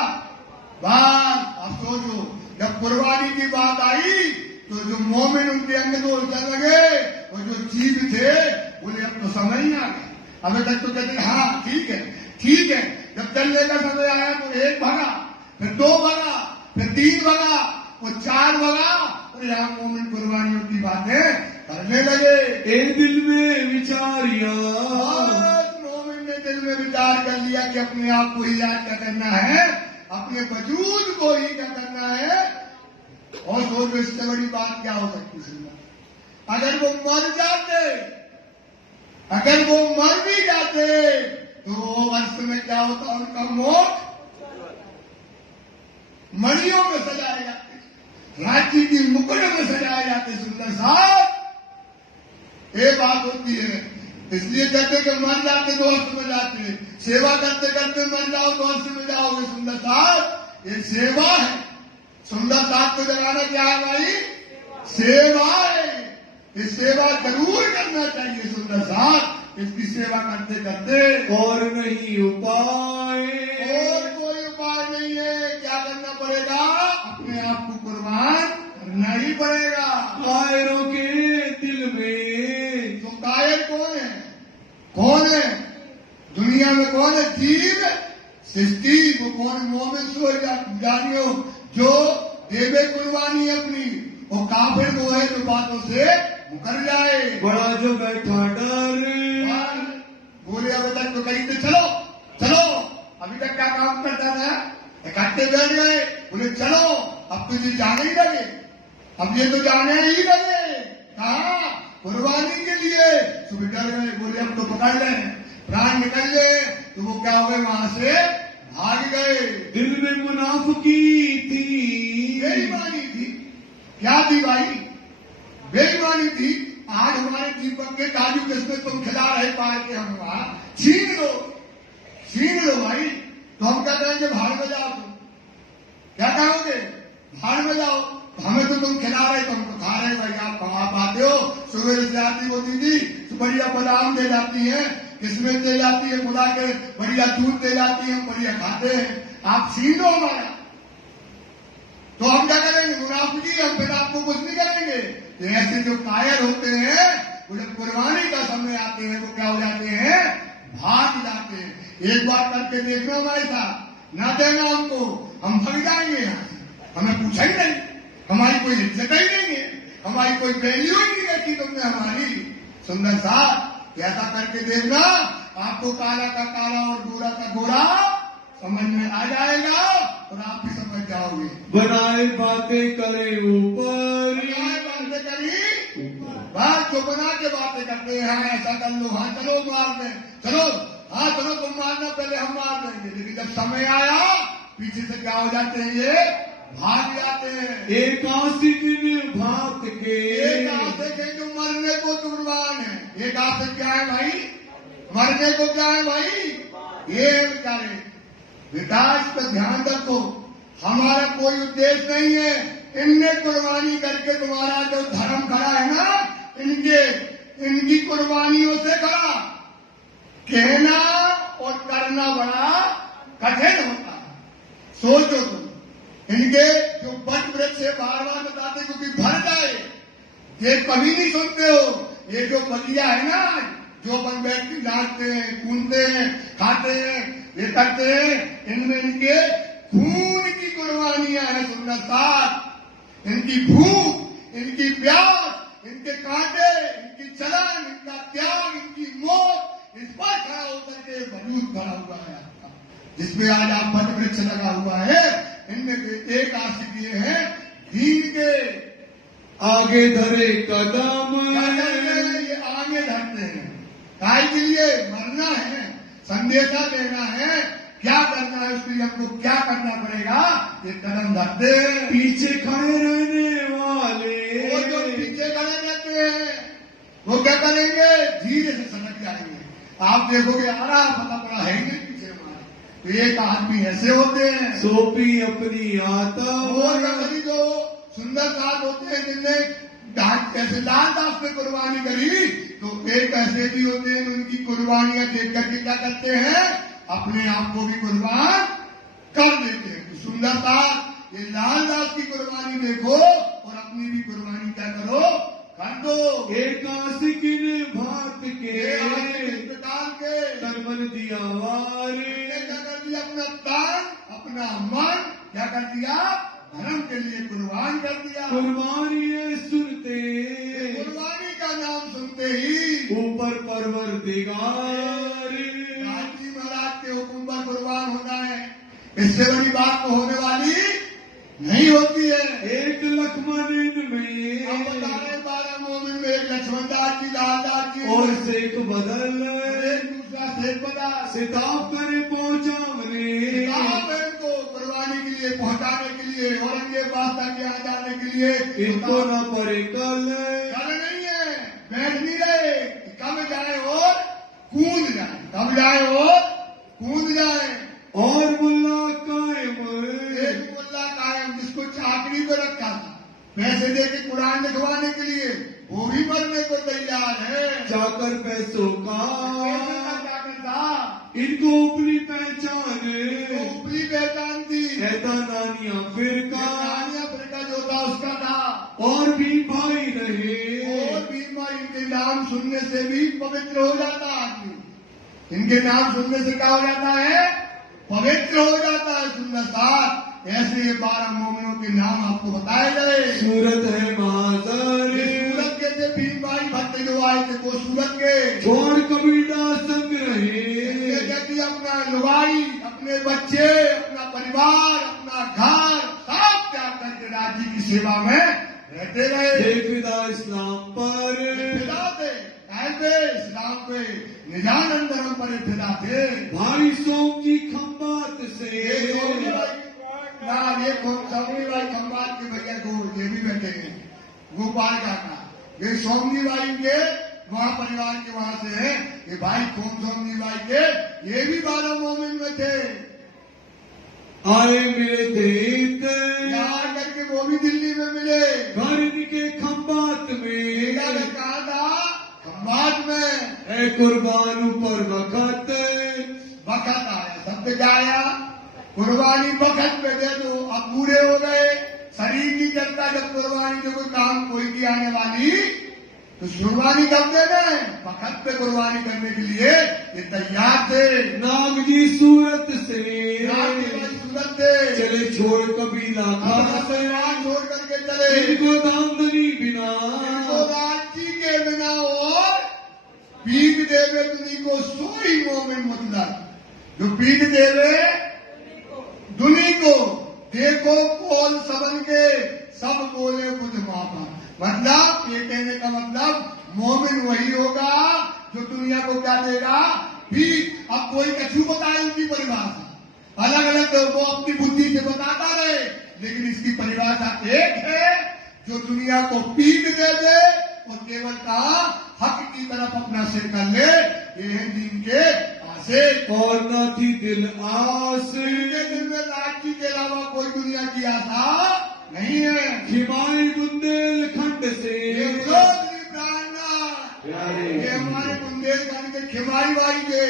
बस अब सोचो, जब कुर्बानी की बात आई तो जो मोमिन उनके अंग को उलझन लगे, और जो जीव थे बोले अब तो समय ही आ गया। अभी तक तो कहते हाँ ठीक है ठीक है। जब चलने का समय आया तो 1 भगा, फिर 2 भगा, फिर 3 भगा, और 4 भगा। और यहाँ मोमिन कुर्बानियों की बातें कर करने लगे। ए दिल में विचारिया, बस मोमिन ने दिल में विचार कर लिया कि अपने आप को ही याद क्या करना है, अपने वजूद को ही क्या करना है। और सोचो इससे बड़ी बात क्या हो सकती है। अगर वो मर जाते, अगर वो मर भी जाते तो वर्ष में क्या होता, उनका मौत मणियों में सजाए जाते, राज्य की मुकुट में सजाए जाते। सुंदर साहब, ये बात होती है। इसलिए कहते कि मर जाते तो अर्थ में जाते, सेवा करते करते मर जाओ तो अर्थ में जाओगे। सुंदर साहब, ये सेवा है। सुंदर साहब को जगाना क्या है भाई? सेवा है। ये सेवा जरूर करना चाहिए सुंदर साहब। इसकी सेवा करते करते और नहीं उपाय, और कोई उपाय नहीं है। क्या करना पड़ेगा? अपने आप को कुर्बान करना ही पड़ेगा। कायरों के दिल में, तो कायर कौन है? कौन है दुनिया में? कौन है? जीव सृष्टि। वो कौन? मोमिन सो जानियो जो देवे कुर्बानी अपनी, और काफिर वो है जो बातों से मुकर जाए। बड़ा जो बैठा डर, बोले अभी तक तो कहीं थे, चलो चलो, अभी तक क्या काम करता था? इकट्ठे बैठ गए, बोले चलो अब तो ये जाने ही लगे, अब ये तो जाने ही लगे। कहा? कुर्बानी के लिए। सुबह डर गए, बोले अब तो पकड़ लें, प्राण निकल गए। तो वो क्या हो गए? वहां से भाग गए। दिल में मुनाफिकी थी, बेईमानी थी। क्या थी भाई? बेईमानी थी। आज हमारे दीपक के काजू किस्में तुम खिला रहे पाए के हम वहां, छीन लो, छीन लो भाई। तो हम क्या कहेंगे? भाड़ में जाओ। तुम क्या कहोगे? भाड़ में जाओ। हमें तो तुम खिला रहे, तुम तो खा रहे भाई। आप आते हो, सुबह से आती वो दीदी बढ़िया बादाम दे जाती है, किस्में दे जाती है, बुला के बढ़िया दूध दे जाती है, हम बढ़िया खाते हैं। आप छीन लो हमारा, तो हम क्या करेंगे? मुनाफिकी। हम फिर आपको कुछ नहीं करेंगे। तो ऐसे जो कायर होते हैं, वो जब कुर्बानी का समय आते हैं, वो क्या हो जाते हैं? भाग जाते हैं। एक बार करके देखना हमारे साथ, ना देना हमको, हम भाग जाएंगे यहाँ से। हमें पूछा ही नहीं, हमारी कोई इज्जत ही नहीं है, हमारी कोई वैल्यू ही नहीं रखी तुमने हमारी। सुंदर साहब, ऐसा करके देखना, आपको काला का काला और गोरा का गोरा समझ में आ जाएगा और आप भी समझ जाओगे। बनाए बातें करे ऊपर, बनाए बातें करी बात जो बना के बातें करते हैं। हाँ ऐसा कर लो, हाँ चलो मार दें, चलो, हाँ चलो तुम मारना, पहले हम मार देंगे। लेकिन जब समय आया, पीछे से क्या हो जाते हैं? ये भाग जाते हैं। एक आशिक भाग के, एक आशिक है जो मरने को कुर्बान है। एक आशिक क्या है भाई? मरने को क्या है भाई? ये बेचारे बेटा, इस पर ध्यान रखो। हमारा कोई उद्देश्य नहीं है। इनने कुर्बानी करके तुम्हारा जो धर्म खड़ा है ना, इनकी कुर्बानियों से खड़ा। कहना और करना बड़ा कठिन होता है। सोचो तुम, इनके जो वट वृक्ष से बार बार बताते क्योंकि भर जाए, ये कभी नहीं सुनते हो। ये जो बलिया है ना, जो अपन बैठ के नाचते हैं, कूदते हैं, खाते हैं, ये करते हैं, इनमें इनके खून की कुर्बानियां हैं। सुंदर साथ, इनकी भूख, इनकी प्यास, इनके कांटे, इनकी चलन, इनका त्याग, इनकी मौत, इस पर खड़ा होकर के वजूद खड़ा हुआ है आपका, जिसमें आज आप वट वृक्ष लगा हुआ है। इनमें एक आशिक ये है, दीन के आगे धरे कदम, ये आगे धरते हैं। काय के लिए? मरना है, संदेशा देना है, क्या करना है उसके लिए हमको क्या करना पड़ेगा? ये कदम धरते हैं। पीछे खड़े रहने वाले, वो जो पीछे खड़े रहते हैं वो क्या करेंगे? धीरे से सनक जाएंगे। आप देखोगे आ रहा, पता पड़ा है ही नहीं पीछे हमारा। तो एक आदमी ऐसे होते हैं, सोपी अपनी आता, और कभी जो सुंदर साथ होते हैं जिनने ऐसे लाल दास में कुर्बानी करी, तो एक ऐसे भी होते हैं उनकी कुर्बानियां देख करके क्या करते हैं? अपने आप को भी कुर्बान कर देते हैं। तो सुंदर साथ, ये लाल दास की कुर्बानी देखो और अपनी भी कुर्बानी क्या करो? कर दो। एक आशिक भात के, निकाल के तन मन दिया वारे, क्या कर दिया? अपना तन, अपना मन क्या कर दिया? धर्म के लिए कुर्बान कर दिया। कुर्बानी सुनते, कुर्बानी का इससे बड़ी बात तो होने वाली नहीं होती है। एक लक्ष्मण में हम बता रहे 12 मोमिन में एक लक्ष्मण दास जी, लाल दास जी और शेख बदल एक दूसरा शेख बदा सिताब करे पहुंचावने इनको कुर्बानी के लिए पहुंचाने के लिए औरंगजेब तक यहाँ जाने के लिए इनको न पड़े कल नहीं है, बैठ नहीं रहे, कब जाए और कूद जाए, कब जाए और कूद जाए। और मुल्ला कायम एक मुल्ला कायम जिसको चाकरी पे रखा था पैसे देके कुरान लिखवाने के लिए, वो भी मरने को तैयार है। जाकर पैसों का जाकर था, इनको ऊपरी पहचान वो ऊपरी पहचान थी। ऐसा नानिया फिरका अफ्रीका जो था उसका था। और भी भाई रहे और बीमा इनके नाम सुनने से भी पवित्र हो जाता आदमी, इनके नाम सुनने से क्या हो जाता है, पवित्र हो जाता है। सुंदर साथ ऐसे ये 12 मोमिनों के नाम आपको बताए गए। सूरत है महाजर सूरत के थे भीम भाई भट्ट जो आए थे वो सूरत के छोड़ कबीला संग रहे कि अपना लुगाई, अपने बच्चे, अपना परिवार, अपना घर सब त्याग करके राज्य की सेवा में रहते रहे। फिदा इस्लाम पर फिदा थे, ऐसे इस्लाम पे निजानंद धर्म पर फिदा थे। भाई सोम जी खम्बात से ना ये सोमनी भाई खम्बात के भैया को ये भी बैठे हैं, गोपाल काका, ये सोमनी भाई के वहाँ परिवार के वहाँ से है। ये भाई कौन सोमनी भाई के, ये भी 12 मोमिन में थे। आए मिले थे यहाँ करके वो भी दिल्ली में मिले, घर इनके खम्बात में कहा था खम्बात में। ए कुर्बान पर वक़्त आया, शब्द क्या आया, कुर्बानी वक़्त पे दे दो। अब पूरे हो गए, शरीर की चलता जब कुर्बानी जो कोई काम कोई की आने वाली तो कुर्बानी कब देना है, वक़्त पे कुर्बानी करने के लिए ये तैयार थे। नाग जी सूरत से सूरत थे, चले छोड़ कबीला खास छोड़ करके चले, इनको दामदनी बिना इनको राज्य के बिना और पीठ देवे दुनी को सोई मोमिन मतलब जो पीठ देवे दुनी को देखो कौन सबन के सब बोले बुध मापा। मतलब ये कहने का मतलब मोमिन वही होगा जो दुनिया को क्या देगा, पीठ। अब कोई कछु बताए उनकी परिभाषा अलग अलग, तो वो अपनी बुद्धि से बताता रहे, लेकिन इसकी परिभाषा एक है जो दुनिया को पीठ दे दे और केवल कहा हक की तरफ अपना सिर कर ले। ये है दीन के आसे। और न थी दिल आस, इनके दिल में राज्य के अलावा कोई दुनिया की आशा नहीं है। हिमालय बुंदेलखंड से ये हमारे बुंदेलखंड के खिमारी भाई थे,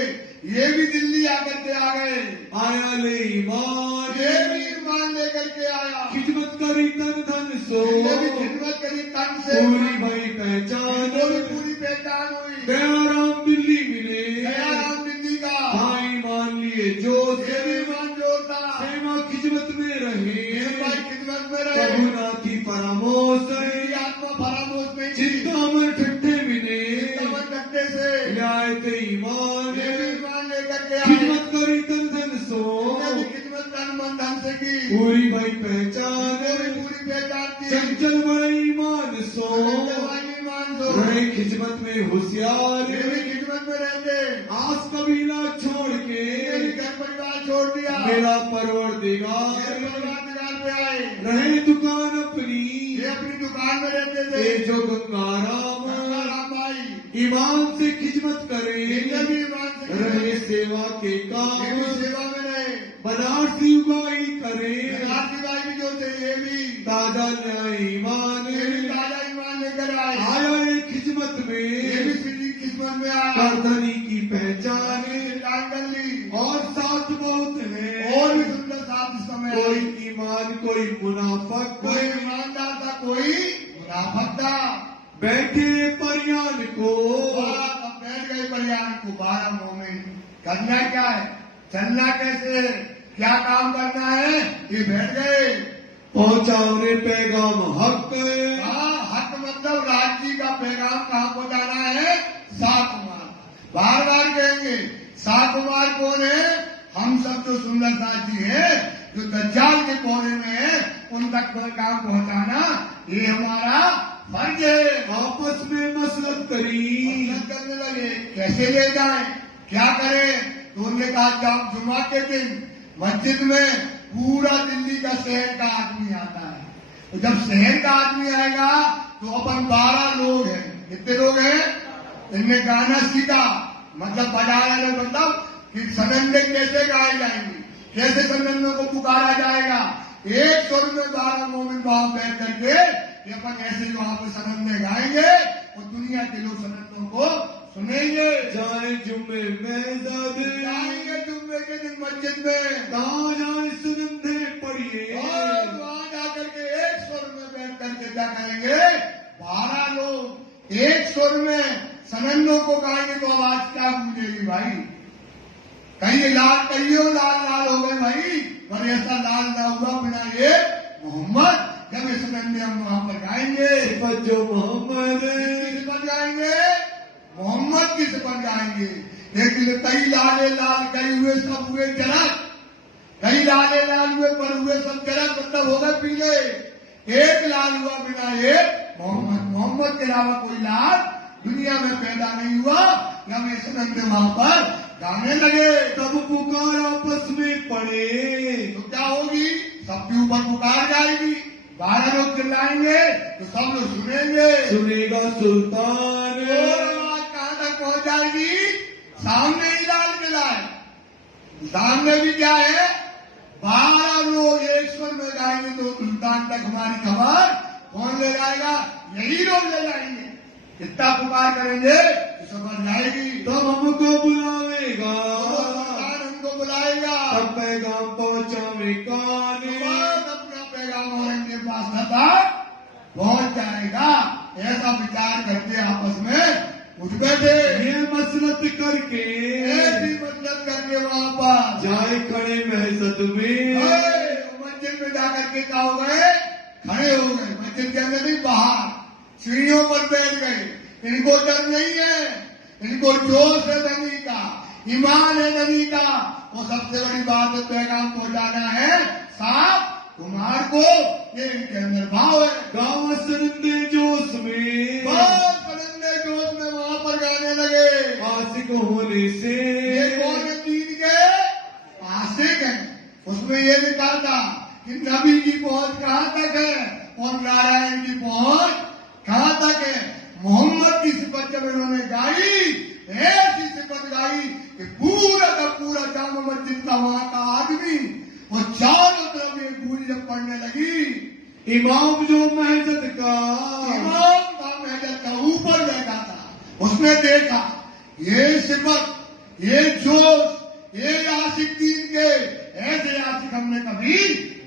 ये भी दिल्ली आकर के आ गए। आया ले ईमान, ये भी ईमान लेकर के आया, खिदमत करी तन धन सो, ये भी खिदमत करी तन से, पूरी भाई पहचान, पूरी पहचान हुई। दयाराम दिल्ली मिले, दयाराम दिल्ली का भाई मान लिए जो ये भी ईमान जो था, सेवा खिदमत में रहे, भाई खिदमत में रहे। कबूना थी परामोश, आत्मा परामोश नहीं, चिंता मन ठट्ठे मिले, ठट्ठे से न्याय थे ईमान, लेकर के खिदमत करी तन धन सो, खिदमत तन मन धन से की, पूरी भाई पहचान, पूरी पहचान थी। चंचल बड़े ईमान सो, ईमान सो रहे खिदमत में होशियार, ये भी खिदमत में रहते। आस कबीला छोड़ के घर परिवार छोड़ दिया, मेरा परवरदिगार, परवरदिगार पे आए, रहे दुकान अपनी, ये अपनी दुकान में रहते थे। ये जो गंगाराम भाई ईमान से खिदमत करे, भी ईमान से रहे सेवा के काम, सेवा में रहे। बनारसी उगाई करे, बनारसी भाई भी जो थे ये भी ताजा न्याय ईमान, ये भी ताजा ईमान लेकर आए। आया ये खिदमत ये में, भी सीधी किस्मत में आया, करधनी की पहचान, जान कर ली। और साथ बहुत है, और भी सुंदर साथ इस समय कोई ईमान कोई मुनाफक, कोई ईमानदार था, कोई मुनाफक था। बैठे परियान को, अब बैठ गए परियान को 12 मोमिन। करना क्या है, चलना कैसे है, क्या काम करना है, ये बैठ गए। पहुंचाने पैगाम हक, हक मतलब राज्य का पैगाम कहाँ पहुंचाना है, साकुमार। बार बार कहेंगे साकुमार कौन है, हम सब जो सुंदर साथ जी है जो दज्जाल के कोने में है उन तक पैगाम पहुंचाना ये हमारा फर्ज है। आपस में मसलत करी, मसलत करने लगे कैसे ले जाएं, क्या करें। तो उन्होंने कहा जब जुमा के दिन मस्जिद में पूरा दिल्ली का शहर का आदमी आता है, तो जब शहर का आदमी आएगा तो अपन 12 लोग हैं। कितने लोग हैं? इनने गाना सीखा, मतलब बजाया नहीं, मतलब कि सनंदे कैसे गाए जाएंगे, कैसे सनंदों को पुकारा जाएगा। एक सुर में 12 मोमिन बाप बैठ करके ये अपन ऐसे ही वहां पर सनंदे गाएंगे और दुनिया के लोग सनंदों को सुनेंगे। जाए जुम्मे में जाएंगे जुम्मे के दिन मस्जिद में, कहाँ जाए सुनंदे पढ़िए, और वहां जाकर के एक सुर में बैठ करके क्या करेंगे, 12 लोग एक सुर में सनंदों को गाएंगे तो आवाज क्या गूंजेगी भाई। कहीं लाल कहियो लाल लाल हो गए भाई, पर ऐसा लाल ना हुआ बिना ये मोहम्मद। जब ये सनंदे हम वहां पर गाएंगे, सिफत जो मोहम्मद किसकी सिफत गाएंगे, मोहम्मद की सिफत गाएंगे। लेकिन कई लाले लाल कई हुए सब हुए जरक, कई लाले लाल हुए पर हुए सब जरक, मतलब हो गए पीले। एक लाल हुआ बिना ये मोहम्मद, मोहम्मद के अलावा कोई लाल दुनिया में पैदा नहीं हुआ। जब ये सनंदे वहां पर गाने लगे तब पुकार आपस में पड़े, तो क्या होगी, सबके ऊपर पुकार जाएगी। 12 लोग चिल्लाएंगे तो सब लोग सुनेंगे, सुनेगा सुल्तान। और आवाज कहां तक पहुंच जाएगी, सामने ही लाल किला है, सामने भी क्या है, 12 लोग एक स्वर में गाएंगे तो सुल्तान तक हमारी खबर कौन ले जाएगा, यही लोग ले जाएंगे। इतना पुकार करेंगे तो खबर जाएगी, तब हमको बुलावेगा, सुल्तान हमको बुलाएगा, तब पैगाम पहुंचावेगा, अपना पैगाम और इनके पास तक पहुंच जाएगा। ऐसा विचार करके आपस में उठ बैठे, ये मसलत करके ऐसी मदद करके वहां पर जाए खड़े महजत में। मस्जिद में जाकर के क्या हो गए, खड़े हो गए। मस्जिद के अंदर नहीं, बाहर सीढ़ियों पर बैठ गए। इनको डर नहीं है, इनको जोश है नबी का, ईमान है नबी का। वो सबसे बड़ी बात है, पैगाम पहुंचाना है साफ कुमार को, ये इनके अंदर भाव है। गाँव सनंदे जोश में, बहुत सनंदे जोश में वहां पर गाने लगे। आशिक होने से ये कौन है, दीन के आशिक है। उसमें ये लिखा था कि नबी की पहुंच कहां तक है और नारायण की पहुंच कहां तक है। मोहम्मद की सिफत जब इन्होंने गाई, ऐसी सिफत गाई कि पूरा का पूरा जामा मस्जिद का वहां का आदमी और चारों तरफ ये गूंज जब पड़ने लगी। इमाम जो महजत का, इमाम का महजत का ऊपर बैठा था, उसने देखा ये सिफत, ये जोश, ये आशिक दीन के, ऐसे आशिक हमने कभी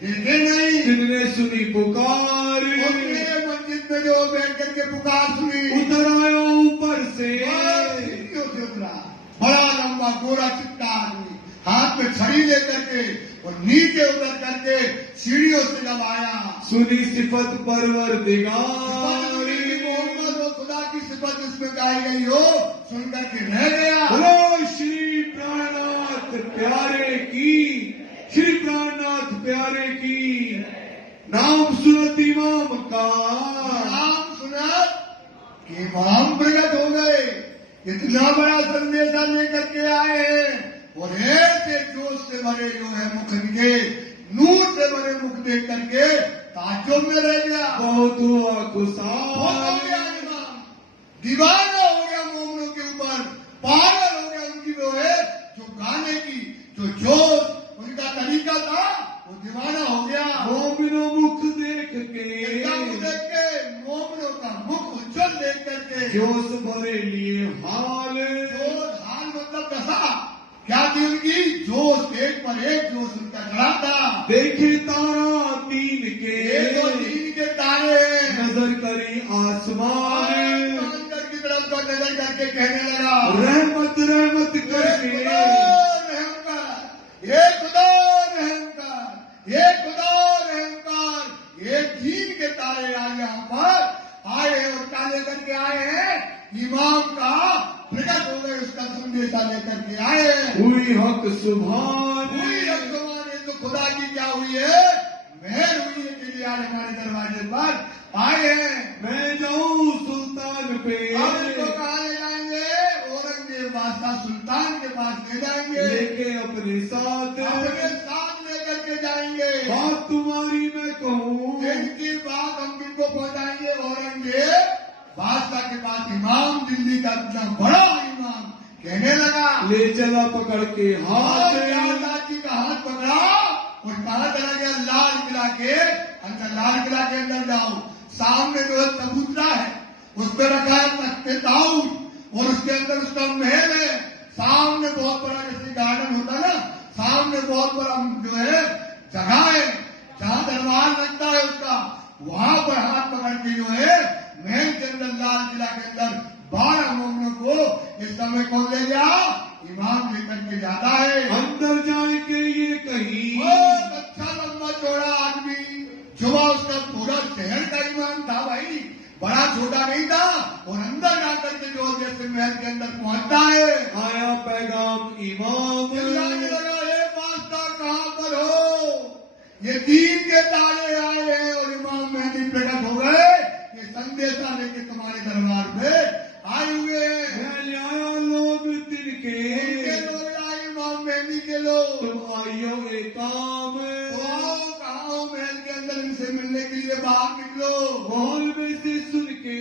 देखे नहीं। जिनने सुनी पुकार, उसने मस्जिद में जो बैठ करके पुकार सुनी, उतर आयो ऊपर से, सीढ़ियों से उतरा। बड़ा लंबा गोरा चिट्टा आदमी, हाथ में छड़ी लेकर के और नीचे उतर करके सीढ़ियों से जब आया, सुनी सिफत परवरदिगार, मोहम्मद और खुदा की सिफत जिसमें गाई गई हो, सुन करके रह गया। बोलो श्री प्राणनाथ प्यारे की, श्री प्राणनाथ प्यारे की। नाम सुनत इमाम का, नाम सुना कि इमाम प्रकट हो गए, इतना बड़ा संदेशा लेकर के आए हैं। और ऐसे जोश से भरे जो है मुख इनके, नूर से भरे मुख देख करके ताज्जुब में रह गया। बहुत हुआ हो खुशाल, गया इमाम, दीवाना हो गया मोमिनों के ऊपर, पागल हो गया उनकी जो है जो गाने की जो जोश उनका तरीका था, वो दीवाना हो गया। मोमिनो मुख देख के, इसका मुख देख के, मोमिनों का मुख उज्जवल देख करके, जोश भरे लिए हाल, जोश हाल मतलब दशा क्या थी उनकी, जोश एक पर एक जोश उनका खड़ा था। देखे तारा तीन के, ये तो दीन के तारे हैं। नजर करी आसमान, आसमान की तरफ को नजर करके कहने लगा, रहमत रहमत ये करके, खुदा रहम कर, ये खुदा रहम कर, ये खुदा रहम कर। ये दीन के तारे आज यहाँ पर आए हैं और क्या लेकर के आए हैं, इमाम का प्रकट हो गए, उसका संदेशा लेकर के आए हैं। हुई हक सुभान, पूरी रखवाने तो खुदा की क्या हुई है, मेहर हुई है कि आज हमारे दरवाजे पर आए हैं। मैं जाऊं सुल्तान पे, आप इनको कहाँ ले जाएंगे? औरंगजेब बादशाह सुल्तान के पास ले जाएंगे, लेके अपने साथ लेकर के जाएंगे। बात तुम्हारी मैं कहूँ, इनकी बात हम किनको पहुंचाएंगे? औरंगजेब बादशाह के पास इमाम दिल्ली का इतना बड़ा इमाम कहने लगा, ले चला पकड़ के हाथ, जी का हाथ पकड़ा और कहा चला गया लाल किला के अंदर। लाल किला के अंदर जाओ, सामने जो है चबूतरा है, उस पर रखा है तख्ते ताऊद और उसके अंदर उसका महल है। सामने बहुत बड़ा जैसे गार्डन होता है ना, सामने बहुत बड़ा जो है जगह है जहाँ दरबार लगता है उसका, वहां पर हाथ पकड़ के जो है महल के अंदर लाल किला के अंदर 12 मोमिनों को इस समय कौन ले गया? इमाम लेकर के जाता है। अंदर जाए के ये कहीं, बहुत अच्छा लंबा चौड़ा आदमी, सुबह उसका पूरा शहर का इमाम था भाई, बड़ा छोटा नहीं था। और अंदर जाकर के जो जैसे महल के अंदर पहुंचता है, आया पैगाम इमाम, चिल्लाने लगा, ये बादशाह कहाँ पर हो? ये दीन के ताले आए हैं और इमाम मेहदी प्रकट हो गए, ये संदेशा लेके तुम्हारे दरबार पे आए हुए हैं। मैं आया लोग तिनके, लोग आए इमाम मेहदी के लोग, तुम आइयो एक काम, कहाँ हो महल के अंदर, इनसे मिलने के लिए बाहर निकलो। माहौल में से सुन के,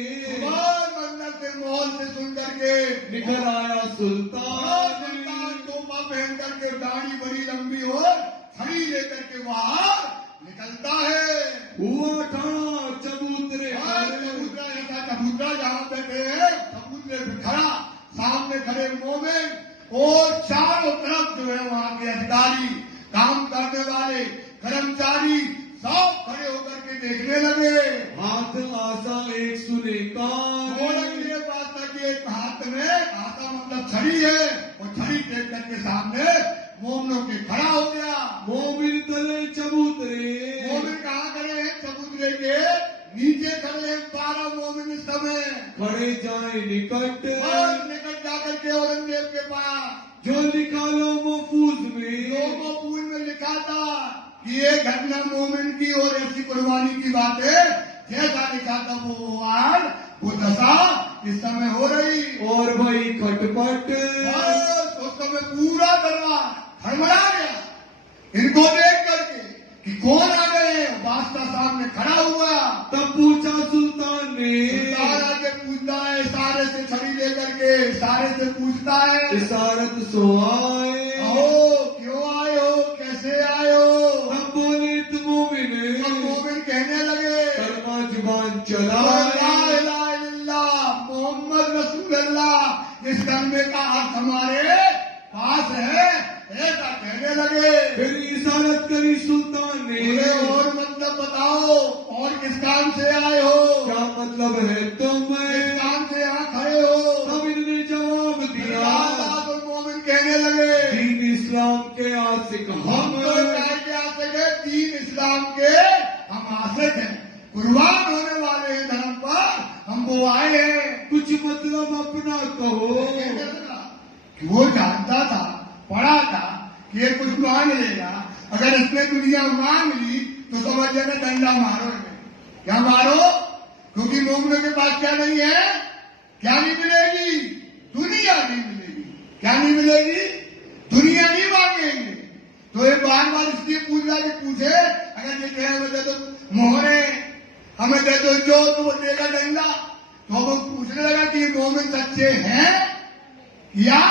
अंदर से माहौल से सुन करके निकल आया सुल्तान, टोपा पहन करके, दाढ़ी बड़ी लंबी हो, छड़ी लेकर के बाहर निकलता है। हुआ खड़ा चबूतरे चबूतरा, ऐसा चबूतरा जहाँ बैठे हैं, चबूतरे पे खड़ा, सामने खड़े मोमिन और चारों तरफ जो है वहाँ के अधिकारी, काम करने वाले, कर्मचारी सब खड़े होकर के देखने लगे। हाथ आसा एक सुने कान, औरंगजेब बादशाह के एक हाथ में आसा मतलब छड़ी है और छड़ी टेक करके सामने मोमिनों के खड़ा हो गया। मोमिन तले चबूतरे, मोमिन कहाँ खड़े हैं? चबूतरे के नीचे खड़े हैं 12 मोमिन इस समय। खड़े जाए निकट, और निकट जाकर के औरंगजेब के पास, जो निकालो महफूज में, महफूज में लिखा था कि ये घटना मोमिन की और ऐसी कुर्बानी की बातें जैसा लिखा था वो आज वो दशा इस समय हो रही। और भाई खटपट, उस समय पूरा दरबार हड़बड़ा गया इनको देख करके कि कौन आ गए। बादशाह सामने खड़ा हुआ, तब पूछा सुल्तान ने, सुल्तान आके पूछता है इशारे से छड़ी लेकर के, इशारे से पूछता है, इशारत सो आए, क्यों आए हो, कैसे आए हो? तब बोले तुम मोमिन, मोमिन कहने लगे, कलमा जुबान चलाए, मोहम्मद रसूलुल्लाह, इस कलमे का अर्थ हमारे पास है, ऐसा कहने लगे। फिर इशारत करी सुल्तान ने, और मतलब बताओ, और किस काम से आए हो? क्या मतलब है तुम किस काम से यहाँ खड़े हो? तब इन्होंने जवाब दिया, तो मोमिन कहने लगे, दीन इस्लाम के आशिक हम, के आशिक है, दीन इस्लाम के हम आशिक हैं, कुर्बान होने वाले हैं धर्म पर, हम वो आए हैं। कुछ मतलब अपना कहो। वो जानता था, पढ़ा था कि ये कुछ मांग लेगा, अगर इसने दुनिया मांग ली तो समझ लेना डंडा मारो। क्या मारो? क्योंकि मोमिनों के पास क्या नहीं है? क्या नहीं मिलेगी? दुनिया नहीं मिलेगी। क्या नहीं मिलेगी? दुनिया नहीं मांगेंगे। तो ये बार बार इसलिए पूछ रहा कि पूछे, अगर ये कहे हमें दे दो मोहरे, हमें दे दो जो, तो वो देगा डंडा। तो वो पूछने लगा कि मोमिन सच्चे हैं या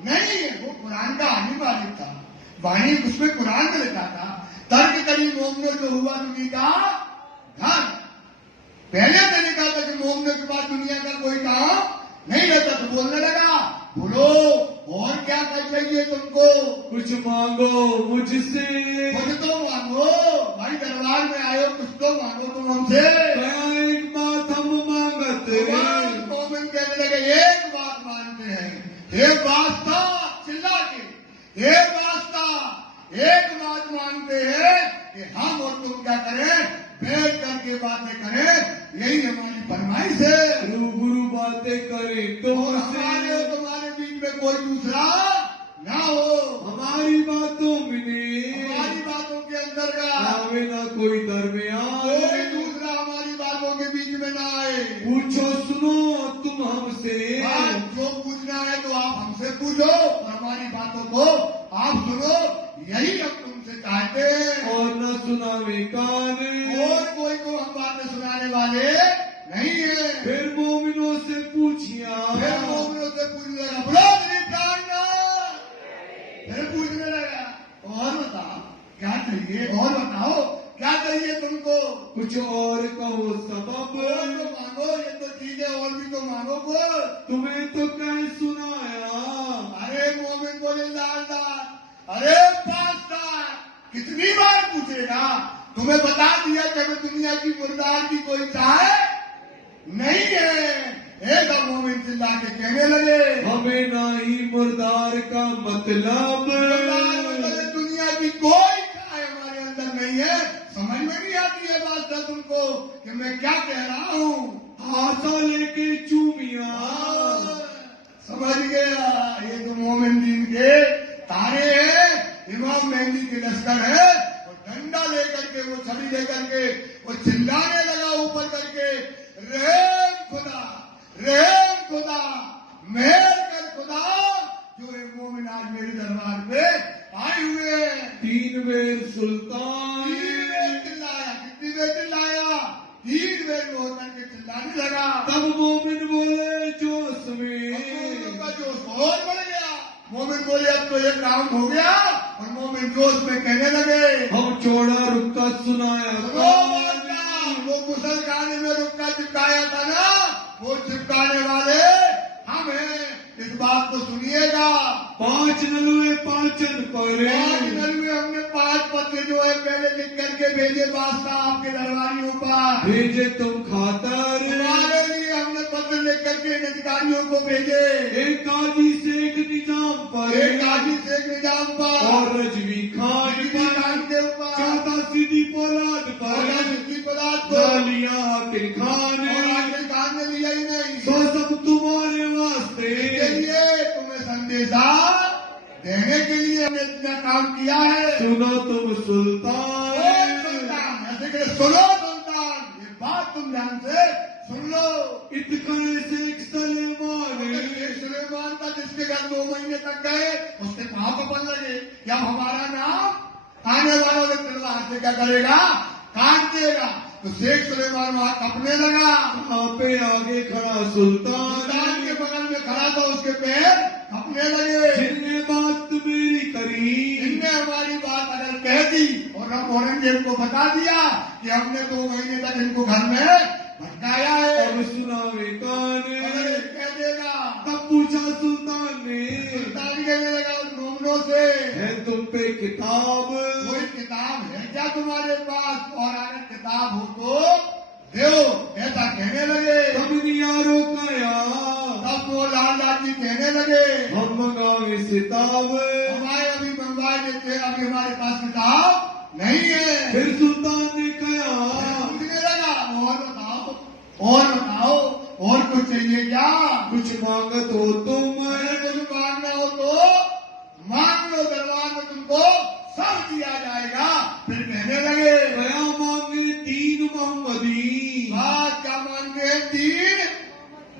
नहीं है। वो कुरान का आने वाली था, वाणी उसमें कुरान में लिखा था, तर्क करी मोमिनों जो हुआ दुनिया का धन। पहले से लिखा था कि मोमिनों के पास दुनिया का कोई काम नहीं रहता। तो बोलने लगा, बोलो और क्या कर चाहिए तुमको? कुछ मांगो मुझसे, कुछ तो मांगो, भाई दरबार में आए हो, कुछ तो मांगो तुम हमसे। एक बात हम मांगते, मोमिन कहने लगे, एक बात मानते हैं, एक वास्ता, चिल्ला के, एक वास्ता, एक बात मानते हैं कि हम और तुम क्या करें? बैठ करके बातें करें, यही हमारी फरमाइश है। रूबरू बातें करें तो हमारे और तुम्हारे बीच में कोई दूसरा ना हो। हमारी बातों में हमारी बात आवे ना कोई दरमियान, कोई दूसरा हमारी बातों के बीच में ना आए। पूछो सुनो तुम हमसे, जो पूछना है तो आप हमसे पूछो और हमारी बातों को आप सुनो, यही हम तुमसे चाहते हैं। और न सुनावे कान, और कोई को हम बातें सुनाने वाले नहीं है। फिर मोमिनों से पूछिया, फिर मोमिनों से पूछने लगा, बोलो मेरी प्रार्थना। फिर पूछने लगा, और बताओ क्या चाहिए, और बताओ क्या चाहिए तुमको। कुछ और कहो सबब, और तो मांगो, ये तो ठीक है, और भी तो मांगो कुछ। तुम्हें तो कह सुनाया। अरे मोमिन बोले लालदार, अरे पास्ता कितनी बार पूछेगा, तुम्हें बता दिया कि हमें दुनिया की मुर्दार की कोई चाहे नहीं है। एक मोमिन चिल्ला के कहने लगे, हमें ना ही मुर्दार का मतलब, दुनिया की कोई चाहे हमारे अंदर नहीं है। समझ में नहीं आती है बात तुमको कि मैं क्या कह रहा हूँ। आशा लेके चूमिया, समझ गया, ये तो मोमिन दीन के तारे हैं, इमाम मेहंदी के लश्कर है। वो डंडा लेकर के, वो छड़ी लेकर के वो चिल्लाने लगा ऊपर करके, रहम खुदा, रहम खुदा, मेहर कर खुदा, जो एक मोमिन आज मेरे दरबार पे आए हुए हैं। 3 बेर सुल्तान, 3 बेर चिल्लाया, कितनी बेर चिल्लाया, 3 बेर वो करके चिल्लाने लगा। तब मोमिन बोले जोश में, का जोश और बढ़ गया। मोमिन बोले अब तो ये काम हो गया, और मोमिन जोश में कहने लगे, हम चौड़ा रुक्का सुनाया वो गुसल खाने में रुक्का चिपकाया था ना, वो चिपकाने वाले हम हैं, इस बात को सुनिएगा। 5 नलुए पाचन पर, 5 नलुए हमने 5 पत्र जो है पहले लिख करके भेजे बादशाह आपके दरबारियों पर, भेजे तुम खातर, हमारे लिए हमने पत्र लिख करके अधिकारियों को भेजे। एक काजी से एक निजाम पर, एक काजी से एक निजाम पर, और रजवी खान के ऊपर, चौथा सीधी पोलाद पर, सिद्दी पदार्थ को, लिया हाकिम खान, और आखिर खान ने लिया ही नहीं। सो सब तुम्हारे वास्ते, इसके लिए तुम्हें संदेशा देने के लिए हमने इतना काम किया है। सुनो तुम सुल्तान, ऐसे करे, सुनो सुल्तान, ये बात तुम ध्यान से सुन लो। इतकाए से एक सलेमान, सुलेमान का जिसके घर 2 महीने तक गए, उसके पाँव कपन लगे, क्या हमारा नाम आने वालों ने तलवार से क्या करेगा, काट देगा। तो शेख सुलेमान वहां कपने लगा। वहाँ पे आगे खड़ा सुल्तान, सुल्तान के बगल में खड़ा था, उसके पैर कपने लगे। जिनने बात मेरी करी, इनने हमारी बात अगर कह दी और हम औरंगजेब को बता दिया कि हमने 2 महीने तक इनको घर में भटकाया है, और सुनावे कान, अगर ये कह देगा। तब पूछा सुल्तान ने, सुल्तान कहने लगा उन मोमिनों से, है तुम पे किताब, कोई किताब है क्या तुम्हारे पास, पौराणिक किताब हो तो दो, ऐसा कहने लगे। तब यारों का, तब वो लाला जी कहने लगे, हम मंगावे सिताब, हमारे अभी मंगवाए देते, अभी हमारे पास किताब नहीं है। फिर सुल्तान ने कहा, पूछने लगा, और बताओ, और बताओ, और कुछ चाहिए क्या, कुछ मांगत हो तुम, अगर कुछ मांगना हो तो मांग लो, दरबार में तुमको सब दिया जाएगा। फिर कहने लगे, क्या मांगे 3 मोहम्मदी, बात क्या मांगते हैं, 3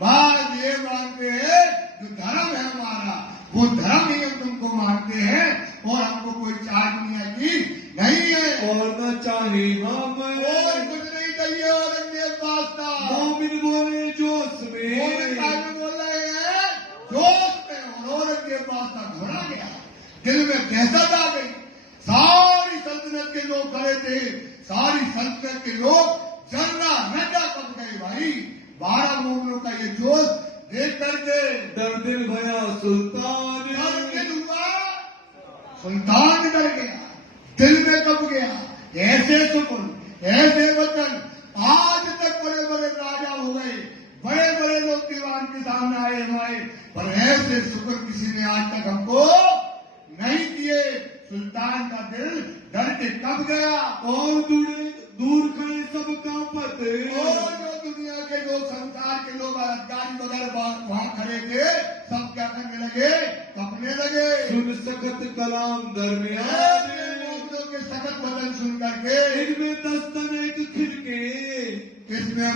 बात ये मांगते हैं जो धर्म है हमारा, वो धर्म ही हम तुमको मांगते हैं, और हमको कोई चाह दुनिया की नहीं है, और न चाहे हम, और कुछ नहीं चाहिए। औरंगजेब बादशाह मोमिन बोले जोश में, बोल रहे हैं जोश में, और औरंगजेब बादशाह घबरा गया, दिल में दहशत आ गई। सारी सल्तनत के लोग खड़े थे, सारी सल्तनत के लोग जर्रा नड्डा कब गए भाई। 12 मोमिनों का ये जोश देख करके डर दिल भया सुल्तान, दिल हुआ, सुल्तान डर गया, दिल में कब गया। ऐसे सुकून, ऐसे वचन आज तक बड़े बड़े राजा हो गए, बड़े बड़े लोग दीवान के सामने आए हमारे, पर ऐसे सुकून किसी ने आज तक हमको नहीं दिए। सुल्तान का दिल डर के कब गया, और दूर खड़े सब कांपत, और जो दुनिया के लोग, संसार के लोग, अधिकारी वगैरह वहां खड़े थे, सब क्या करने लगे, कपने लगे। सुन सखत कलाम दरमियान, मोमिनों के सख्त वचन सुन करके इनमें 10 तन एक खिलके। इसमें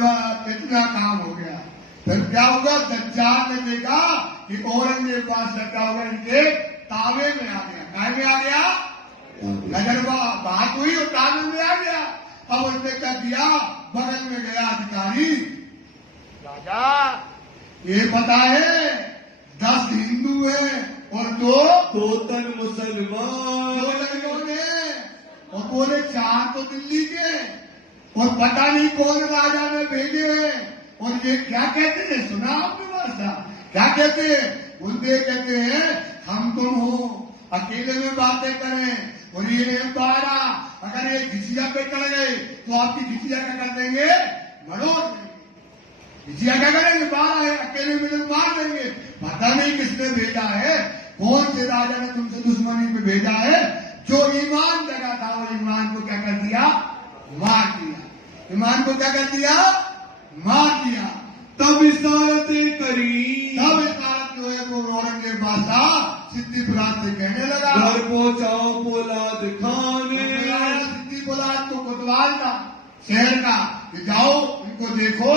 कितना काम हो गया। फिर क्या होगा, दज्जाल ने देखा कि औरंगजेब के पास लगा हुआ इनके तावे में आ गया। काय में आ गया? नजर बात हुई और तावे में आ गया। अब उसने क्या किया, बगल में गया अधिकारी, राजा ये पता है 10 हिंदू हैं और 2 तन मुसलमान। लड़कों ने, और बोले 4 तो दिल्ली के, और पता नहीं कौन राजा ने भेजे हैं। और ये क्या कहते हैं, सुना आपने भाषा क्या कहते हैं? बोलते कहते हैं हम तुम हो अकेले में बातें करें और ये 12 अगर ये घिसिया पे चढ़ गए तो आपकी घिसिया क्या कर देंगे, मरोड़ देंगे। घिसिया क्या करेंगे, 12 है अकेले में लोग मार देंगे। पता नहीं किसने भेजा है, कौन से राजा ने तुमसे दुश्मनी पे भेजा है। जो ईमान जगह था वो ईमान को क्या कर दिया, मार दिया। ईमान को क्या कर दिया, मार दिया। तब इशारतें करी। तब इशारत जो है वो औरंगजेब बादशाह सिद्दी बुलाद से कहने लगा, घर पहुंचाओ पोलाद खाने। सिद्दी बुलाद को कोतवाल का शहर का कि जाओ इनको देखो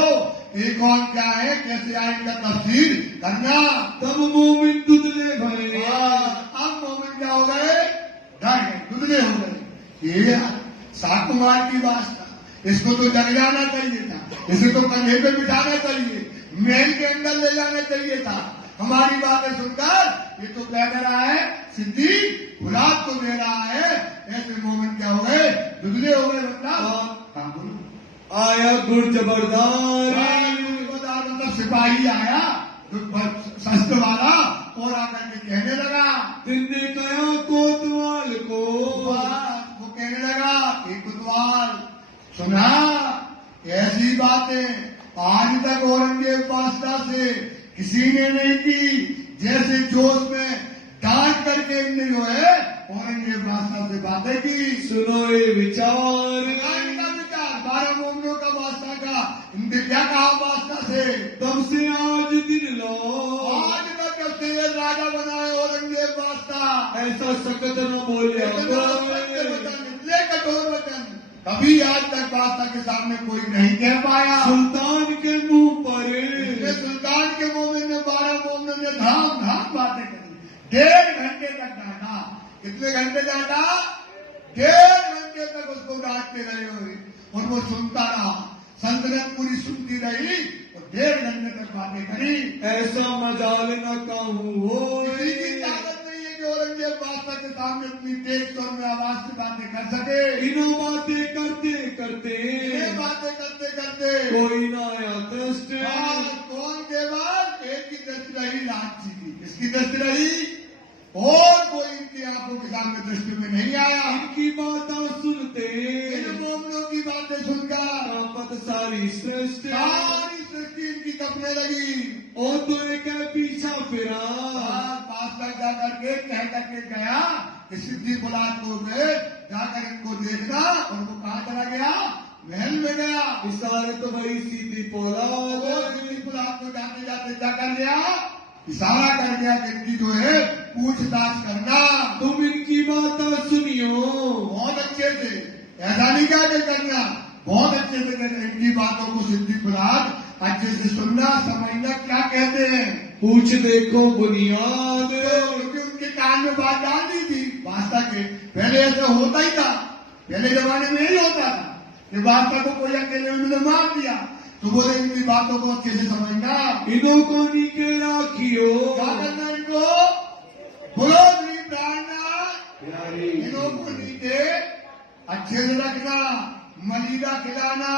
ये कौन क्या है, कैसे आए, इनका तफसील करना। तब मोमिन दुधले भरे। अब मोमिन क्या हो गए, डर गए, दुधले हो गए। ये साकुमार की बात था, इसको तो जग जाना चाहिए था, इसे तो कंधे पे बिठाना चाहिए, महल के अंदर ले जाना चाहिए था। हमारी बातें सुनकर ये तो क्या कर रहा है, सिद्दी बुलाद को दे रहा है। ऐसे मोमिन क्या हो गए, दुधले हो गए। मतलब आया गुड़ जबरदार। मतलब सिपाही आया शस्त्र वाला और आकर के कहने लगा, दिन ने कहा कोतवाल को। वो कहने लगा कि कोतवाल सुना, ऐसी बातें आज तक औरंगजेब बादशाह से किसी ने नहीं की। जैसे जोश में डांट करके इनने जो है औरंगजेब बादशाह से बातें की। सुनो ये विचार, 12 मोमिनों का बादशाह का, इनके क्या कहा बादशाह से, तब से आज दिन लो। आज तक जब से ये राजा बना है औरंगजेब बादशाह, ऐसा सख्त न बोले। इतने कठोर वचन कभी आज तक बादशाह के सामने कोई नहीं कह पाया। सुल्तान के मुंह पर सुल्तान के मोमिन ने 12 मोमिनों ने धाम धाम बातें करी। 1.5 घंटे तक डांटा। कितने घंटे डांटा, 1.5 घंटे तक उसको डांटते रहे और वो सुनता रहा। सल्तनत पूरी सुनती रही और 1.5 घंटे तक बातें करी। ऐसा मजाल न कहूँ हो। किसी की ताकत नहीं है कि औरंगजेब बादशाह के सामने इतनी तेज स्वर में आवाज से बातें कर सके। इनो बातें करते करते कोई ना आया दृष्ट। कौन के बाद एक की दृष्टि रही, लाची की। किसकी दृष्टि रही, और कोई इनकी आंखों के सामने दृष्टि में नहीं आया। इनकी बातें सुनते, इन मोमिनों की बातें सुनकर कांपत सारी सृष्टि। सारी सृष्टि इनकी कपने लगी। और तो एक पीछा फिरा। पास तक जाकर के कह करके गया कि सिद्दी बुलाद को गए, जाकर इनको देखना। और वो कहाँ चला गया, महल में गया। इशारत भई सीधी पोलाद। सिद्दी बुलाद को जाते जाते क्या कर गया, इशारा कर गया कि इनकी जो है पूछताछ करना। तुम इनकी बातें सुनियो बहुत अच्छे से, ऐसा नहीं क्या करना, बहुत अच्छे से करना। इनकी बातों को सिद्दी बुलाद अच्छे से सुनना, समझना क्या कहते हैं। पूछ देखो बुनियाद। क्योंकि उनके कान में बात डाल दी थी बादशाह के। पहले ऐसा होता ही था, पहले जमाने में यही होता था कि बादशाह को कोई अकेले में मार दिया। तो बोले इनकी बातों को अच्छे से समझना। इनो को नीचे राखियो। क्या करना इनको, बोलो श्री प्राणनाथ, इनो को नीचे अच्छे से रखना, मलिदा खिलाना।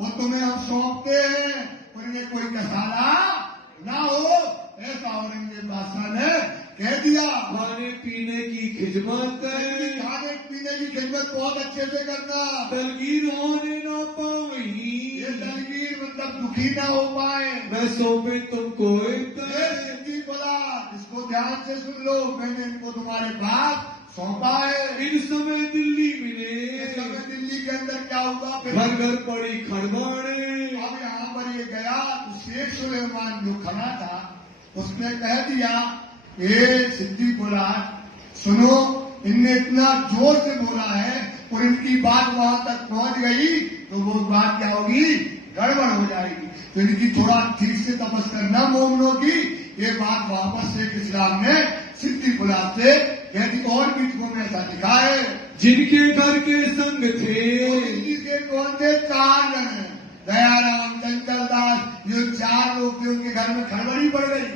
वो तुम्हें हम सौंपते हैं और इन्हें कोई कसाला ना हो। ऐसा औरंगजेब बादशाह ने कह दिया। खाने पीने की खिदमत, खाने पीने की खिदमत बहुत अच्छे से करना। दलगीर होने ना पाई। ये दलगीर मतलब दुखी ना हो पाए। मैं सौंपे तुमको सिद्दी बुलाद, इसको ध्यान से सुन लो। मैंने इनको तुम्हारे पास सौंपा है। इन समय दिल्ली मिले। इस समय दिल्ली के अंदर क्या हुआ, फिर घर घर पड़ी खड़बाड़े। अब यहाँ पर ये गया तो शेख सुलेमान जो खड़ा था उसने कह दिया, ये सिद्दी बुलाद सुनो, इनने इतना जोर से बोला है और इनकी बात वहां तक पहुंच गई तो वो बात क्या होगी, गड़बड़ हो जाएगी। तो इनकी थोड़ा ठीक से तपस करना मोमिनों की। ये बात वापस से इस्लाम ने सिद्दीक गुलाब से कहती और भी तुमने ऐसा लिखा है। जिनके घर के संग थे के कौन थे, 4 जन है, दयाराम, चंचल दास, जो 4 लोग थे उनके घर में खड़बड़ी पड़ गई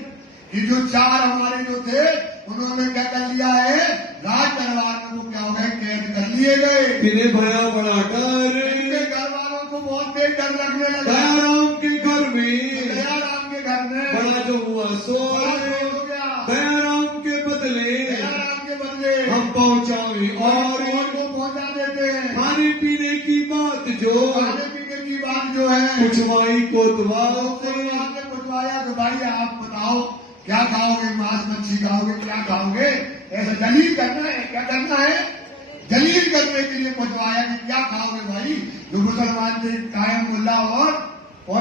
कि जो 4 हमारे जो थे उन्होंने क्या कर लिया है, राज दरबार में वो क्या हो गए, कैद कर लिए गए। इन्हें भया बड़ा डर, इनके घर वालों को बहुत तेज डर लगने लगा। दयाराम के घर में, दयाराम के घर में बड़ा जो हुआ सो हो गया। दयाराम के बदले हम पहुंचावे और को पहुंचा देते हैं। खाने पीने की बात जो, खाने पीने की बात जो है कुछवाई कोतवा से आपने पूछवाया तो भाई आप बताओ क्या खाओगे, मांस मच्छी खाओगे, क्या खाओगे, ऐसा दलील करना है। क्या करना है, दलील करने के लिए पूछवाया कि क्या खाओगे भाई। जो मुसलमान थे कायम मुल्ला और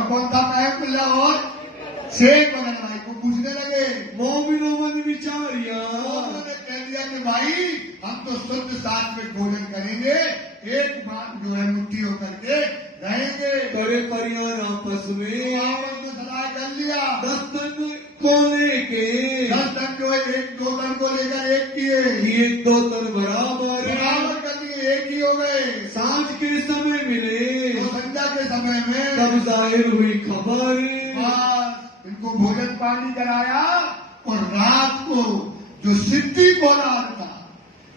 कौन था कायम मुल्ला और शेख बदल भाई को पूछने लगे। मोमिनो मन विचारिया, उन्होंने कह दिया कि भाई हम तो शुद्ध साथ में भोजन करेंगे, एक बात जो है मुट्ठी होकर के रहेंगे। करे परियान आपस में आपस में सलाह कर लिया। 10 तन को लेके 10 तन जो है 1-2 तन को लेकर एक किए, 1-2 तन बराबर कर दिए, एक ही हो गए। सांझ के समय मिले तो संध्या के समय में तब जाहिर हुई खबर, इनको भोजन पानी कराया और रात को जो सिद्दीक औलाद था,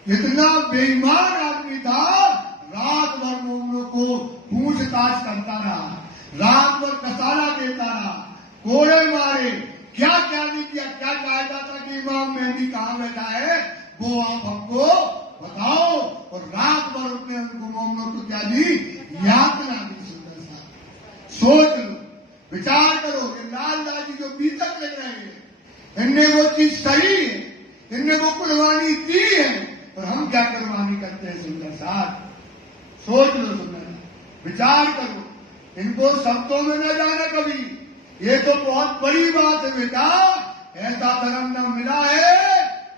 इतना बेईमान आदमी था, रात भर मोमिनों को पूछताछ करता रहा, रात भर कसारा देता रहा, कोड़े मारे, क्या क्या नहीं किया। क्या चाहता था कि इमाम मेहदी कहाँ बैठा है वो आप हमको बताओ। और रात भर उसने उनको मोमिनों को क्या दी, यातना दी। सुंदर सा सोच लो, विचार करो कि लाल दादी जो बीतक ले रहे हैं, इनने वो चीज सही है, इनने वो कुर्बानी दी है, और हम क्या कुर्बानी करते हैं। सुंदर साहब सोच लो, सुंदर विचार करो, इनको शब्दों में न जाना कभी। ये तो बहुत बड़ी बात है बेटा, ऐसा धर्म न मिला है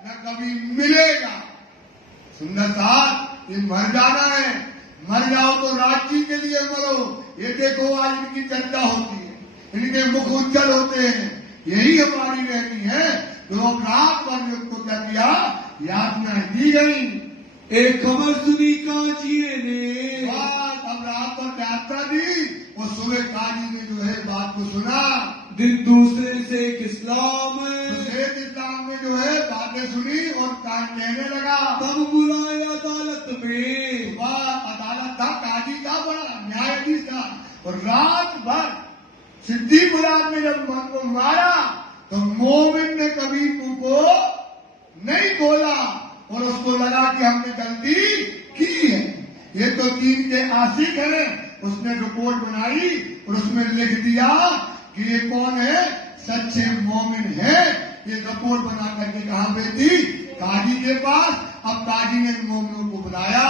न कभी मिलेगा। सुंदर साहब ये मर जाना है, मर जाओ तो राज्य के लिए मरो। ये देखो आज इनकी चर्चा होती है, इनके मुख उज्जवल होते हैं, यही हमारी रहती है। तो अब रात भर में उनको क्या किया, यातनाएं दी गई। एक खबर सुनी काजिए ने, अब रात भर यात्रा दी और सुबह काजी ने जो है बात को सुना। दिन दूसरे से इस्लाम में जो है बातें सुनी और कान कहने लगा। तब बुलाया अदालत में, अदालत था, काजी था, बड़ा न्यायाधीश था। और रात भर सिद्दीक गुलाब ने जब मन को मारा तो मोमिन ने कभी मुंह को नहीं खोला और उसको लगा कि हमने गलती की है। ये तो 3 के आशिक है। उसने रिपोर्ट बनाई और उसमें लिख दिया कि ये कौन है, सच्चे मोमिन है। ये रिपोर्ट बना करके कहाँ भेजी, काजी के पास। अब काजी ने मोमिनों को बुलाया,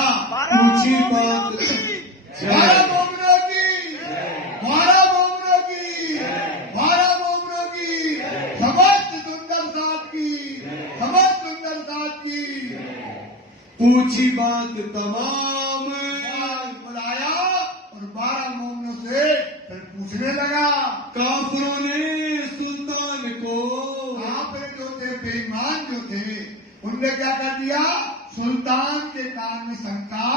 पूछी बात 12 मोमिनों की, 12 मोमिनों की, 12 मोमिनों की, समस्त सुंदर साथ की, समस्त सुंदर साथ की पूछी बात तमाम, बुलाया और 12 मोमिनों से फिर पूछने लगा। काफिरों ने सुल्तान को, काफिर जो थे, बेईमान जो थे, उनने क्या कर दिया, सुल्तान के कान में शंका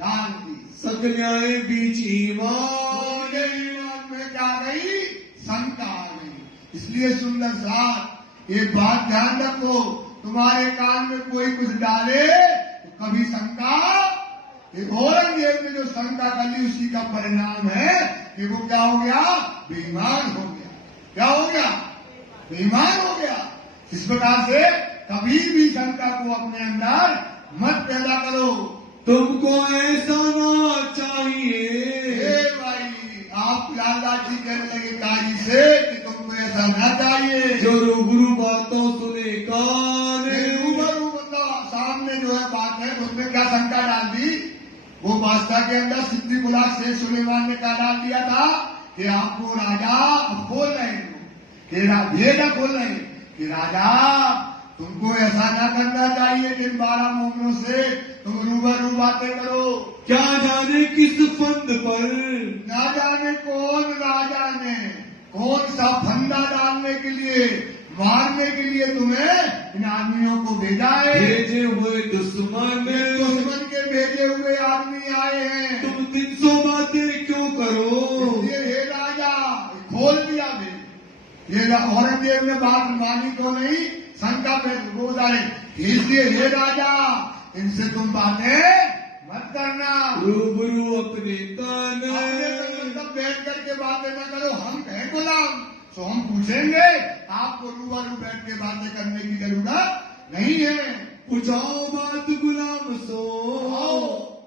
डाल दी। सकन्याएं बीच ईमान, ईमान में क्या गई, शंका आ गई। इसलिए सुंदर साथ ये बात ध्यान रखो, तुम्हारे कान में कोई कुछ डाले तो कभी शंका। औरंगजेब ने जो शंका कर ली उसी का परिणाम है कि वो क्या हो गया, बेईमान हो गया। क्या हो गया, बेईमान हो गया। इस प्रकार से कभी भी शंका को अपने अंदर मत पैदा करो। तुमको ऐसा ना चाहिए। भाई आप लाला जी कहने लगे काजी से कि तुमको ऐसा ना चाहिए। जो रूबरू बातों सुने कान, रूबरू मतलब सामने जो है बात है, उसमें क्या शंका डाल दी। वो बादशाह के अंदर सिद्दीक गुलाब शेख सुलेमान ने क्या डाल दिया था कि आपको राजा खोल रहे हैं, भेजा खोल रहे हैं कि राजा तुमको ऐसा ना करना चाहिए कि इन 12 मोमिनों से तुम रूबरू बातें करो। क्या जाने किस फंद पर, ना जाने कौन राजा ने कौन सा फंदा डालने के लिए, मारने के लिए तुम्हें इन आदमियों को भेजा है। भेजे हुए दुश्मन के भेजे हुए आदमी आए हैं। तुम 300 बातें क्यों करो। इसलिए हे राजा, खोल दिया मैं। ये औरंगजेब ने बात मानी तो नहीं, शंका पे वो डाले। इसलिए हे राजा, इनसे तुम बातें मत करना। रूबरू अपने कान, मतलब बैठ करके बातें न करो। हम हैं गुलाम, तो हम पूछेंगे। आपको रूबरू बैठ के बातें करने की जरूरत नहीं है। पूछाओ बात गुलाम सो।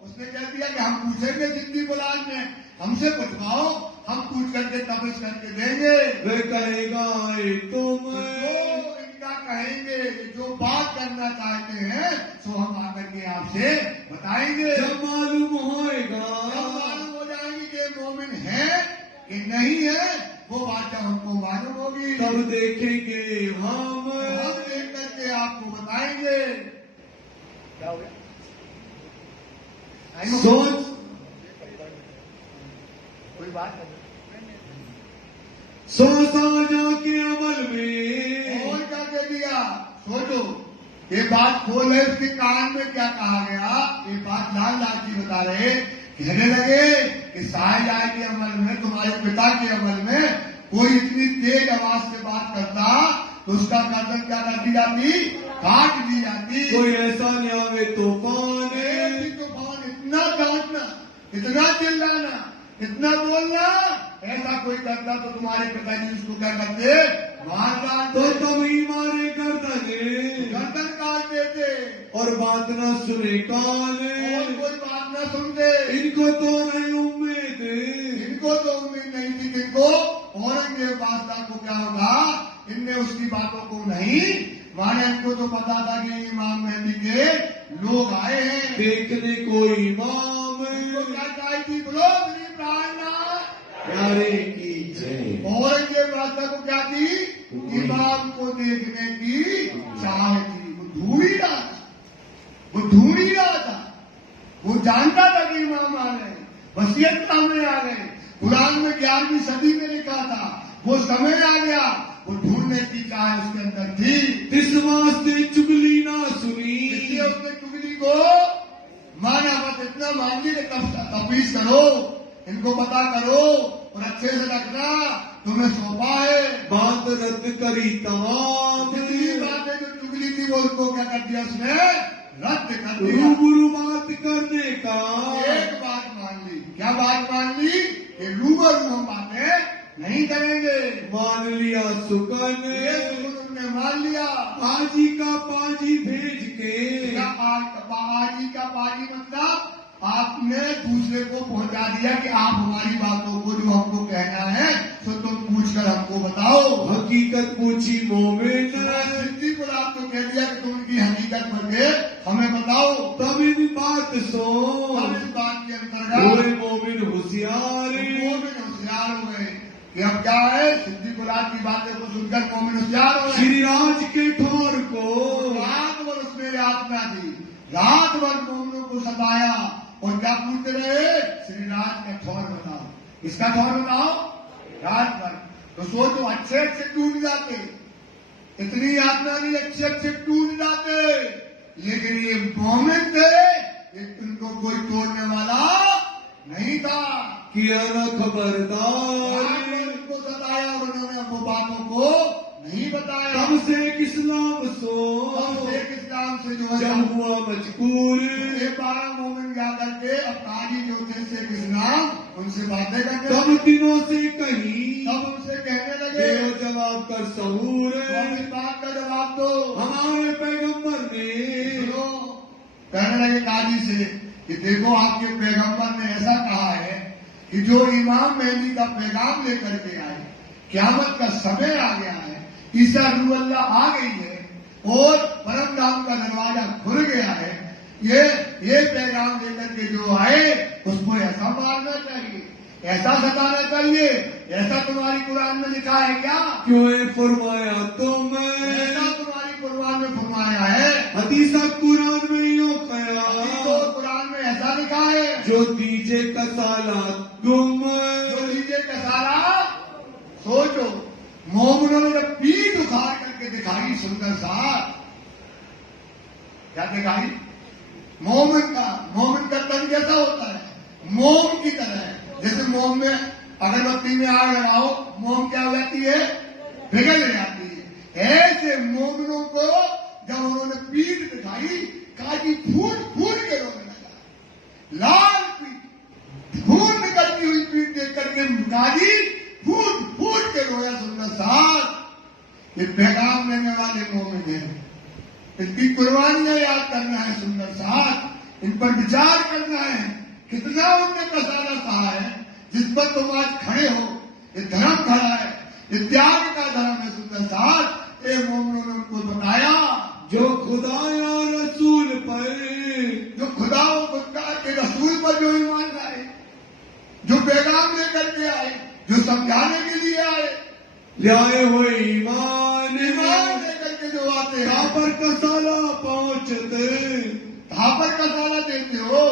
उसने कह दिया कि हम पूछेंगे जिंदगी गुलाम ने, हमसे पूछवाओ, हम पूछ करके तबिश करके देंगे। वह कहेगा तो जो इनका कहेंगे, जो बात करना चाहते हैं, सो हम आकर के आपसे बताएंगे। जब मालूम होएगा, जब मालूम हो जाएंगे कि मोमिन है कि नहीं है, वो बात जब हमको मालूम होगी, तब देखेंगे हम देख करके आपको बताएंगे। क्या हो गया? सोच कोई बात नहीं। समझा के अमल में और क्या कह दिया? सोचो, ये बात खोल है, उसके कान में क्या कहा गया? ये बात लाल लाल जी बता रहे, कहने लगे कि साहिल आय के अमल में, तुम्हारे पिता के अमल में कोई इतनी तेज आवाज से बात करता तो उसका गर्दन क्या कर दी जाती? काट दी जाती। कोई ऐसा न्यावे तूफान, इतना डांटना, इतना चिल्लाना, इतना बोलना, ऐसा कोई करता तो तुम्हारे पिताजी उसको क्या करते? मार डालते। तो तभी मारे गर्दन काट देते। और बात न सुने कान, और कोई बात न सुनते। इनको तो नहीं उम्मीद, इनको तो उम्मीद नहीं थी। किनको? औरंगजेब बादशाह को क्या होगा? इनने उसकी बातों को नहीं माने। इनको तो पता था कि इमाम मेहदी के लोग आए हैं देखने को इमाम। इनको क्या चाहिए थी? बोलो प्राणनाथ प्यारे की जय। औरंगजेब बादशाह को क्या थी? इमाम को देखने की चाह थी। वो ढूंढ ही रहा था, वो ढूंढ ही रहा था। वो जानता था कि इमाम आ गए, वसीयत सामने आ गए। कुरान में 11वीं सदी में लिखा था, वो समय आ गया। वो ढूंढने की चाह उसके अंदर थी। इस वास्ते चुगली ना सुनी, इसलिए उसने चुगली को माना। बस इतना मान ली कि तफवीज करो, इनको पता करो और अच्छे से रखना, तुम्हें सौंपा है। बात रद्द करी तमाम, जितनी बातें जो चुगली थी वो उसको क्या कर दिया? उसने रद्द कर दिया। रूबरू बात करने का एक बात मान ली। क्या बात मान ली? कि रूबरू हम बातें नहीं करेंगे। मान लिया सुकन, ये उन्होंने मान लिया। पाजी का पाजी भेज के, पाजी का पाजी मतलब आपने दूसरे को पहुंचा दिया कि आप हमारी बातों को जो हमको कहना है तो तुम पूछ कर हमको बताओ। हकीकत पूछी मोमिन, सिद्धि को आपको कह दिया कि तुम उनकी हकीकत करके हमें बताओ। तब इन बात सो अब इस बात के अंतर्गत मोमिन होशियार, मोमिन होशियार हो गए कि अब क्या है? सिद्धि गुलाब की बातें को सुनकर मोमिन होशियार हो गए। श्री राज के ठोर को रात भर उसमें यातना दी, रात भर मोमिनों को सताया और क्या पूछते रहे? श्री राज का ठौर बताओ, इसका ठौर बताओ। रात भर तो सोचो, अच्छे अच्छे टूट जाते, इतनी यातना नहीं, अच्छे अच्छे टूट जाते। लेकिन ये मोमिन थे, इनको कोई तोड़ने वाला नहीं था। किया न खबरदार, उनको सताया, उन्होंने वो बातों को नहीं बताया। तब से इस्लाम सो, एक इस्लाम से जो है जब हुआ मजबूर, 12 मोमिन जा करके अब काजी जो थे शेख इस्लाम, उनसे बातें करके तब दिनों से कहीं, तब उनसे कहने लगे, देव जवाब कर सहूर, इस बात का जवाब दो। हमारे पैगंबर ने सुनो, कहने लगे काजी से कि देखो, आपके पैगंबर ने ऐसा कहा है कि जो इमाम मेहदी का पैगाम लेकर के आए, क़यामत का समय आ गया है, ईसा रूह अल्लाह आ गई है और परम धाम का दरवाजा खुल गया है। ये पैगाम लेकर के जो आए उसको ऐसा मारना चाहिए, ऐसा सताना चाहिए। ऐसा तुम्हारी कुरान में लिखा है क्या? क्यों फरमाया तुम, ऐसा तुम्हारी कुरान में बताया है? हदीसा कुरान में यूं कया तो कुरान में ऐसा लिखा है, जो दीजे कसाला गुम जो लीजिए कसाला। सोचो, मोमिनों ने जब पीठ उखाड़ करके दिखाई सुंदर सा, क्या दिखाई? मोमिन का तन कैसा होता है? मोम की तरह है। जैसे मोम में अगरबत्ती में आग लगाओ, मोम क्या हो जाती है? पिघल जाती है। ऐसे मोमिनों को जब उन्होंने पीठ दिखाई, काजी फूट फूट के रोने लगा। लाल पीठ, खून निकलती हुई पीठ देख करके काजी फूट फूट के रोया। सुंदर साथ ये पैगाम लेने वाले मोमिन हैं, इनकी कुर्बानियां याद करना है। सुंदर साथ इन पर विचार करना है, कितना उनने कसाला सहा है, जिस पर तुम आज खड़े हो। ये धर्म खड़ा है, ये त्याग का धर्म है। सुंदर साथ ये मोमिनों ने उनको बताया, जो खुदा या रसूल पर, जो खुदा और खुदा के रसूल पर जो ईमान लाए, जो पैगाम लेकर के आए, जो समझाने के लिए आए, लाए हुए ईमान लेकर के जो आते हैं, पर कसाला पहुंचते, कहां पर कसाला देते हो?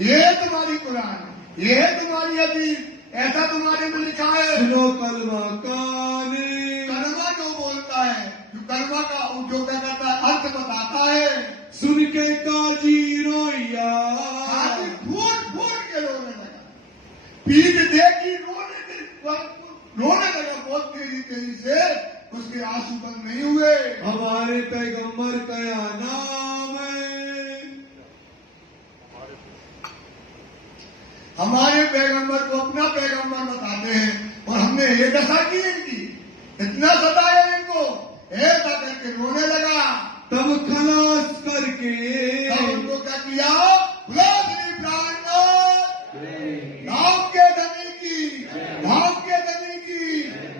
ये तुम्हारी कुरान, ये तुम्हारी हदीस, ऐसा तुम्हारे में लिखा है। सुनो कलमा काने, कलमा जो बोलता है, जो कलमा का जो क्या कहता है, अर्थ बताता है, सुन के काजी रोया, काजी फूट फूट के रोने लगा। पीठ देखी रोने लगा बहुत तेजी से। उसके आंसू बंद नहीं हुए। हमारे पैगंबर का या नाम है, हमारे पैगंबर को अपना पैगंबर बताते हैं, और हमने ये दशा की इनकी, इतना सताया इनको, ऐसा करके रोने लगा। तब खलास करके तब उनको क्या किया? खुलासनी प्राणनाथ, गांव के धनी की, गांव के धनी की,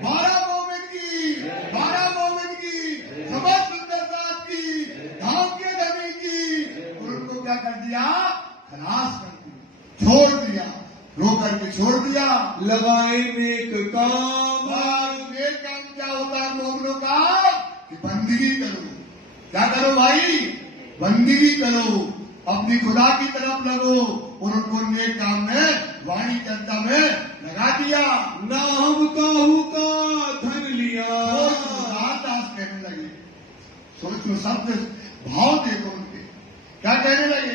12 मोमिन की, समझ सुंदर साहब की, गांव के धनी की, और उनको क्या कर दिया? खलास कर दिया, छोड़ दिया, रो करके छोड़ दिया। लगाए नेक काम, नेक काम क्या होता है मोमिनों का? कि बंदगी करो। क्या करो भाई? बंदगी करो, अपनी खुदा की तरफ लगो, और उनको नेक काम में, वाणी चर्चा में लगा दिया। ना हम काहू का धन लिया, दास कहने लगे। सोचो, शब्द भाव देखो उनके, क्या कहने लगे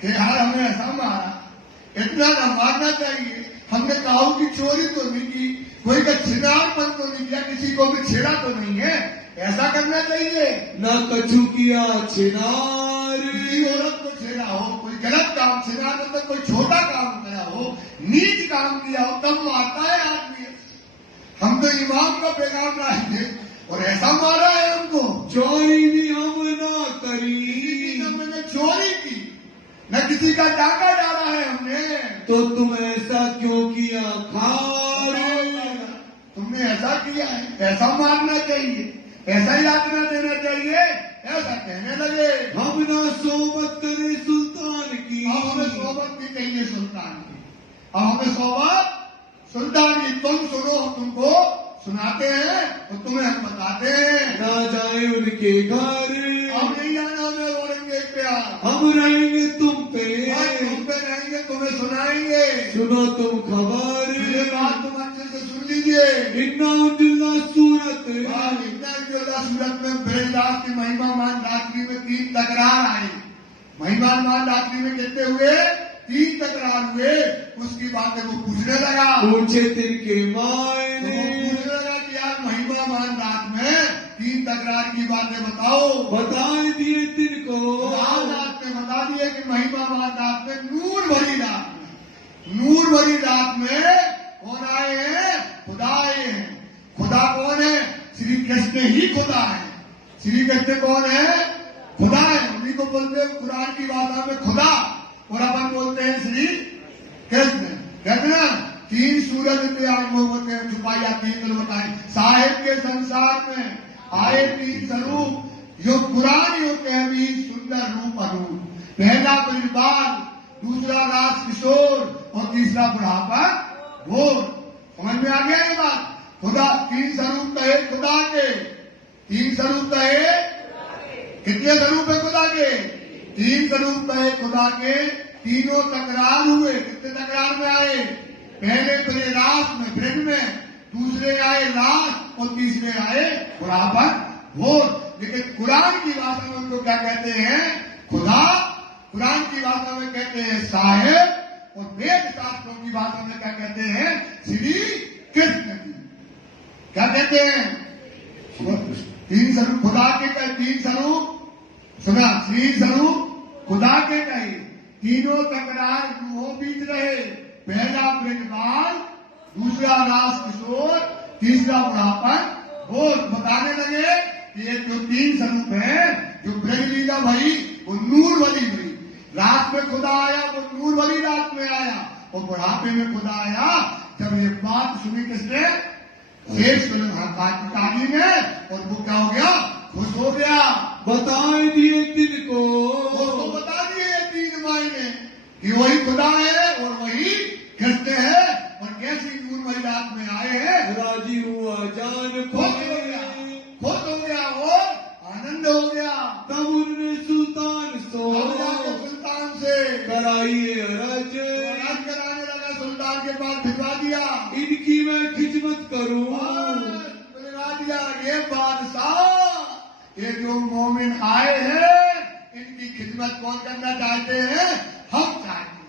कि यार हमें ऐसा मारा, इतना न मारना चाहिए। हमने काहू की चोरी तो नहीं की, कोई का छिनारपन तो नहीं किया, किसी को भी छेड़ा तो नहीं है, ऐसा करना चाहिए। न कछु किया छिनार, किसी औरत को छेड़ा हो, कोई गलत काम, छिनार मतलब कोई छोटा काम किया हो, नीच काम किया हो, तब मारता है आदमी। हम तो इमाम का पैगाम लाए थे, और ऐसा मारा है हमको। चोरी भी हम ना करी, हमने चोरी की, न किसी का डाका डाला है हमने। तो तुम ऐसा क्यों किया खार? तुमने ऐसा किया है, ऐसा मारना चाहिए, ऐसा यातना देना चाहिए, ऐसा कहने लगे। हम ना सोबत करे सुल्तान की, अब हमें सोबत भी चाहिए सुल्तान की, अब हमें सोबत सुल्तान की। तुम सुनो, हम तुमको सुनाते हैं, और तुम्हें हम बताते हैं। ना जाए उनके घर, अब नहीं जाना हमें औरंगजेब पे, हम रहेंगे तुम पे, तुम पे रहेंगे, तुम्हें सुनाएंगे। सुनो तुम खबर, ये बात तुम अच्छे से सुन लीजिए। इन्ना उजला सूरत, इतना सूरत में ब्रजदास की महिमामान रात्रि में 3 तकरार आई। महिमामान रात्रि में कितने हुए? 3 तकरार हुए। उसकी बातें वो पूछने लगा, पूछे तिनके मायने, पूछने लगा कि यार महिमामान रात में 3 तकरार की बातें बताओ। बताए दिए तिनको, रात में बता दिए कि महिमामान रात में, नूर भरी रात में, नूर भरी रात में कौन आए हैं? खुदा आए हैं। खुदा कौन है? श्री कृष्ण ही खुदा है। श्री कृष्ण कौन है? खुदा है। उन्हीं को बोलते हैं कुरान की भाषा में खुदा, और अपन बोलते हैं श्री कृष्ण। कहते ना 3 सूरज पे आग मोहब्बत में छुपाई जाती है। चलो बताएं, साहिब के संसार में आए 3 स्वरूप, जो कुरान यो कहवी सुंदर रूप अरूप। पहला ब्रजबाल, दूसरा राज किशोर, और तीसरा बुढ़ापा भोर। समझ में आ गया ये बात? खुदा 3 स्वरूप कहे खुदा के, 3 स्वरूप कहे कितने स्वरूप है खुदा के? 3 स्वरूप है खुदा के। तीनों तकरार हुए। कितने तकरार में आए? पहले बड़े रास में, ब्रह्म में, दूसरे आए लाश और तीसरे आए खुदापन भोर। लेकिन कुरान की भाषा में उनको क्या कहते हैं? खुदा। कुरान की भाषा में कहते हैं साहेब, और वेद शास्त्रों की भाषा में क्या कहते हैं? श्री कृष्ण जी। क्या कहते हैं? 3 स्वरूप खुदा के कहे। 3 स्वरूप सुना, 3 स्वरूप खुदा के कहे। तीनों तकरार वो बीत रहे। पहला ब्रजबाल, दूसरा रास किशोर, तीसरा बुढ़ापन वो बताने लगे कि ये जो 3 स्वरूप है, जो ब्रज लीला भई वो नूर वाली भई। रात में खुदा आया, वो नूर वाली रात में आया, और बुढ़ापे में खुदा आया। जब ये बात सुनी किसने? शेष काली ने, और वो क्या हो गया? खुश हो गया। बताए दिए तिनको, उसको बता दिए 3 मायने कि वही खुदा है और वही कृष्ण है, और कैसी नूर वाली रात में आए हैं। राजी हुआ जान खुश हो गया, खुश हो गया और आनंद हो गया। तब उन्होंने सुल्तान सुल्तान से कराइए अरज कराने लगा। सुल्तान के पास भिजवा दिया। इनकी मैं खिदमत करूं। भिजवा दिया। ये बादशाह, ये जो मोमिन आए हैं, इनकी खिदमत कौन करना चाहते हैं? हम चाहते हैं।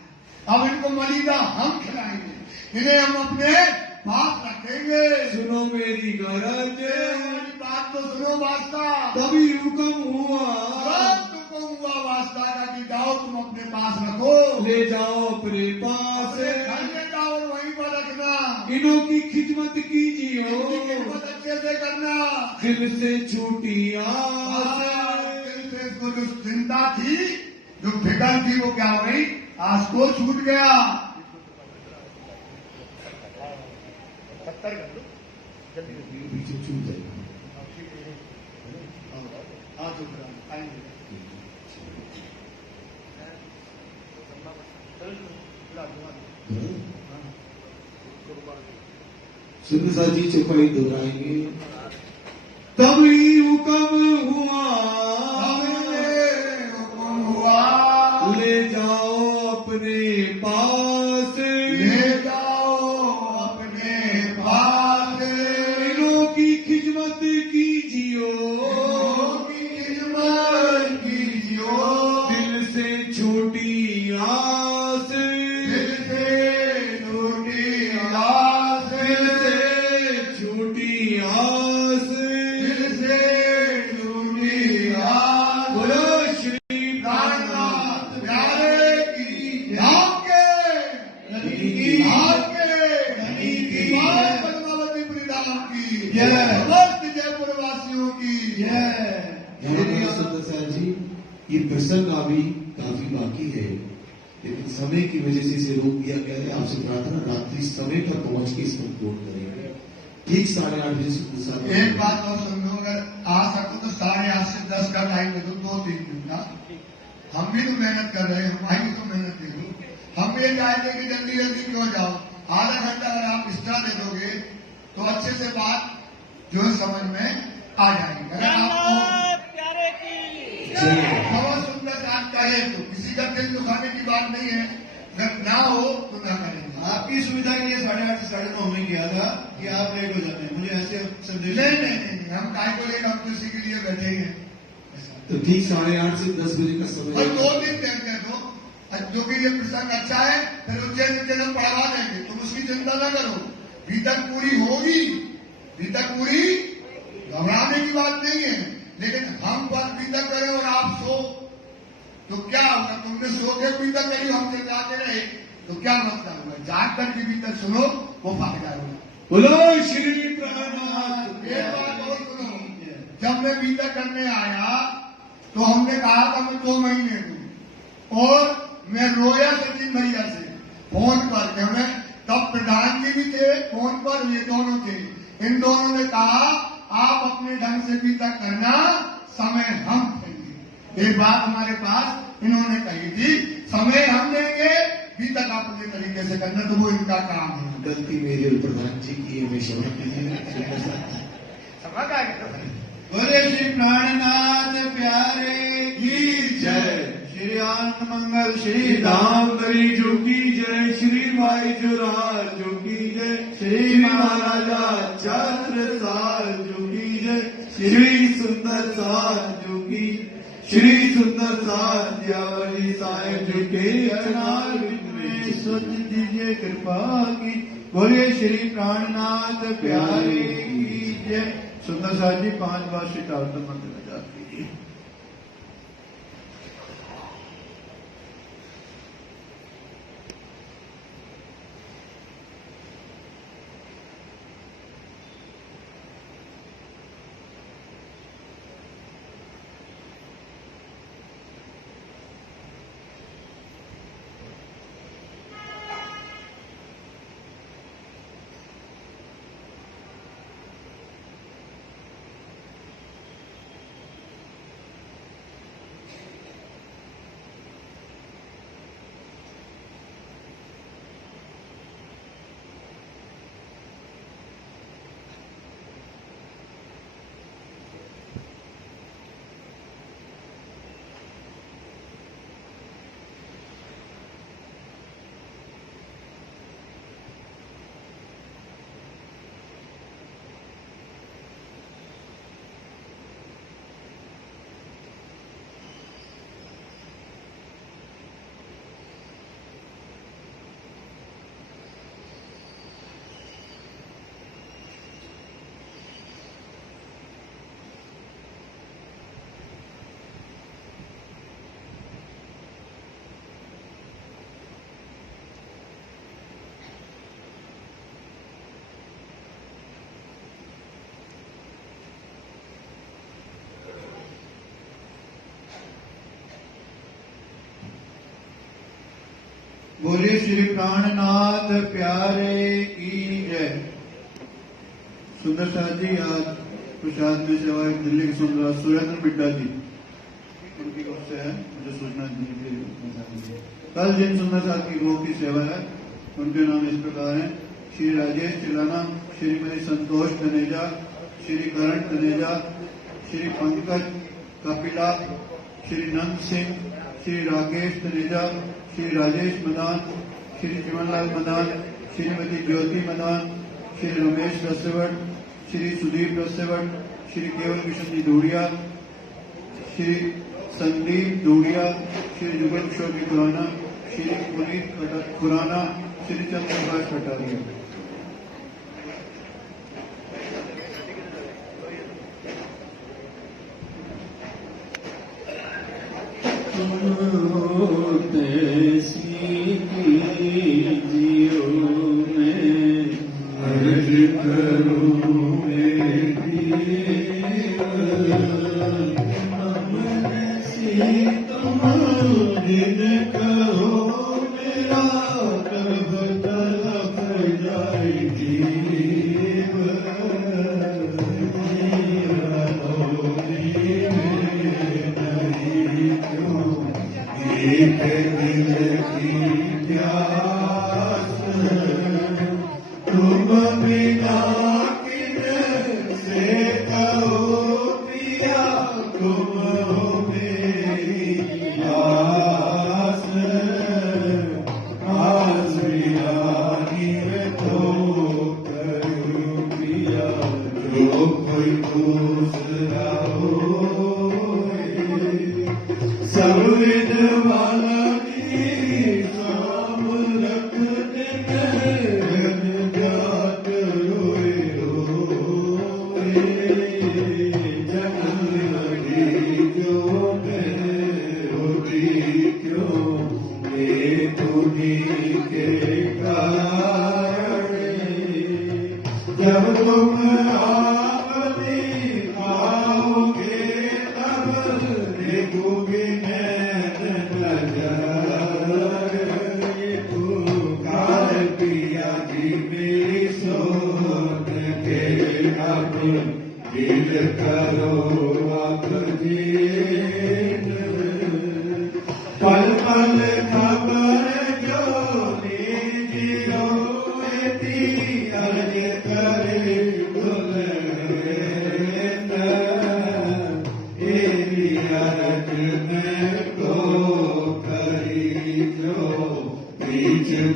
अब इनको मलीदा हम खिलाएंगे, इन्हें हम अपने पास रखेंगे। सुनो मेरी गरज, मेरी बात तो सुनो बादशाह। तभी हुक्म हुआ, तुमको हुआ बादशाह का कि जाओ तुम अपने पास रखो, ले जाओ अपने पास, घर ले जाओ और वहीं पर रखना। इनों की खिदमत कीजिए, इनकी खिदमत अच्छे से करना। दिल से छूटी आस, दिल से इसको जो चिंता थी, जो फिक्र थी, वो क्या हो गई? आज को छूट गया। पीछे छूट जाएगा। सुंदर जी चौपाई दोहराएंगे। तभी हुक्म हुआ, ले जाओ अपने पास, ले जाओ अपने पास। इनों की खिदमत कीजियो, खिदमत कीजियो। दिल से छोटी आस, दिल से छोटी आस, दिल से छोटी आस, दिल से छोटी आस। बोलो श्री प्राणनाथ प्यारे की धाम के पद्मावती वृंदावन की समस्त जयपुर वासियों की सुंदर जी, ये प्रसंग अभी काफी बाकी है, लेकिन समय की वजह से इसे रोक दिया गया है। आपसे प्रार्थना, रात्रि समय पर पहुंच के इसको पूर्ण करेंगे। ठीक 8:30 बजे से एक बात और सुन लो, अगर आ सको तो 8:30 से 10 का टाइम दे दो, 2-3 दिन का। हम भी तो मेहनत कर रहे हैं, हमारी तो मेहनत दे दो। हम ये चाहते कि जल्दी जल्दी क्यों जाओ। आधा घंटा अगर आप एक्स्ट्रा दे दोगे तो अच्छे से बात जो है समझ में आ जाएगी। अगर आपको बहुत सुंदर बात कहे तो किसी का दिल दुखाने की बात नहीं है, अगर ना हो तो ना करेंगे। आपकी सुविधा के लिए 8:30 से 9:30 में किया था कि आप लेट हो जाते हैं। मुझे ऐसे संदेश नहीं, हम काय को लेकर हम किसी के लिए बैठे ही हैं। तो ठीक 8:30 से 10 बजे का समय और 2 दिन कहते दो, जो कि ये प्रसंग अच्छा है, फिर उज्जैन हम पढ़वा देंगे, तुम उसकी चिंता न करो। बीतक पूरी होगी, बीतक पूरी घबराने की बात नहीं है। लेकिन हम पर बीतक करें और आप सो तो क्या होगा? तुमने सो के बीतक करी, हम चिल्लाते रहे तो क्या मतलब होगा? जाग कर की बीतक सुनो, वो फायदा होगा। बोलो श्री प्राणनाथ। एक बात और सुनो, जब मैं बीतक करने आया तो हमने कहा था मैं 2 महीने दूं, और मैं रोया सचिन भैया से फोन पर। हमें तब प्रधान जी भी थे फोन पर, ये दोनों थे। इन दोनों ने कहा आप अपने ढंग से बीता करना, समय हम देंगे। एक बात हमारे पास इन्होंने कही थी, समय हम देंगे, बीता का अपने तरीके से करना, तो वो इनका काम है। गलती मेरे और प्रधान जी की, हमें क्षमा कीजिए। समझ आएगा? बोले श्री प्राणनाथ प्यारे की जय। श्री आनंद मंगल श्री श्री धाम नरी जो की जय। श्री भाई जुराज जो की जय। श्री महाराजा छत्रसाल जो की जय। श्री सुंदर साथ जो की। श्री सुंदर साथ दियावली साहेब जो के चरणार में सोच दीजिए कृपा की। बोले श्री प्राणनाथ प्यारे की जय। सुंदर साथ जी 5 बार श्री तारतम मंत्र में जाप कीजिए। बोले श्री प्राणनाथ प्यारे की जय। सुंदर साथ जी आज प्रसाद में सेवा दिल्ली के सुंदर सुरेंद्र बिड्डा जी उनकी ओर से है, मुझे सूचना दीजिए। कल जिन सुंदर साथ की गोप की सेवा है उनके नाम इस प्रकार हैं। श्री राजेश चिलाना, श्रीमती संतोष तनेजा, श्री करण तनेजा, श्री पंकज कपिला, श्री नंद सिंह, श्री राकेश तनेजा, श्री राजेश मदान, श्री चिमनलाल मदान, श्रीमती ज्योति मदान, श्री रमेश रसेवट, श्री सुदीप रसेवट, श्री केवल किशन जी धूड़िया, श्री संदीप धूड़िया, श्री जुगल किशोर जी खुराना, श्री पुनीत खुराना, श्री चंद्रप्रकाश कटारिया।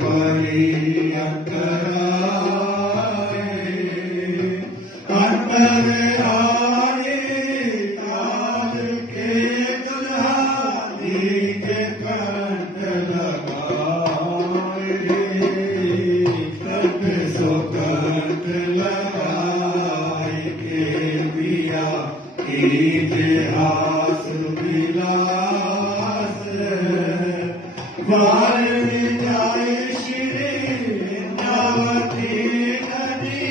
बलि अंतराए अंतराए काल के दुल्हानी के कंठ लगाए कंठ सुगंध लगाए के पिया इतिहास विलास वारणी जाए श्री वृंदावती नदी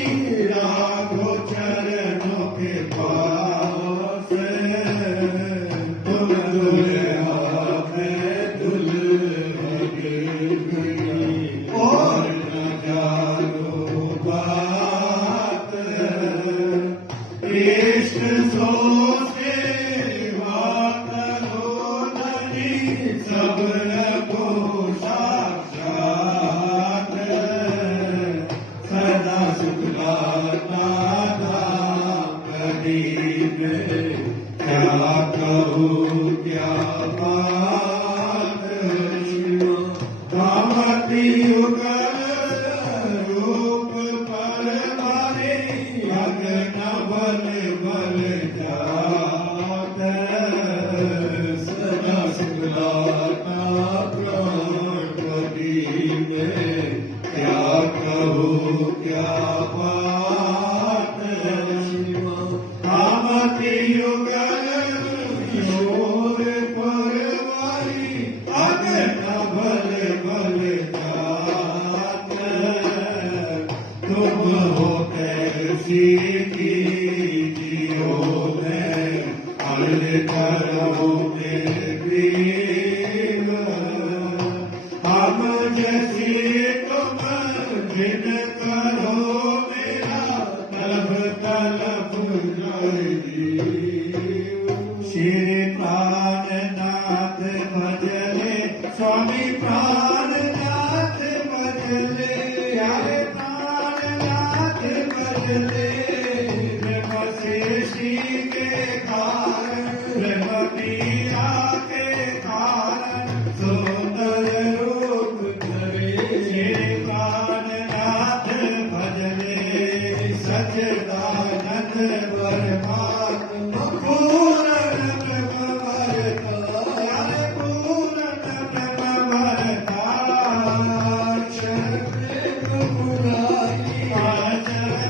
राघो चरणों के पास दुल्हा में दुल्हन गई और न जानो बात इष्ट सोचे बात हो नदी सब को साक्षात सदा शुक्लाता कदी में क्या कहूँ क्या बात कामती रूप पर मारे अग्न बल बल जात सदा शुक्लाता कदी में क्या कहूँ क्या बात कामती युगल योर पर मारी अग्न बल बल जात तुम हो कैसी की जियो में अल करो में प्रेम हम जैसी तुम जिन करो मेरा तलब तलब श्री प्राणनाथ भजले स्वामी प्राणनाथ भजले हरे प्राणनाथ भजले ब्रह्मशेषी के कारण ब्रह्मवीरा के कारण सुंदर रूप धरे श्री प्राणनाथ भजले सच्चिदानंद परमात्मा पूर्ण ब्रह्म भरता पूर्ण ब्रह्म भरता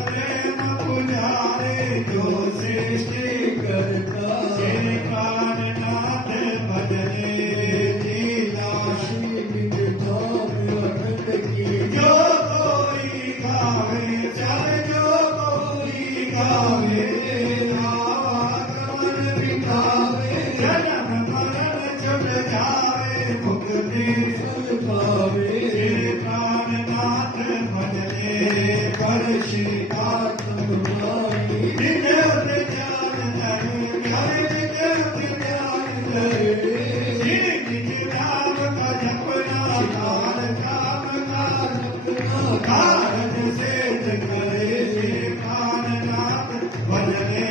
प्रेम पुजारे जो सृष्टि करता श्री प्राणनाथ भजले लीला जो कोई गावे चाहे जो कोई गावे आवागमन बितावे जन्म मरण छुट जावे मुक्ति फल पावे श्री प्राणनाथ भजले पर श्री आत्मनाई निजत ज्ञान धरे हरे निजत ज्ञान धरे श्री निज नाम का जपना काम का जपना कारज सिद्ध करे श्री प्राणनाथ भजले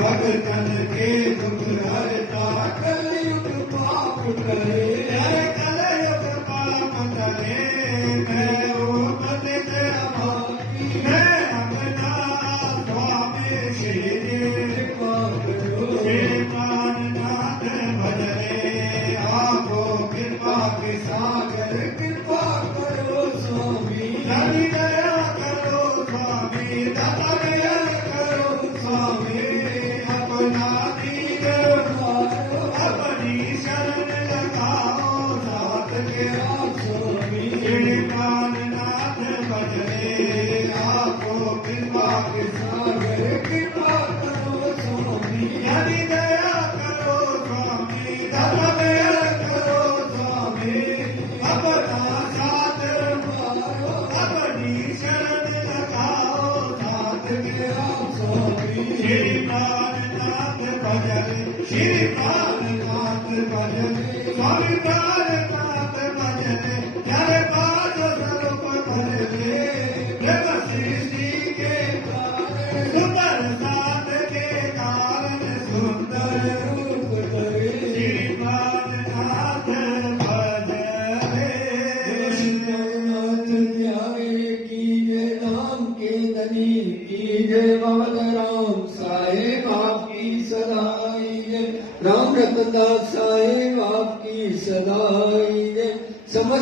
भगतन के दुख हरता कलयुग पाप करे हरे कलयुग पाप करे मैं वो पतित अभागी मैं अपना स्वामी श्री प्राणनाथ भजले आपको कृपा के सागर कृपा करो स्वामी धनी दया करो स्वामी दाता दया करो स्वामी अपना दीन मारो अपनी शरण लगाओ साथ के आप स्वामी श्री प्राणनाथ भजले आपको कृपा के सागर कृपा करो स्वामी धनी दया करो स्वामी दाता दया करो स्वामी अपना साथ मारो अपनी शरण लगाओ साथ के आप स्वामी श्री प्राणनाथ भजले श्री प्राणनाथ भजले स्वामी प्राणनाथ भजले हरे पाद स्वरूप भजले ब्रह्म सृष्टि के कारण सुंदर साथ के कारण सुंदर रूप धरे श्री प्राणनाथ भजले की जय, मोहन राम साहेब आपकी सदाई जय, राम रतन दास साहेब आपकी सदाई जय। समस्त